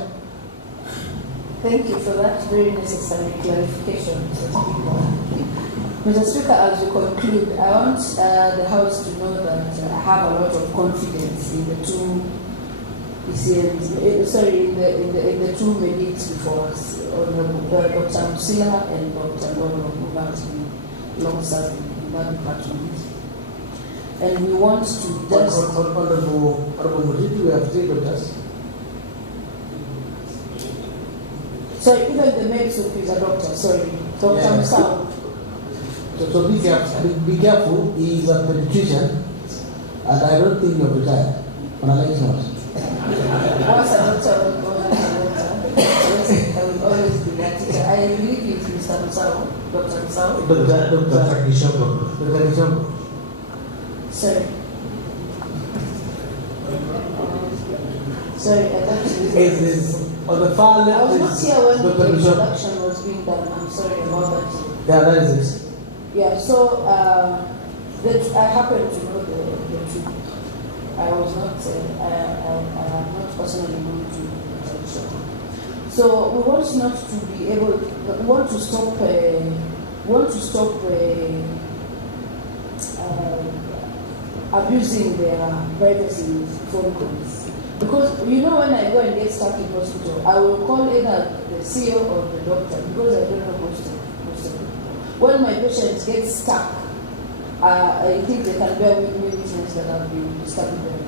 Thank you for that very necessary clarification, Mr. Speaker. Mr. Speaker, as we conclude, I want the House to know that I have a lot of confidence in the two ECMs, in the two medics before us, Dr. Musila and Dr. Lolo, who has been long-serving in that department. And we want to just... Honorable Mujiti, we have 3 doctors. So even the med soup is a doctor, sorry. Dr. Musao. So be careful, he is a pediatrician, and I don't think you're retired. Once a doctor, I will always be that teacher. I believe it's Mr. Musao, Dr. Musao. Dr. Kishambo. Sorry. Sorry, I thought you on the far left. I was not here when the introduction was being done. I'm sorry about that. Yeah, that is it. Yeah, so I happen to know the two. I was not, I have not personally known to. So we want not to be able, we want to stop abusing their privacy with phone calls. Because you know, when I go and get stuck in hospital, I will call either the CEO or the doctor because I don't know most of them. When my patients get stuck, I think they can bear with me witness that I've been disturbing them.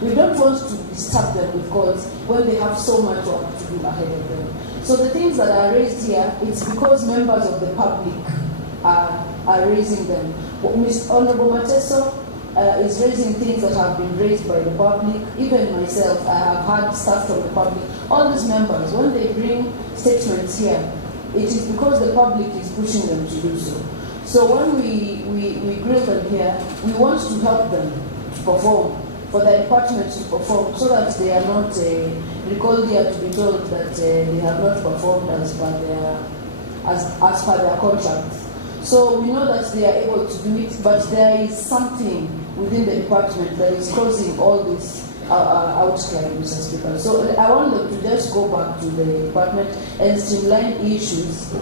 We don't want to disturb them with calls when they have so much work to do ahead of them. So the things that are raised here, it's because members of the public are raising them. Ms. Honorable Mateso is raising things that have been raised by the public. Even myself, I have had stuff from the public. All these members, when they bring statements here, it is because the public is pushing them to do so. So when we grill them here, we want to help them to perform, for the department to perform, so that they are not recalled here to be told that they have not performed as per their contract. So we know that they are able to do it, but there is something within the department that is causing all this outcry, Mr. Speaker. So I want them to just go back to the department and streamline issues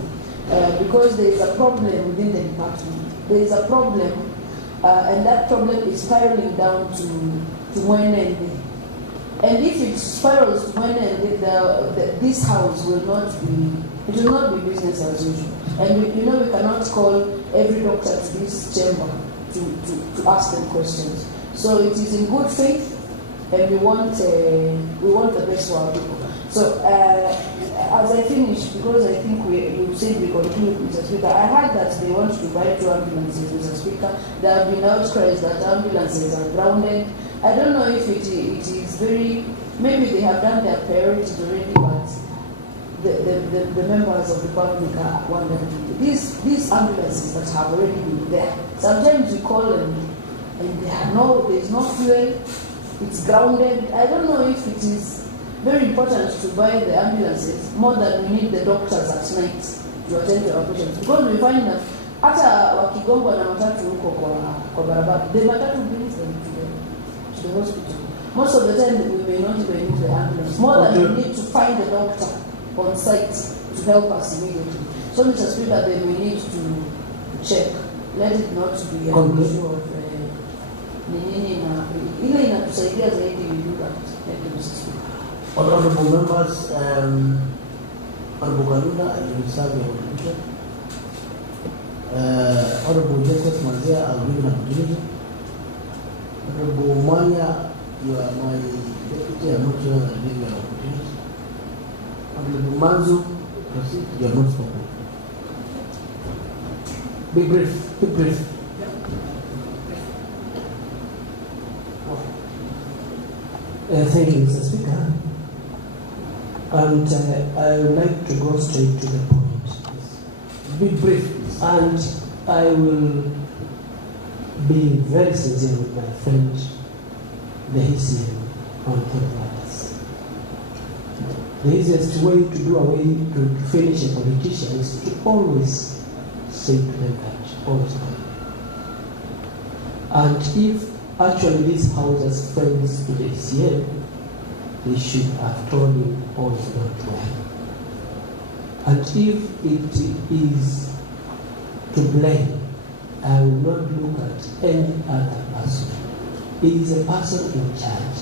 because there is a problem within the department. There is a problem, and that problem is spiraling down to Makueni. And if it spirals to Makueni, this house will not be business as usual. And we cannot call every doctor to this chamber to ask them questions. So it is in good faith, and we want the best for our people. So as I finish, because I think you said we conclude, Mr. Speaker, I heard that they want to buy 2 ambulances, Mr. Speaker. There have been outcries that ambulances are grounded. I don't know if it is very, maybe they have done their priorities already, but the members of the public are wondering. These ambulances that have already been there, sometimes we call them and there's no fuel, it's grounded. I don't know if it is very important to buy the ambulances more than we need the doctors at night to attend to our patients, because we find that hata wakigongwa na matatu huko kwa barabara, the matatu brings them to the hospital. Most of the time we may not even need the ambulance, more than we need to find the doctor on site to help us immediately. So, Mr. Speaker, they may need to check. Let it not be an issue of ile inatusaidia zaidi we do that. Thank you, Mr. Speaker. Honorable members, Honorable Kalunda, I will serve your contribution. Honorable Justice Mazia, I will give an opportunity. Honorable Mwanya, you are my deputy, I'm not sure that I give you an opportunity. Honorable Manzu, proceed, you are not spoken. Be brief, be brief. Thank you, Mr. Speaker. And I would like to go straight to the point. be brief, and I will be very sincere with my friend, the ECM, on health matters. The easiest way to do away to finish a politician is to always say to them that all is well. And if actually this house has friends with the ECM, they should have told him all is not well. And if it is to blame, I will not look at any other person. It is a person in charge.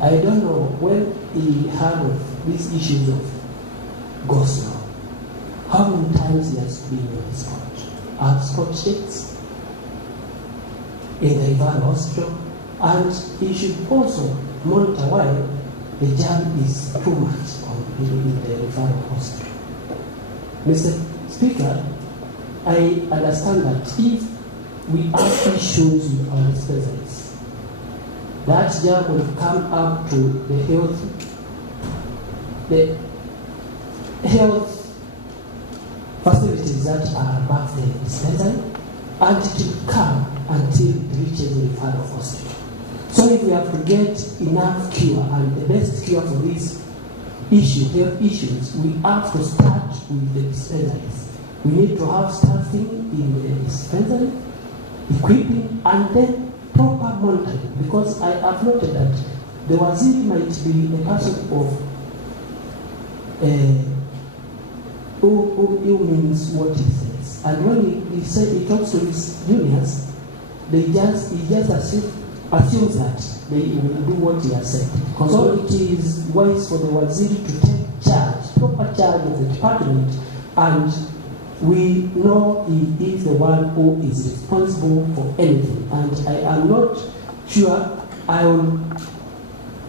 I don't know when he heard of these issues of gospel, how many times he has been on his court. I've scored checks in the River Hospital, and he should also monitor why the jam is too much in the River Hospital. Mr. Speaker, I understand that if we have issues with our specialists, that jam will come up to the health facilities that are above the dispensary, and it will come until it reaches the referral hospital. So if we have to get enough cure, and the best cure for these health issues, we have to start with the dispensaries. We need to have staffing in the dispensary, equipping, and then proper monitoring. Because I have noted that the waziri might be a person of who means what he says. And when he talks to his juniors, he just assumes that they will do what he has said. So it is wise for the waziri to take charge, proper charge of the department, and we know he is the one who is responsible for anything. And I am not sure I will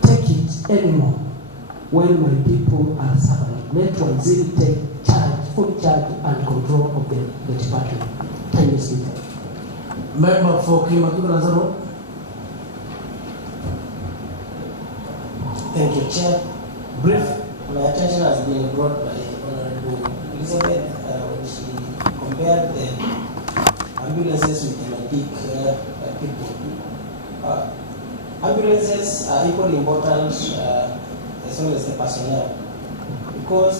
take it anymore when my people are suffering. Let waziri take charge, full charge and control of the department. Thank you, Speaker. Member for Kimakuka Lazaro. Thank you, Chair. Brief. My attention has been brought by Honorable Elizabeth when she compared the ambulances with nomadic people. Ambulances are equally important as well as the personnel, because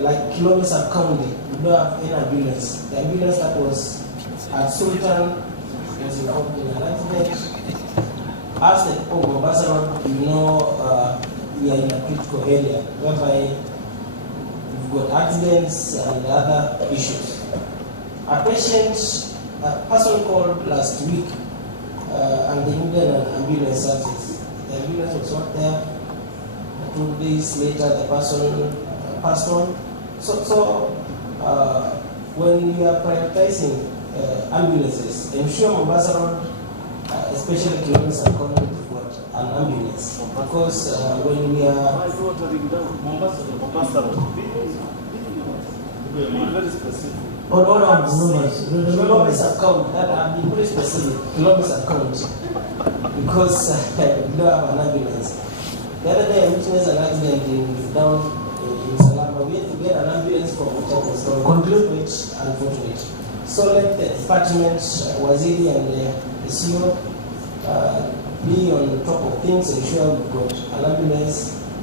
like kilometers county, we don't have any ambulance. The ambulance that was at Sultan was involved in an accident. As the people of Mombasa, we are in a critical area whereby we've got accidents and other issues. A person called last week and they needed an ambulance service. The ambulance was not there. 2 days later, the person passed on. So when we are prioritizing ambulances, ensure Mombasa Road, especially kilometers are covered with an ambulance. Because when we are very specific. Kilometers account that have been very specific. Kilometers account because we don't have an ambulance. The other day I witnessed an accident down in Salama. We had to get an ambulance from Uchako. Conclude which unfortunate. So let the department, Waziri and the CEO be on top of things, ensure we've got an ambulance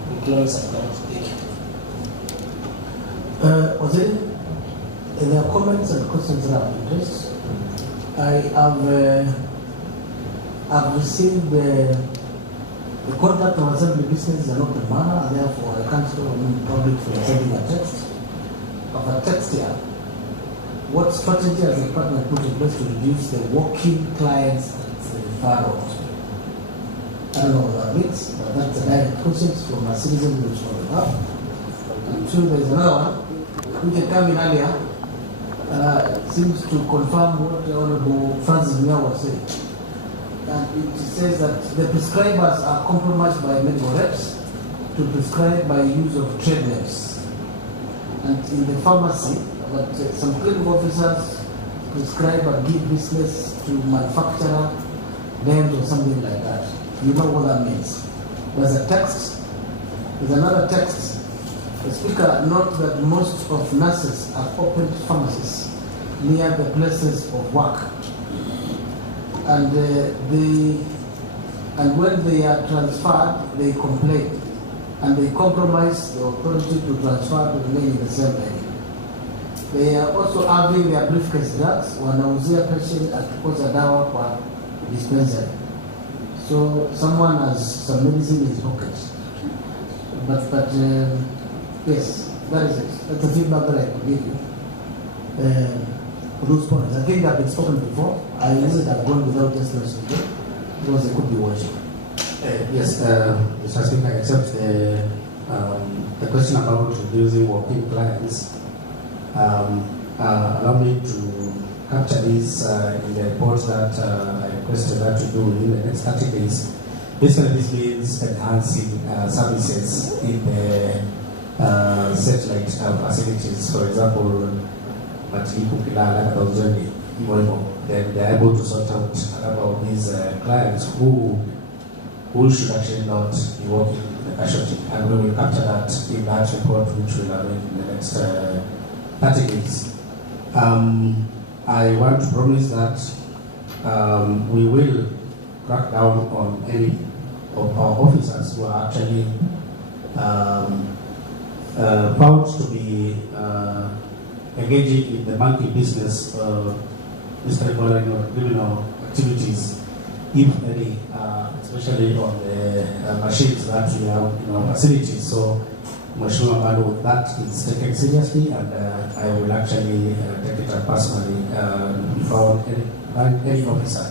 in kilometers account. Thank you. Waziri, there are comments and questions around this. I've received the contact of assembly business are not the manner, and therefore I can't go in public for sending a text. Of a text here. What strategy has the department put in place to reduce the walking clients at the referral hospital? I don't know what that means, but that's a direct question from a citizen who is following up. I'm sure there's another one which had come in earlier. Seems to confirm what the Honorable Francis Mia was saying. And it says that the prescribers are compromised by medical reps to prescribe by use of trade names. And in the pharmacy, but some clinical officers prescribe and give business to manufacturer names or something like that. You know what that means. There's a text, there's another text Speaker, note that most of nurses have opened pharmacies near the places of work. And when they are transferred, they complain. And they compromise the authority to transfer to remain in the same area. They are also having their briefcase drugs, wanauzia patient akikosa dawa kwa dispensary. So someone has some medicine in his pocket. But yes, that is it. That's the feedback that I could give you. Those points, I think I've been spoken before. I wouldn't have gone without just listening because they could be watching. Yes, Mr. Speaker, except the question about reducing walk-in clients. Allow me to capture this in the report that I requested that to do in the next 30 days. Basically, this means enhancing services in the satellite facilities. For example, Matiku, Kilala, Kauzoni, then they are able to sort out a number of these clients who should actually not be working in the casualty. And we will capture that in that report, which will have in the next 30 days. I want to promise that we will crack down on any of our officers who are actually found to be engaging in the banking business, criminal activities, if any, especially on the machines that we have in our facilities. So, Mheshimiwa Malu, that is taken seriously, and I will actually take it up personally. If found any officer,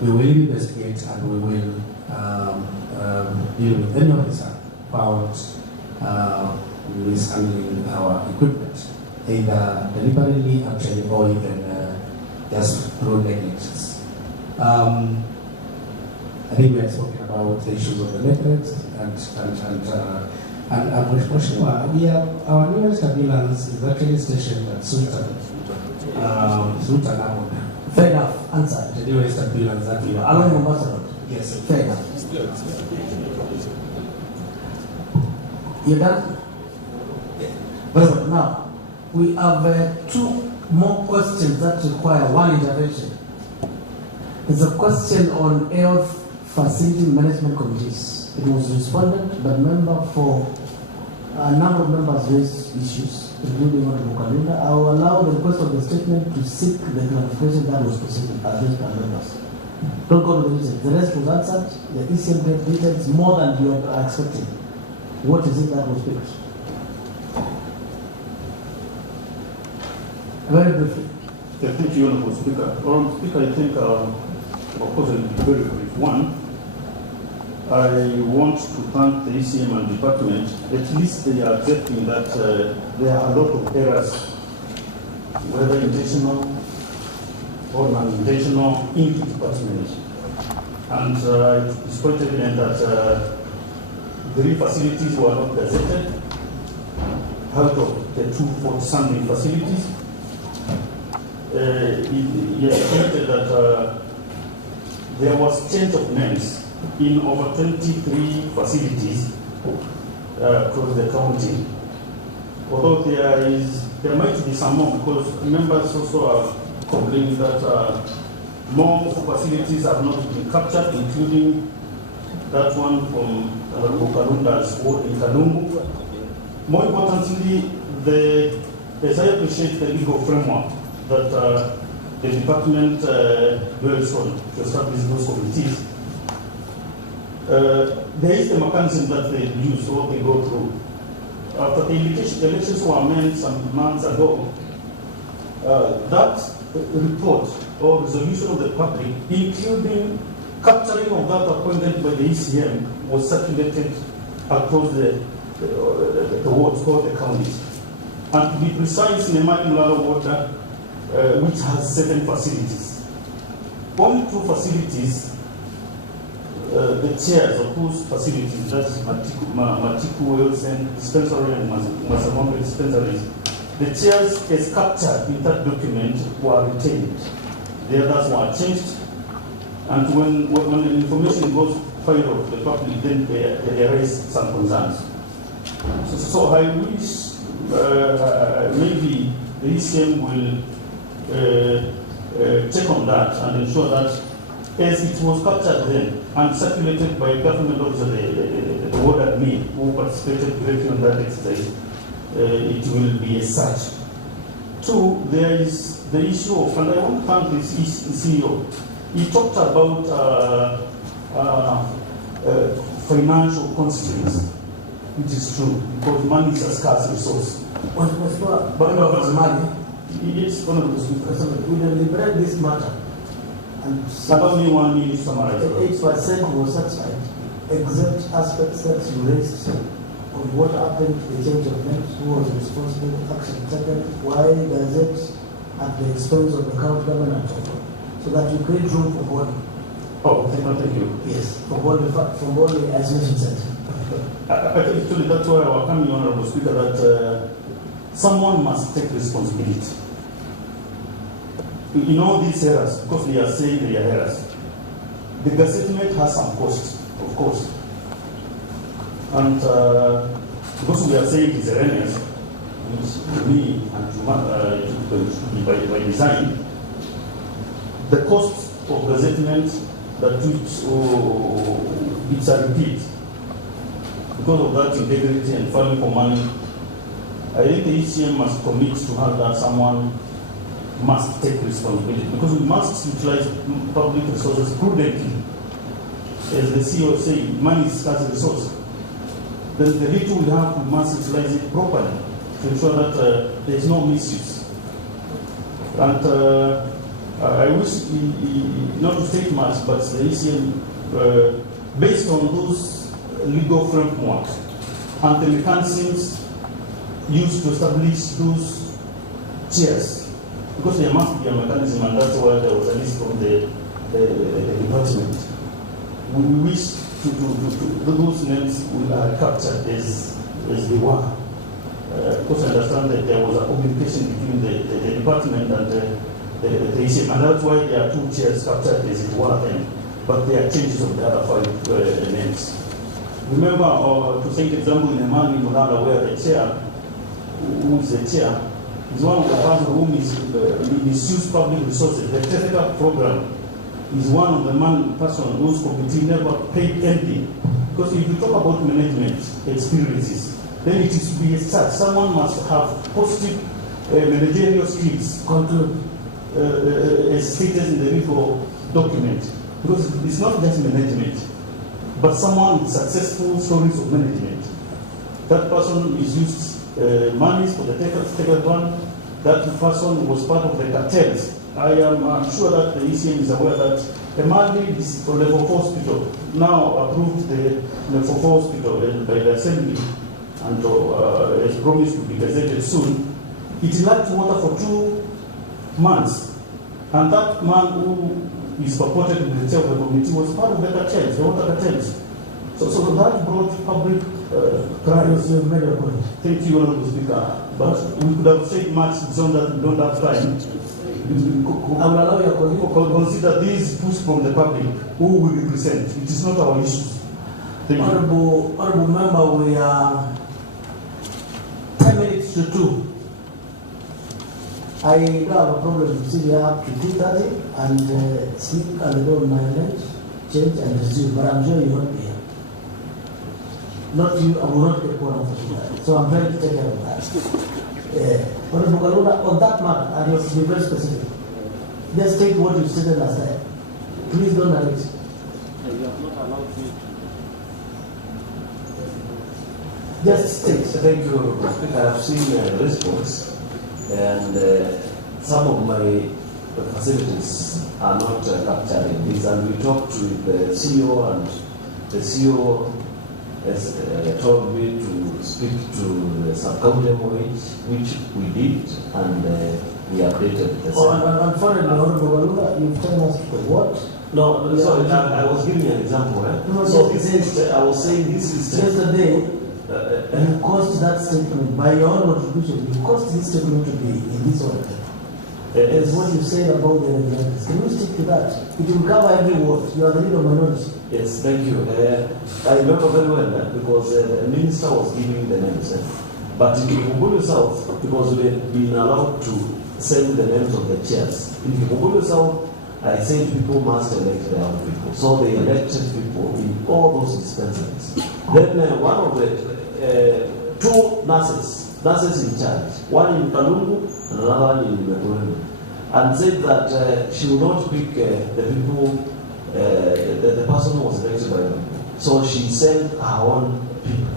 we will investigate and we will deal with any officer found mishandling our equipment, either deliberately, actually, or even just through negligence. I think we have spoken about the issues of the methods and our newest ambulance is actually stationed at Sultan Ahmed. Fair enough, answer. The newest ambulance that we are. Along Mombasa Road. Yes. Fair enough. You done? Well, now, we have two more questions that require one intervention. There's a question on health facility management committees. It was responded, but a number of members raised issues, including one of Mukalunda. I will allow the request of the statement to seek the clarification that was specific addressed by members. Don't go to the reason. The rest was answered. The ECM gave details more than you are expecting. What is it that was picked? Very briefly. Yeah, thank you, Honorable Speaker. Honorable Speaker, I think, of course, it will be very brief. One, I want to thank the ECM and department. At least they are accepting that there are a lot of errors, whether intentional or non-intentional, in the department. And it's quite evident that 3 facilities were not gazetted out of the 240-something facilities. He estimated that there was change of names in over 23 facilities across the county. Although there might be some more, because members also are complaining that more facilities have not been captured, including that one from Mukalunda's ward in Kalungu. More importantly, as I appreciate the legal framework that the department dwells on to establish those committees, there is the mechanism that they use or they go through. After the elections were made some months ago, that report or resolution of the public, including capturing of that appointed by the ECM, was circulated across the wards called the counties. And to be precise, in Emmanuel Water, which has 7 facilities. Only 2 facilities, the chairs of whose facilities, that's Matiku Wilson Dispensary and Masamombe Dispensaries, the chairs as captured in that document were retained. The others were changed, and when the information goes filed of the public, then they raise some concerns. So I wish maybe the ECM will check on that and ensure that as it was captured then and circulated by government officer, the word admin who participated greatly on that exercise, it will be as such. Two, there is the issue of, and I want to thank this CEO, he talked about financial constraints, which is true, because money is a scarce resource. But money, yes, one of those we deliberate this matter. And allow me 1 minute to summarize. 8% was satisfied, except aspects that you raised of what happened, the change of names, who was responsible, action taken, why does it at the expense of the county government and so forth, so that you create room for body. Oh, thank you. Yes, for body isolation center. Actually, that's why I was coming, Honorable Speaker, that someone must take responsibility. In all these errors, because they are saying they are errors, the gazettement has some cost, of course. And because we are saying it's erroneous, which to me and by design, the cost of gazettement that it's a repeat. Because of that integrity and value for money, I think the ECM must commit to have that someone must take responsibility, because we must utilize public resources prudently. As the CEO said, money is a scarce resource. The little we have, we must utilize it properly to ensure that there is no misuse. And I wish, not to take much, but the ECM, based on those legal framework and the mechanisms used to establish those chairs, because there must be a mechanism, and that's why there was a list from the department. We wish those names are captured as they were. Because I understand that there was a communication between the department and the ECM, and that's why there are 2 chairs captured as it were then, but there are changes of the other 5 names. Remember, to take example, in a man in Uganda where the chair, who is the chair, is one of the persons who misuse public resources. The technical program is one of the person whose committee never paid anything. Because if you talk about management experiences, then it is to be as such. Someone must have positive managerial skills as stated in the legal document. Because it's not just management, but someone with successful stories of management. That person is used monies for the technical one. That person was part of the cartels. I'm sure that the ECM is aware that a mandate is for level 4 hospital, now approved the level 4 hospital by the Assembly and is promised to be gazetted soon. It lacked water for 2 months. And that man who is purported to be the chair of the committee was part of the cartels, the water cartels. So that brought public crimes. Thank you, Honorable Speaker. But we could have said much on that we don't have time. Consider these push from the public who we represent. It is not our issue. Honorable Member, we are 10 minutes to 2. I don't have a problem to sit here up to 2:30 and sleep and go on my lunch, change and resume, but I'm sure you won't be here. Not you, I will not get one for that. So I'm trying to take care of that. Honorable Kalula, on that matter, and you must be very specific. Just take what you stated last time. Please don't narrate. You have not allowed me to. Just state. Thank you, Speaker. I have seen the response, and some of my facilities are not capturing this. And we talked with the CEO, and the CEO has told me to speak to the sub-county MOH, which we did, and we updated the unfortunately, Honorable Kalula, you've told us what? No, sorry, I was giving an example. No, so this is, I was saying this is yesterday. You caused that statement by your own contribution. You caused this statement to be in this order. is what you said about the regulators. Can you stick to that? It will cover every word. You are the leader of minority. Yes, thank you. I remember very well because the minister was giving the names. But in Kibugulu South, because we had been allowed to send the names of the chairs, in Kibugulu South, I said people must elect their own people. So they elected people in all those dispensaries. Then one of the two nurses in charge, one in Kalungu and another one in Makueni, and said that she would not pick the people, the person who was elected by them. So she sent her own people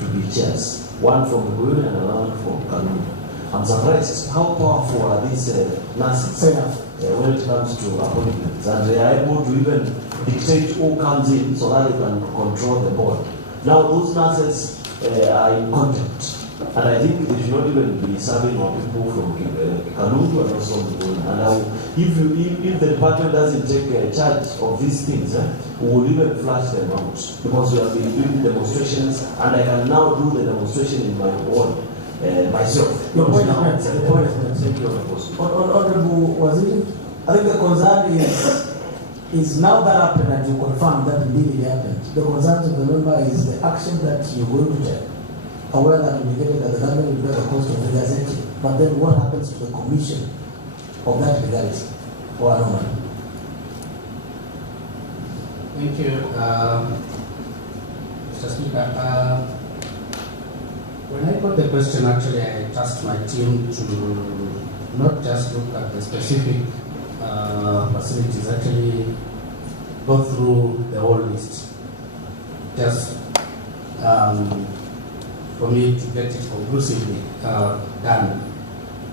to be chairs, one from Makueni and another from Kalungu. I'm surprised how powerful are these nurses when it comes to appointments, and they are able to even dictate who comes in so that they can control the board. Now those nurses are in contact, and I think they should not even be serving our people from Kalungu and also Makueni. And if the department doesn't take charge of these things, we will even flash them out, because we have been doing demonstrations, and I can now do the demonstration in my ward. Myself. Your point is made. Thank you, Honorable Waziri, I think the concern is now that happened and you confirm that indeed it happened. The concern of the member is the action that you're going to take. Aware that indicated that the government will bear the cost of legality. But then what happens to the commission of that legality or anomaly? Thank you, Mr. Speaker. When I got the question, actually, I tasked my team to not just look at the specific facilities, actually go through the whole list. Just for me to get it conclusively done.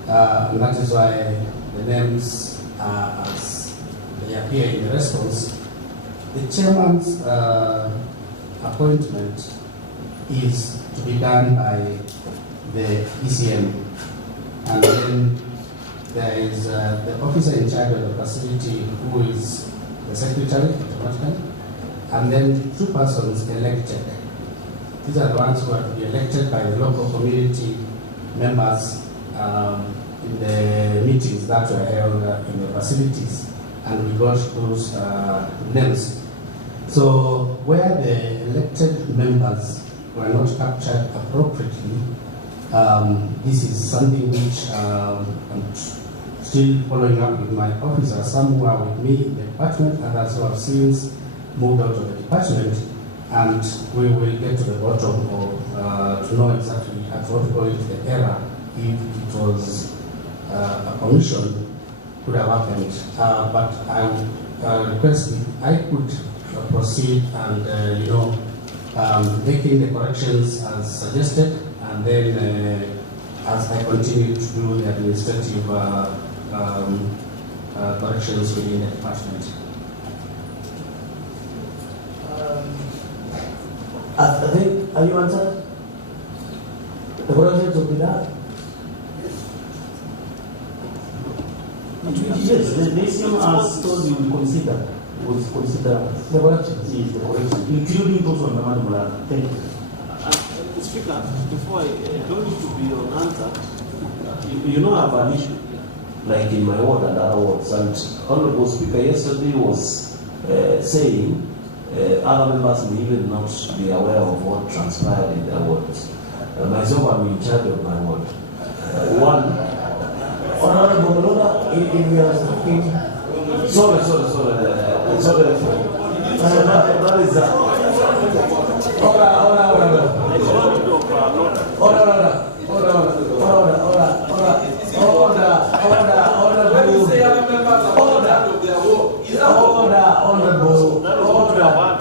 And that is why the names, as they appear in the response, the chairman's appointment is to be done by the ECM, and then there is the officer in charge of the facility, who is the secretary, and then two persons elected. These are the ones who are to be elected by the local community members in the meetings that were held in the facilities, and we got those names. So where the elected members were not captured appropriately, this is something which I'm still following up with my officers, some who are with me in the department, others who have since moved out of the department, and we will get to the bottom of to know exactly at what point the error, if it was a commission, could have happened. But I would request if I could proceed and making the corrections as suggested, and then as I continue to do the administrative corrections within the department. I think, are you answered? The corrections will be done? Yes, the ECM has told you will consider. Was consider the correction, including those on the manual. Thank you. Speaker, before I don't need to be on answer. You know, I have an issue, like in my ward and other wards, and Honorable Speaker yesterday was saying other members may even not be aware of what transpired in their wards. Myself, I'm in charge of my ward. Honorable Lula, if you are speaking. Sorry. That is that.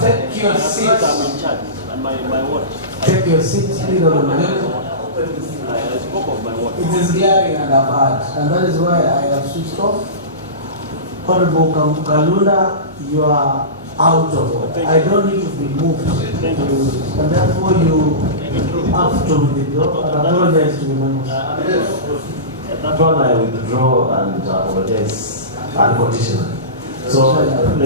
Take your seat. Take your seat, please. I spoke of my word. It is glaring and I've had, and that is why I have switched off. Honorable Kalunda, you are out of order. I don't need to be moved. And therefore you have to withdraw and apologize to the members. That one I withdraw and apologize unconditionally. So, no.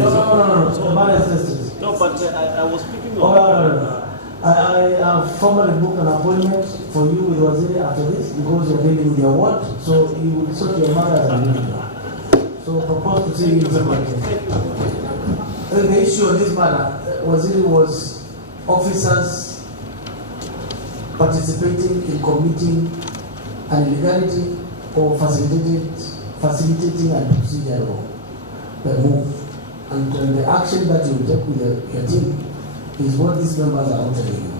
No, but I was speaking of... I have formally booked an appointment for you with Waziri after this because you're dealing with your ward, so you will sort your matter as an individual. So propose to see you in December. The issue of this matter, Waziri, was officers participating in committing an illegality or facilitating and procedural move. And the action that you take with your team is what these members are out telling you.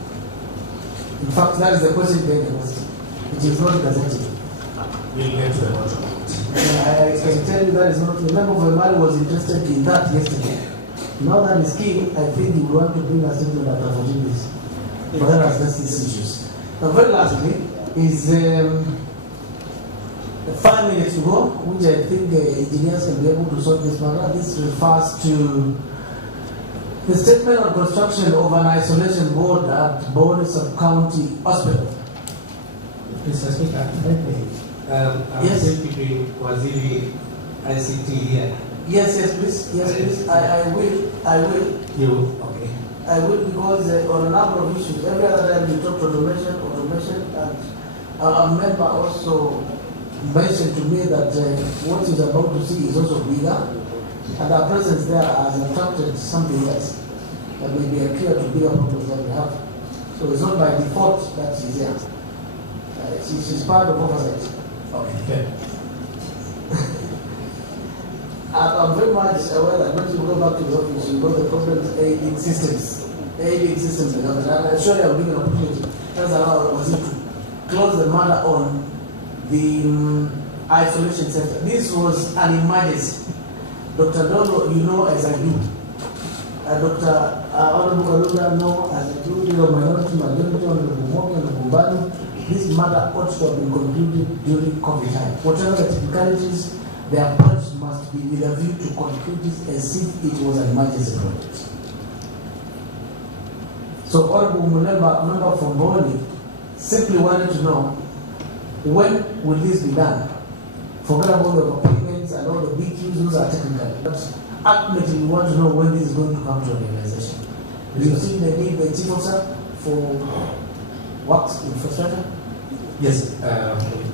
In fact, that is the question being the question. It is not gazetted. We'll get to the bottom of it. I can tell you that is not. The member of Mali was interested in that yesterday. Now that is key, I think you want to bring a statement after 14 days. But that has just these issues. Now, very lastly, is 5 minutes to go, which I think engineers can be able to sort this matter. This refers to the statement on construction of an isolation board at Boni Sub-County Hospital. Mr. Speaker, yes. Between Waziri ICT here. Yes, please. Yes, please. I will. You, okay. I will, because on a number of issues, every other time we talk automation, and a member also mentioned to me that what he's about to see is also bigger, and our presence there has attracted something else that may be clear to bigger problems that we have. So it's not by default that she's here. She's part of oversight. Okay. I'm very much aware that once you go back to the office, you know the problems aiding systems. And I'm sure I'll give an opportunity. That's how I was to close the matter on the isolation center. This was an emergency. Dr. Dono, you know as I do. Dr. Honorable Kalunda, know as I do. The minority, majority, Honorable Moki, Honorable Badu. This matter ought to have been concluded during COVID time. Whatever the technicalities, their approach must be with a view to conclude this as if it was an emergency project. So, Honorable Mulemba, member from Boni, simply wanted to know when will this be done? Forget about the payments and all the big issues are technical. But ultimately, we want to know when this is going to come to an organization. Do you see the need, the chief officer, for works infrastructure? Yes,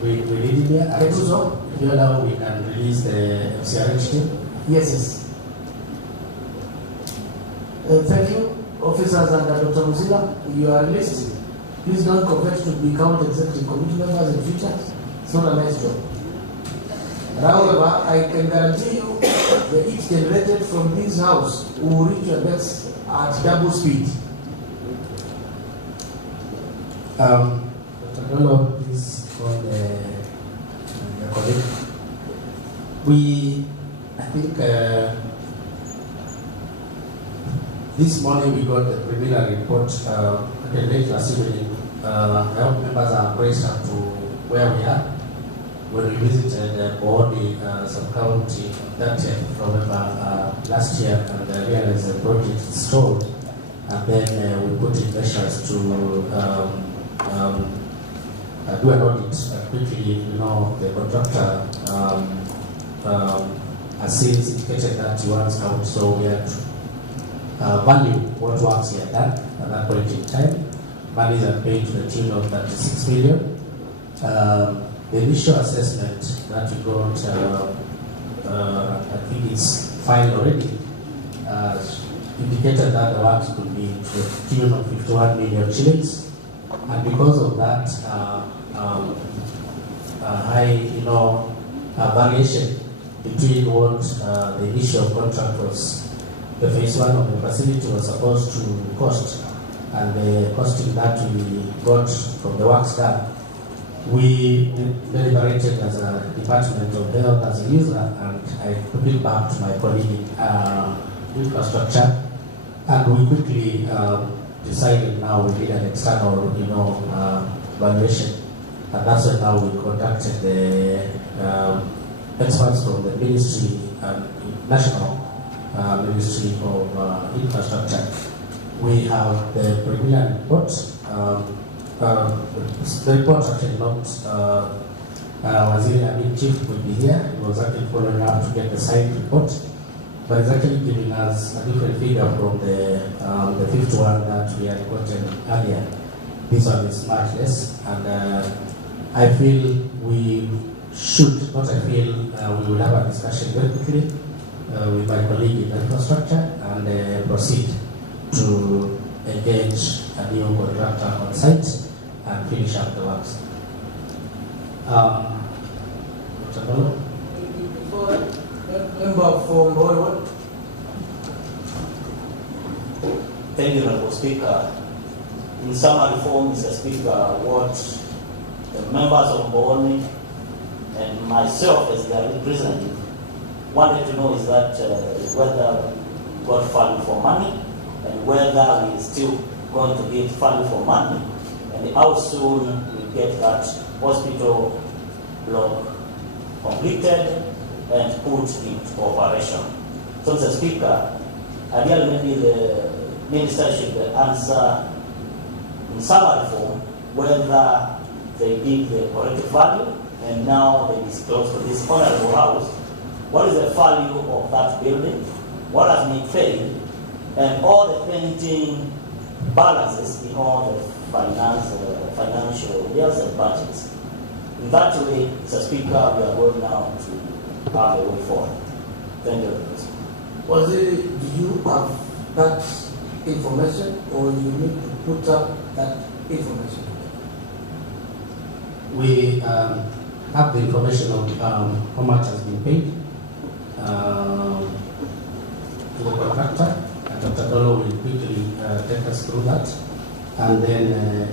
we need it here. Can do so? If you allow, we can release the FCRH team. Yes. Thank you, officers and Dr. Muzila. You are released. Please don't forget to become executive committee members in future. It's not a nice job. However, I can guarantee you the heat generated from this house will reach your decks at double speed. Dr. Dolo, please call your colleague. I think this morning we got the preliminary report late last evening. I hope members are braced up to where we are. When we visited Boni Sub-County that November last year, and realized the project is stalled, and then we put in measures to do an audit quickly. The contractor has since indicated that he wants out, so we had value what works he had done at that point in time. Monies are paid to the tune of 36 million. The initial assessment that we got, I think it's filed already, indicated that the works could be to the tune of 51 million shillings. And because of that high, variation between what the initial contract was, the phase one of the facility was supposed to cost, and the costing that we got from the works done, we deliberated as a Department of Health, as a user, and I put it back to my colleague in infrastructure, and we quickly decided now we need an external, valuation, and that's when now we contacted the experts from the Ministry, National Ministry of Infrastructure. We have the preliminary report. The report actually not Waziri Amin Chief will be here. He was actually following up to get the signed report. but it's actually giving us a different figure from the fifth one that we had gotten earlier. This one is much less, and I feel we should, not I feel, we will have a discussion very quickly with my colleague in infrastructure and proceed to engage a new contractor on site and finish up the works. Dr. Bolo? Member from Bollywood. Thank you, Mr. Speaker. In summary form, Mr. Speaker, what the members of Makueni and myself as their representative wanted to know is that whether we got value for money and whether we still going to get value for money and how soon we get that hospital block completed and put into operation. So, Mr. Speaker, ideally maybe the Minister should answer in summary form whether they give the correct value and now they disclose to this honorable house what is the value of that building, what has been paid, and all the pending balances in all the financial years and budgets. In that way, Mr. Speaker, we are going now to have a way forward. Thank you. Was it, do you have that information or you need to put up that information? We have the information of how much has been paid to the contractor, and Dr. Dolo will quickly take us through that. And then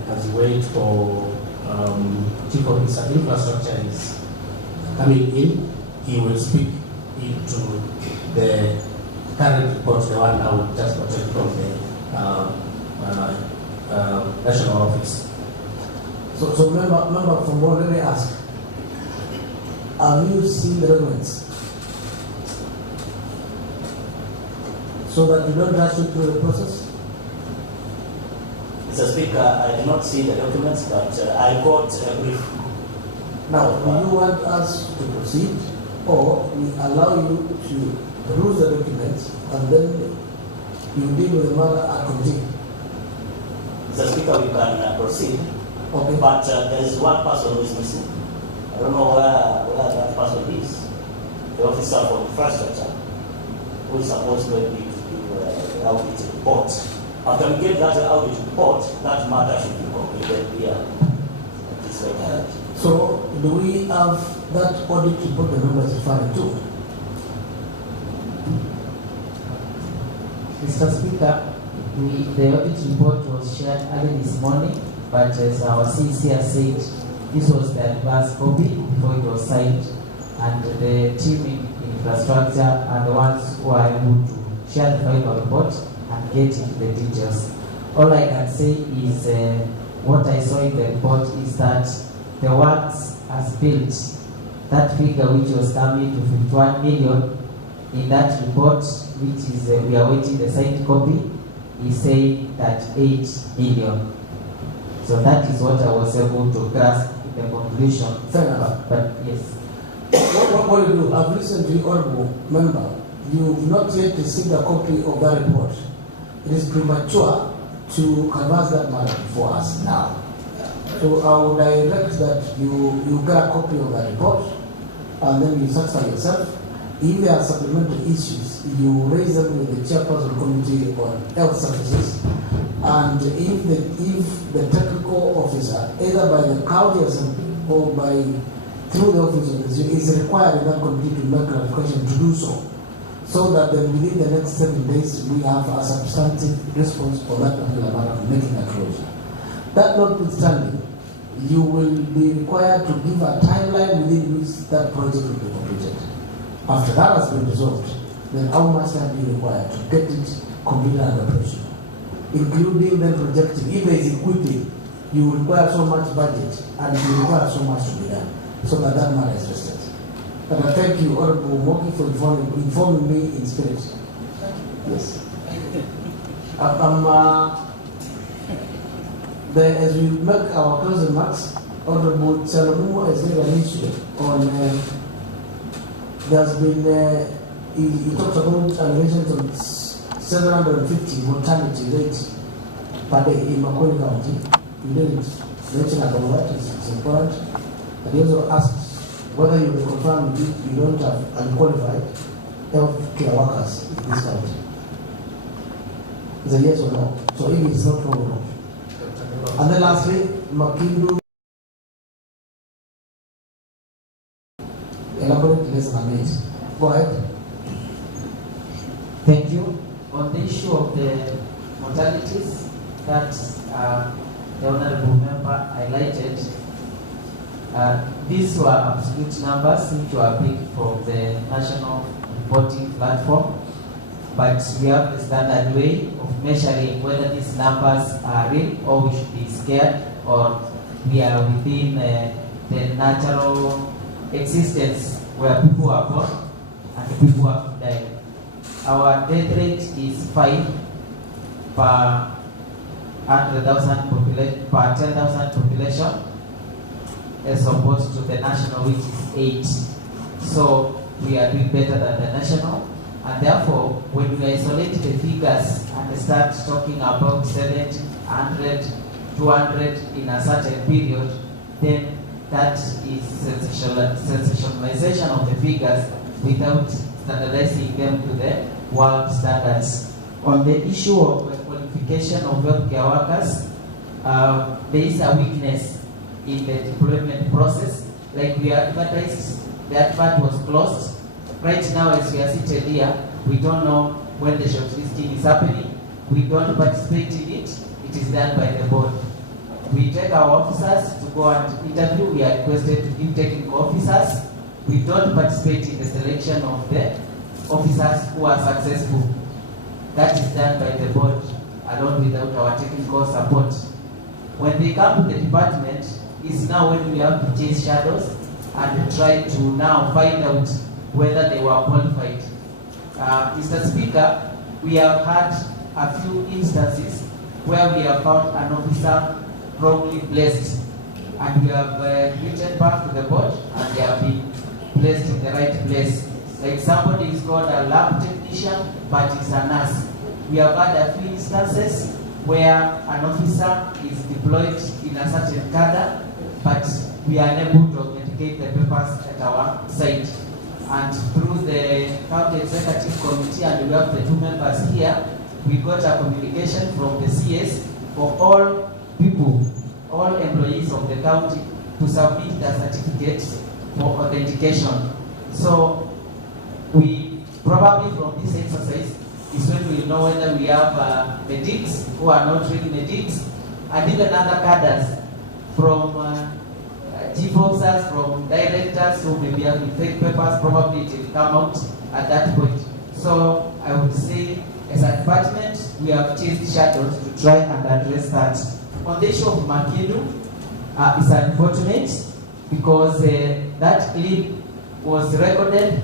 as we wait for Chief Officer Infrastructure is coming in, he will speak into the current report, the one I will just got from the national office. So member from board, let me ask, have you seen the documents? So that you don't rush it through the process? Mr. Speaker, I did not see the documents, but I got a brief. Now, do you want us to proceed, or we allow you to peruse the documents and then you deal with the matter accordingly? Mr. Speaker, we can proceed. Okay. But there is one person who is missing. I don't know where that person is. The officer for infrastructure, who is supposed to be to give the audit report. After we get that audit report, that matter should be completed here. So, do we have that audit report the members referring to? Mr. Speaker, the audit report was shared early this morning, but as our CCR said, this was the advance copy before it was signed, and the team in infrastructure are the ones who are able to share the final report and get into the details. All I can say is what I saw in the report is that the works as built, that figure which was coming to 51 million in that report, which is we are waiting the signed copy, is saying that 8 million. So that is what I was able to grasp in the conclusion. Fair enough. But yes. What do you do? I've listened to you, honorable member. You've not yet received a copy of that report. It is premature to canvass that matter before us now. So I would direct that you get a copy of that report and then you satisfy yourself. If there are supplementary issues, you raise them with the chairperson committee on health services. And if the technical officer, either by the county assembly or through the office of the is required in that committee to make clarification to do so that then within the next 7 days we have a substantive response for that particular matter, making a closure. That notwithstanding, you will be required to give a timeline within which that project will be completed. After that has been resolved, then how much time be required to get it completed and operational, including then projecting. If there is equity, you require so much budget and you require so much to be done, so that matter is rested. And I thank you, Honorable Moki, for informing me in spirit. Yes. As we make our closing remarks, Honorable Chalamu has made an issue on there's been he talked about allegations of 750 mortality rate per day in Makueni County. You didn't mention about that, it's important. And he also asked whether you will confirm you don't have unqualified healthcare workers in this country. It's a yes or no. So if it's not wrong or no. And then lastly, Makindu. Elaborate less than 8. Go ahead. Thank you. On the issue of the modalities that the Honorable Member highlighted, these were absolute numbers which were picked from the National Reporting Platform, but we have the standard way of measuring whether these numbers are real or we should be scared or we are within the natural existence where people are born and people have died. Our death rate is 5 per 100,000 population, per 10,000 population, as opposed to the national, which is 8. So we are doing better than the national, and therefore, when we isolate the figures and start talking about 70, 100, 200 in a certain period, then that is sensationalization of the figures without standardizing them to the world standards. On the issue of the qualification of healthcare workers, there is a weakness in the deployment process. Like we advertised, the advert was closed. Right now, as we are seated here, we don't know when the shortlisting is happening. We don't participate in it. It is done by the board. We take our officers to go and interview. We are requested to give technical officers. We don't participate in the selection of the officers who are successful. That is done by the board alone without our technical support. When they come to the department, it's now when we have to chase shadows and try to now find out whether they were qualified. Mr. Speaker, we have had a few instances where we have found an officer wrongly placed, and we have written back to the board and they have been placed in the right place. Like somebody is called a lab technician, but it's a nurse. We have had a few instances where an officer is deployed in a certain cadre, but we are unable to authenticate the papers at our site. And through the county executive committee, and we have the 2 members here, we got a communication from the CS for all people, all employees of the county to submit their certificates for authentication. So we probably from this exercise is when we know whether we have medics who are not really medics, and even other cadres from chief officers, from directors who may be having fake papers. Probably it will come out at that point. So I would say, as a department, we have chased shadows to try and address that. On the issue of Makindu, it's unfortunate because that clip was recorded.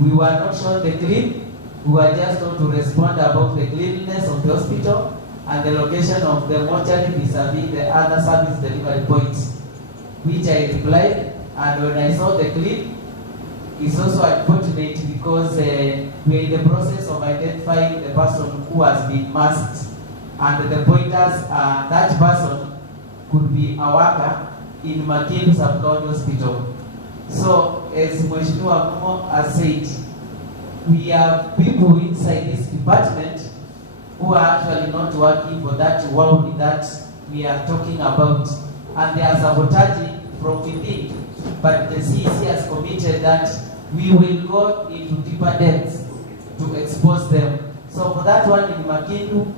We were not shown the clip. We were just told to respond about the cleanliness of the hospital and the location of the mortuary vis-a-vis the other service delivery points, which I replied. And when I saw the clip, it's also unfortunate because we are in the process of identifying the person who has been masked, and the pointers that person could be a worker in Makindu Sub-County Hospital. So, as Mheshimiwa Momo has said, we have people inside this department who are actually not working for that world that we are talking about, and they are sabotaging from within. But the CEC has committed that we will go into deeper depths to expose them. So for that one in Makindu,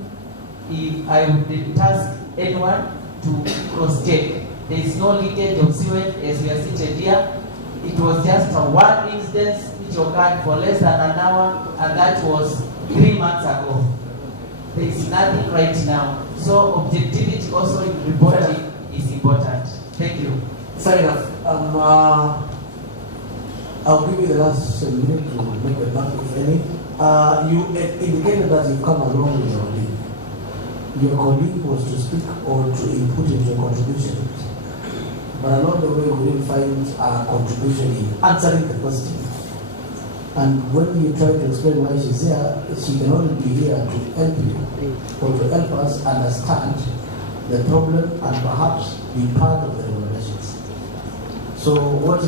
if I would task anyone to cross-check. There is no leakage of sewage as we are seated here. It was just one incident which occurred for less than an hour, and that was 3 months ago. There is nothing right now. So objectivity also in reporting is important. Thank you. Fair enough. I'll give you the last minute to make a mark, if any. You indicated that you come along with your colleague. Your colleague was to speak or to input into a contribution. But along the way, we didn't find a contribution in answering the question. And when you try to explain why she's here, she can only be here to help you or to help us understand the problem and perhaps be part of the regulations. So what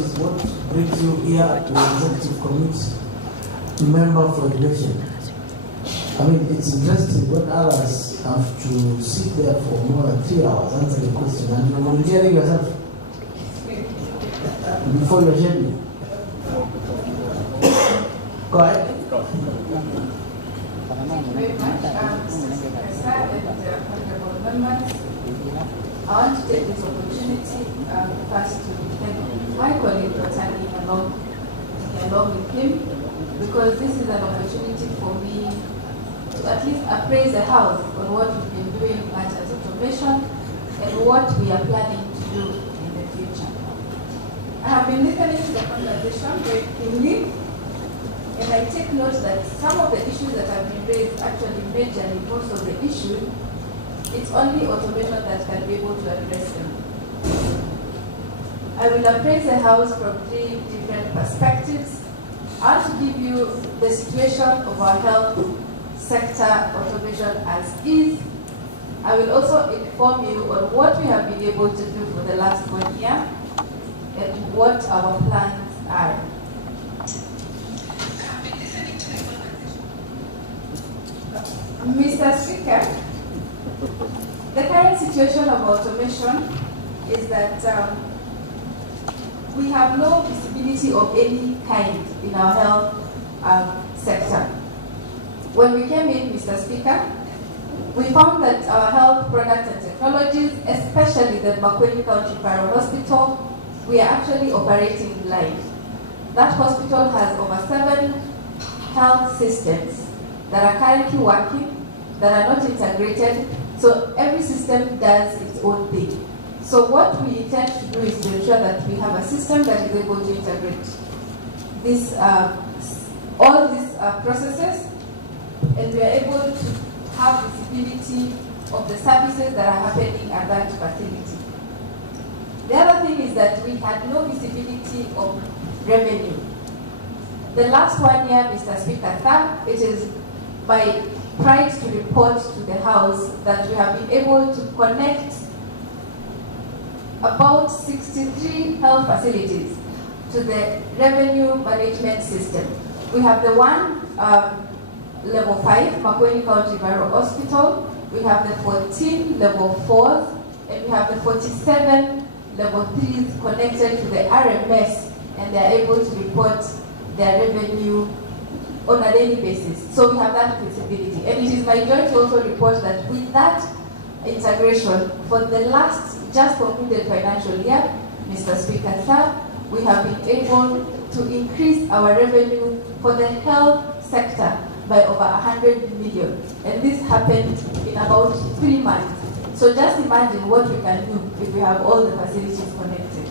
brings you here to the executive committee, member for election? I mean, it's interesting when others have to sit there for more than 3 hours answering the question, and you're volunteering yourself before you're scheduled. Go ahead. Thank you very much. Honorable members, I want to take this opportunity first to thank my colleague for turning along with him, because this is an opportunity for me to at least appraise the House on what we've been doing at automation and what we are planning to do in the future. I have been listening to the conversation very keenly, and I take note that some of the issues that have been raised, actually majorly most of the issues, it's only automation that can be able to address them. I will appraise the House from 3 different perspectives. I want to give you the situation of our health sector automation as is. I will also inform you on what we have been able to do for the last 1 year and what our plans are. Mr. Speaker, the current situation of automation is that we have no visibility of any kind in our health sector. When we came in, Mr. Speaker, we found that our health products and technologies, especially the Makueni County Referral Hospital, we are actually operating live. That hospital has over 7 health systems that are currently working, that are not integrated, so every system does its own thing. So what we intend to do is to ensure that we have a system that is able to integrate this, all these processes, and we are able to have visibility of the services that are happening at that facility. The other thing is that we had no visibility of revenue. The last 1 year, Mr. Speaker, it is by pride to report to the House that we have been able to connect about 63 health facilities to the revenue management system. We have the one level 5, Makueni County Referral Hospital. We have the 14 level 4s, and we have the 47 level 3s connected to the RMS, and they are able to report their revenue on a daily basis. So we have that visibility. And it is my joy to also report that with that integration, for the last just concluded financial year, Mr. Speaker, sir, we have been able to increase our revenue for the health sector by over 100 million. And this happened in about 3 months. So just imagine what we can do if we have all the facilities connected.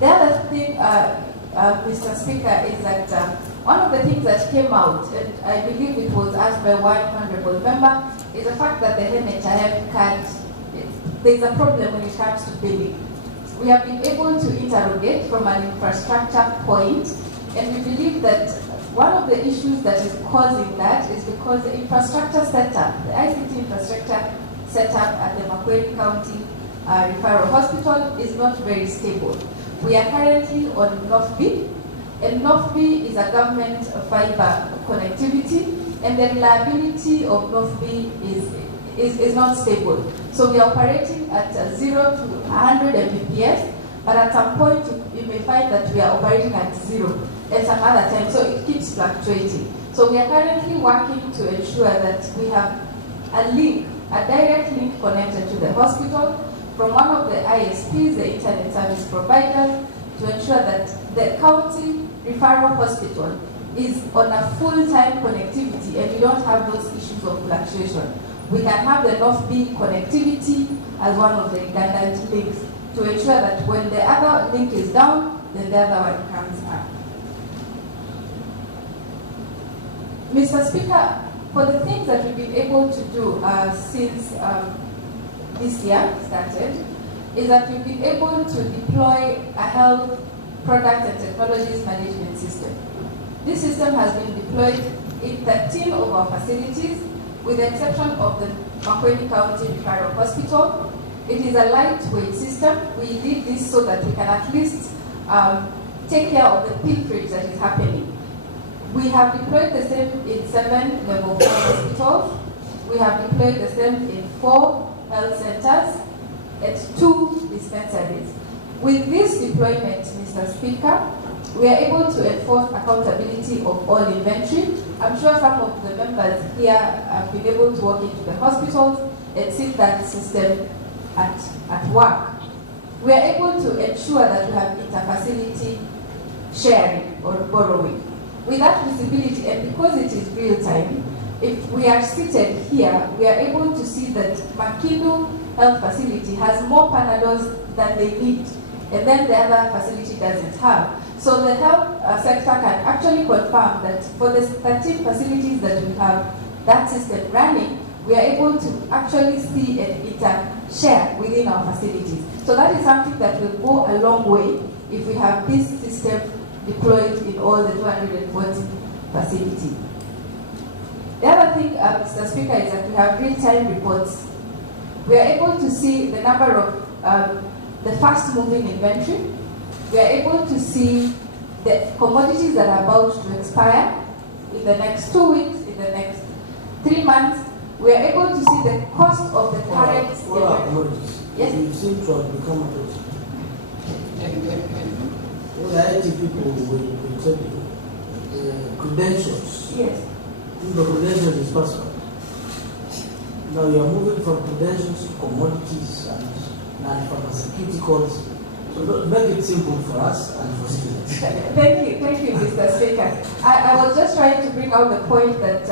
The other thing, Mr. Speaker, is that one of the things that came out, and I believe it was asked by one honorable member, is the fact that the NHIF card, there's a problem when it comes to billing. We have been able to interrogate from an infrastructure point, and we believe that one of the issues that is causing that is because the infrastructure setup, the ICT infrastructure setup at the Makueni County Referral Hospital is not very stable. We are currently on NOFB, and NOFB is a government fiber connectivity, and the reliability of NOFB is not stable. So we are operating at 0 to 100 Mbps, but at some point you may find that we are operating at 0 at some other time, so it keeps fluctuating. So we are currently working to ensure that we have a link, a direct link connected to the hospital from one of the ISPs, the internet service providers, to ensure that the county referral hospital is on a full-time connectivity and we don't have those issues of fluctuation. We can have the NOFB connectivity as one of the redundant links to ensure that when the other link is down, then the other one comes up. Mr. Speaker, for the things that we've been able to do since this year started, is that we've been able to deploy a health Products and Technologies Management System. This system has been deployed in 13 of our facilities, with the exception of the Makueni County Referral Hospital. It is a lightweight system. We did this so that we can at least take care of the pilferage that is happening. We have deployed the same in 7 level 4 hospitals. We have deployed the same in 4 health centers and 2 dispensaries. With this deployment, Mr. Speaker, we are able to enforce accountability of all inventory. I'm sure some of the members here have been able to walk into the hospitals and see that system at work. We are able to ensure that we have interfacility sharing or borrowing. With that visibility, and because it is real time, if we are seated here, we are able to see that Makidu Health Facility has more Panadols than they need, and then the other facility doesn't have. So the health sector can actually confirm that for the 13 facilities that we have that system running, we are able to actually see and share within our facilities. So that is something that will go a long way if we have this system deployed in all the 240 facilities. The other thing, Mr. Speaker, is that we have real-time reports. We are able to see the number of the fast-moving inventory. We are able to see the commodities that are about to expire in the next 2 weeks, in the next 3 months. We are able to see the cost of the current commodities. Yes. You seem to have become a person. The IT people will tell you credentials. Yes. The credentials is personal. Now you are moving from credentials to commodities and non-pharmaceuticals. So make it simple for us and for citizens. Thank you, Mr. Speaker. I was just trying to bring out the point that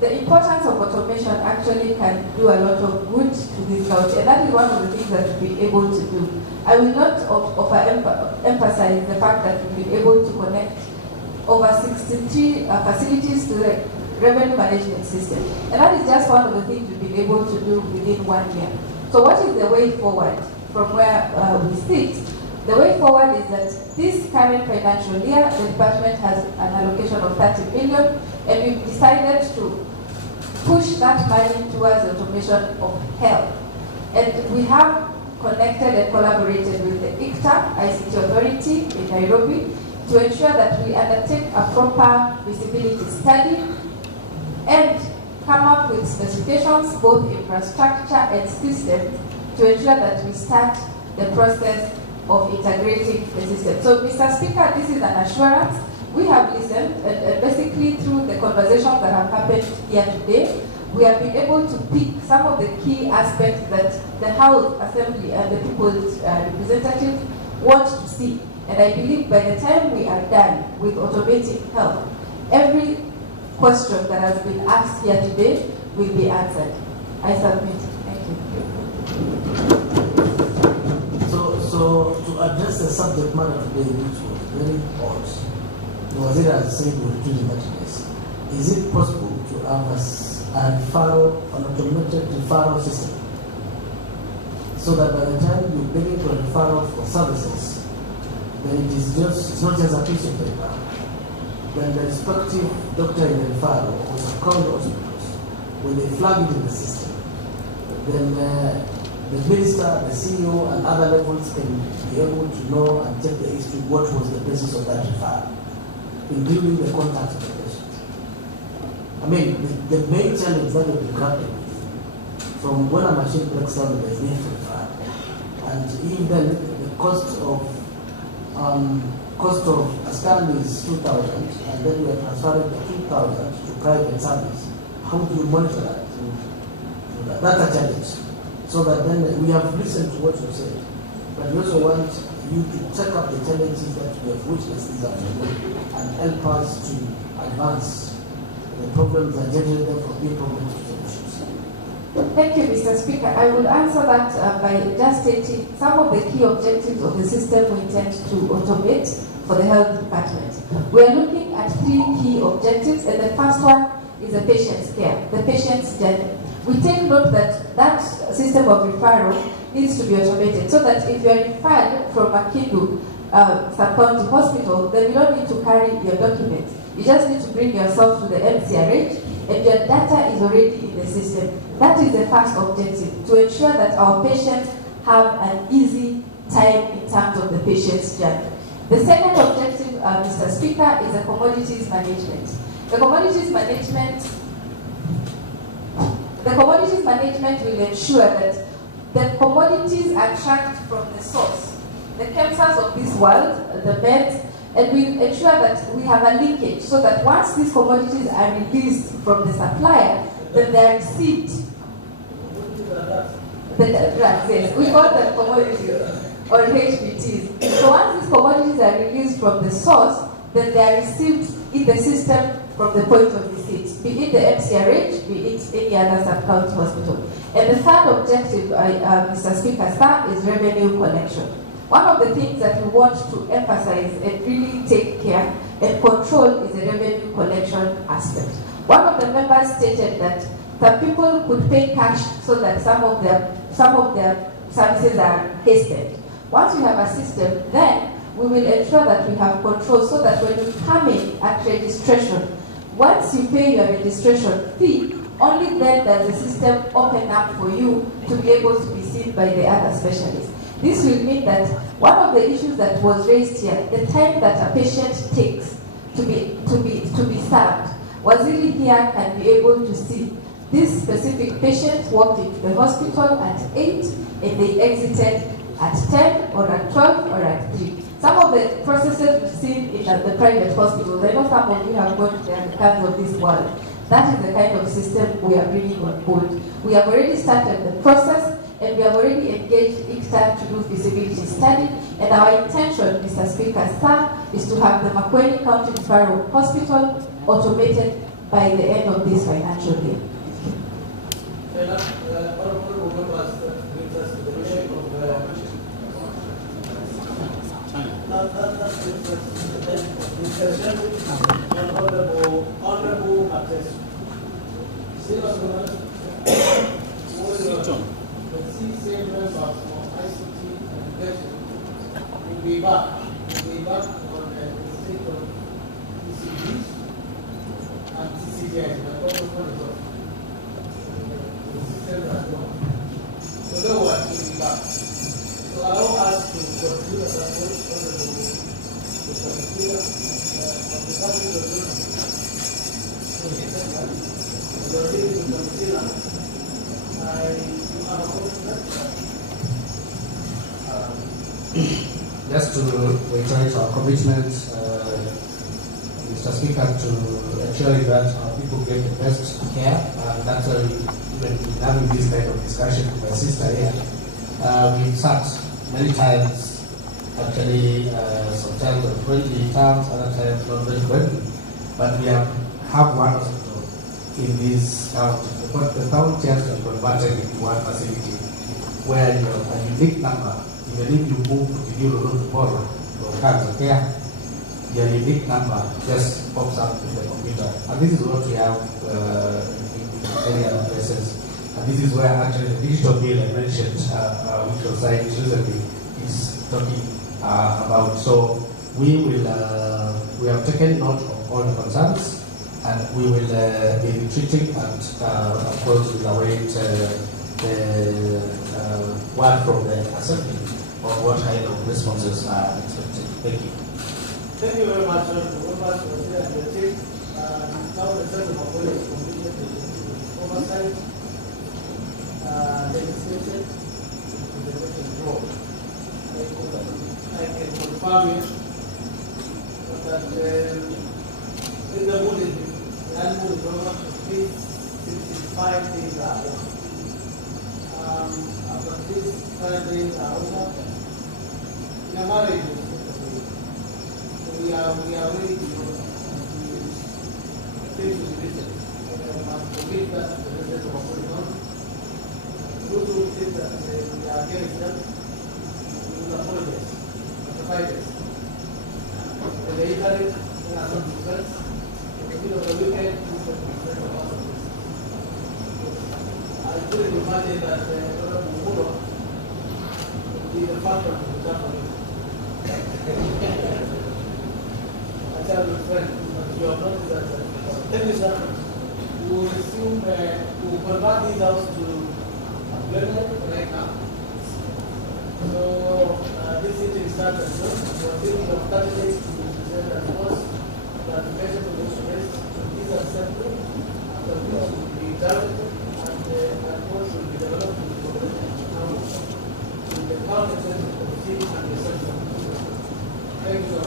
the importance of automation actually can do a lot of good to this county, and that is one of the things that we've been able to do. I will not emphasize the fact that we've been able to connect over 63 facilities to the revenue management system, and that is just one of the things we've been able to do within 1 year. So what is the way forward from where we sit? The way forward is that this current financial year, the department has an allocation of 30 million, and we've decided to push that money towards automation of health. And we have connected and collaborated with the ICTA, ICT Authority in Nairobi, to ensure that we undertake a proper visibility study and come up with specifications, both infrastructure and systems, to ensure that we start the process of integrating the system. So, Mr. Speaker, this is an assurance. We have listened, and basically through the conversations that have happened here today, we have been able to pick some of the key aspects that the House Assembly and the people's representatives want to see. And I believe by the time we are done with automating health, every question that has been asked here today will be answered. I submit. Thank you. So to address the subject matter today, which was very odd, Wazira has said we're doing that case. Is it possible to have a referral, an automated referral system, so that by the time you bring it to a referral for services, then it's not just a piece of paper. Then the respective doctor in the referral or the county hospitals, when they flag it in the system, then the minister, the CEO, and other levels can be able to know and check the history what was the basis of that referral, including the contact of the patient. I mean, the main challenge that will be grappling with, from when a machine breaks down, there is need for referral, and even the cost of a scan is 2,000, and then we are transferring the 2,000 to private service. How do you monitor that? So that's a challenge. So that then we have listened to what you said, but we also want you to check up the challenges that we have witnessed this afternoon and help us to advance the problems and generate them from being problems to solutions. Thank you, Mr. Speaker. I will answer that by just stating some of the key objectives of the system we intend to automate for the health department. We are looking at 3 key objectives, and the first one is the patient's care, the patient's journey. We take note that that system of referral needs to be automated, so that if you are referred from Makindu sub-county hospital, then you don't need to carry your documents. You just need to bring yourself to the MCRH and your data is already in the system. That is the first objective, to ensure that our patients have an easy time in terms of the patient's journey. The second objective, Mr. Speaker, is the commodities management. The commodities management will ensure that the commodities are tracked from the source, the chemicals of this world, the beds, and we ensure that we have a linkage so that once these commodities are released from the supplier, then they are received. The drugs, yes, we call them commodities or HPTs. So once these commodities are released from the source, then they are received in the system from the point of receipt, be it the MCRH, be it any other sub-county hospital. And the third objective, Mr. Speaker, sir, is revenue collection. One of the things that we want to emphasize and really take care and control is the revenue collection aspect. One of the members stated that some people could pay cash so that some of their services are hastened. Once we have a system, then we will ensure that we have control so that when you come in at registration, once you pay your registration fee, only then does the system open up for you to be able to be seen by the other specialists. This will mean that one of the issues that was raised here, the time that a patient takes to be served, Waziri here can be able to see this specific patient walked into the hospital at 8 and they exited at 10 or at 12 or at 3. Some of the processes we've seen in the private hospitals, I know some of you have gone to the undercards of this world. That is the kind of system we are bringing on board. We have already started the process and we have already engaged ICTA to do feasibility study. And our intention, Mr. Speaker, sir, is to have the Makueni County Referral Hospital automated by the end of this financial year. Honorable Matters. The ECM members of ICT and education will be back on the state of ECBs and TCDIs, the government of the system as well. So they will actually be back. So allow us to continue as a whole, Honorable Mr. Speaker, on the value of the Just to reiterate our commitment, Mr. Speaker, to ensuring that our people get the best care, and that's why even having this kind of discussion with my sister here, we've sat many times, actually sometimes on 20 times, other times not very 20, but we have one hospital in this county. But the county has been converted into one facility where you have a unique number. Even if you move to Kigiro tomorrow for cancer care, your unique number just pops up in the computer. And this is what we have in many other places. And this is where actually the digital bill I mentioned, which was signed recently, is talking about. So we have taken note of all the concerns, and we will be retreating and of course we'll await the word from the assembly on what kind of responses are expected. Thank you. Thank you very much, members for the team. Now the Senate of Makueni is completed the oversight, legislation, implementation role. I can confirm it that in the mood the animal is over 65 days are over. After 65 days are over, in a marriage, we are ready to take to the business. We must commit that to the residents of Makueni County. Those who think that we are against them, we will apologize after 5 days. When they iterate, there are some difference. In the middle of the weekend, this is the difference of us. I couldn't imagine that Honorable Muro would be the first one to jump on it. I tell your friend, but you have noticed that 10 years after, we will assume we will convert these houses to employment right now. So this sitting started, we are thinking of 30 days to present as was that the measure of the students is accepted, after which will be targeted and of course will be developed in the county center of the city and the central. Thank you.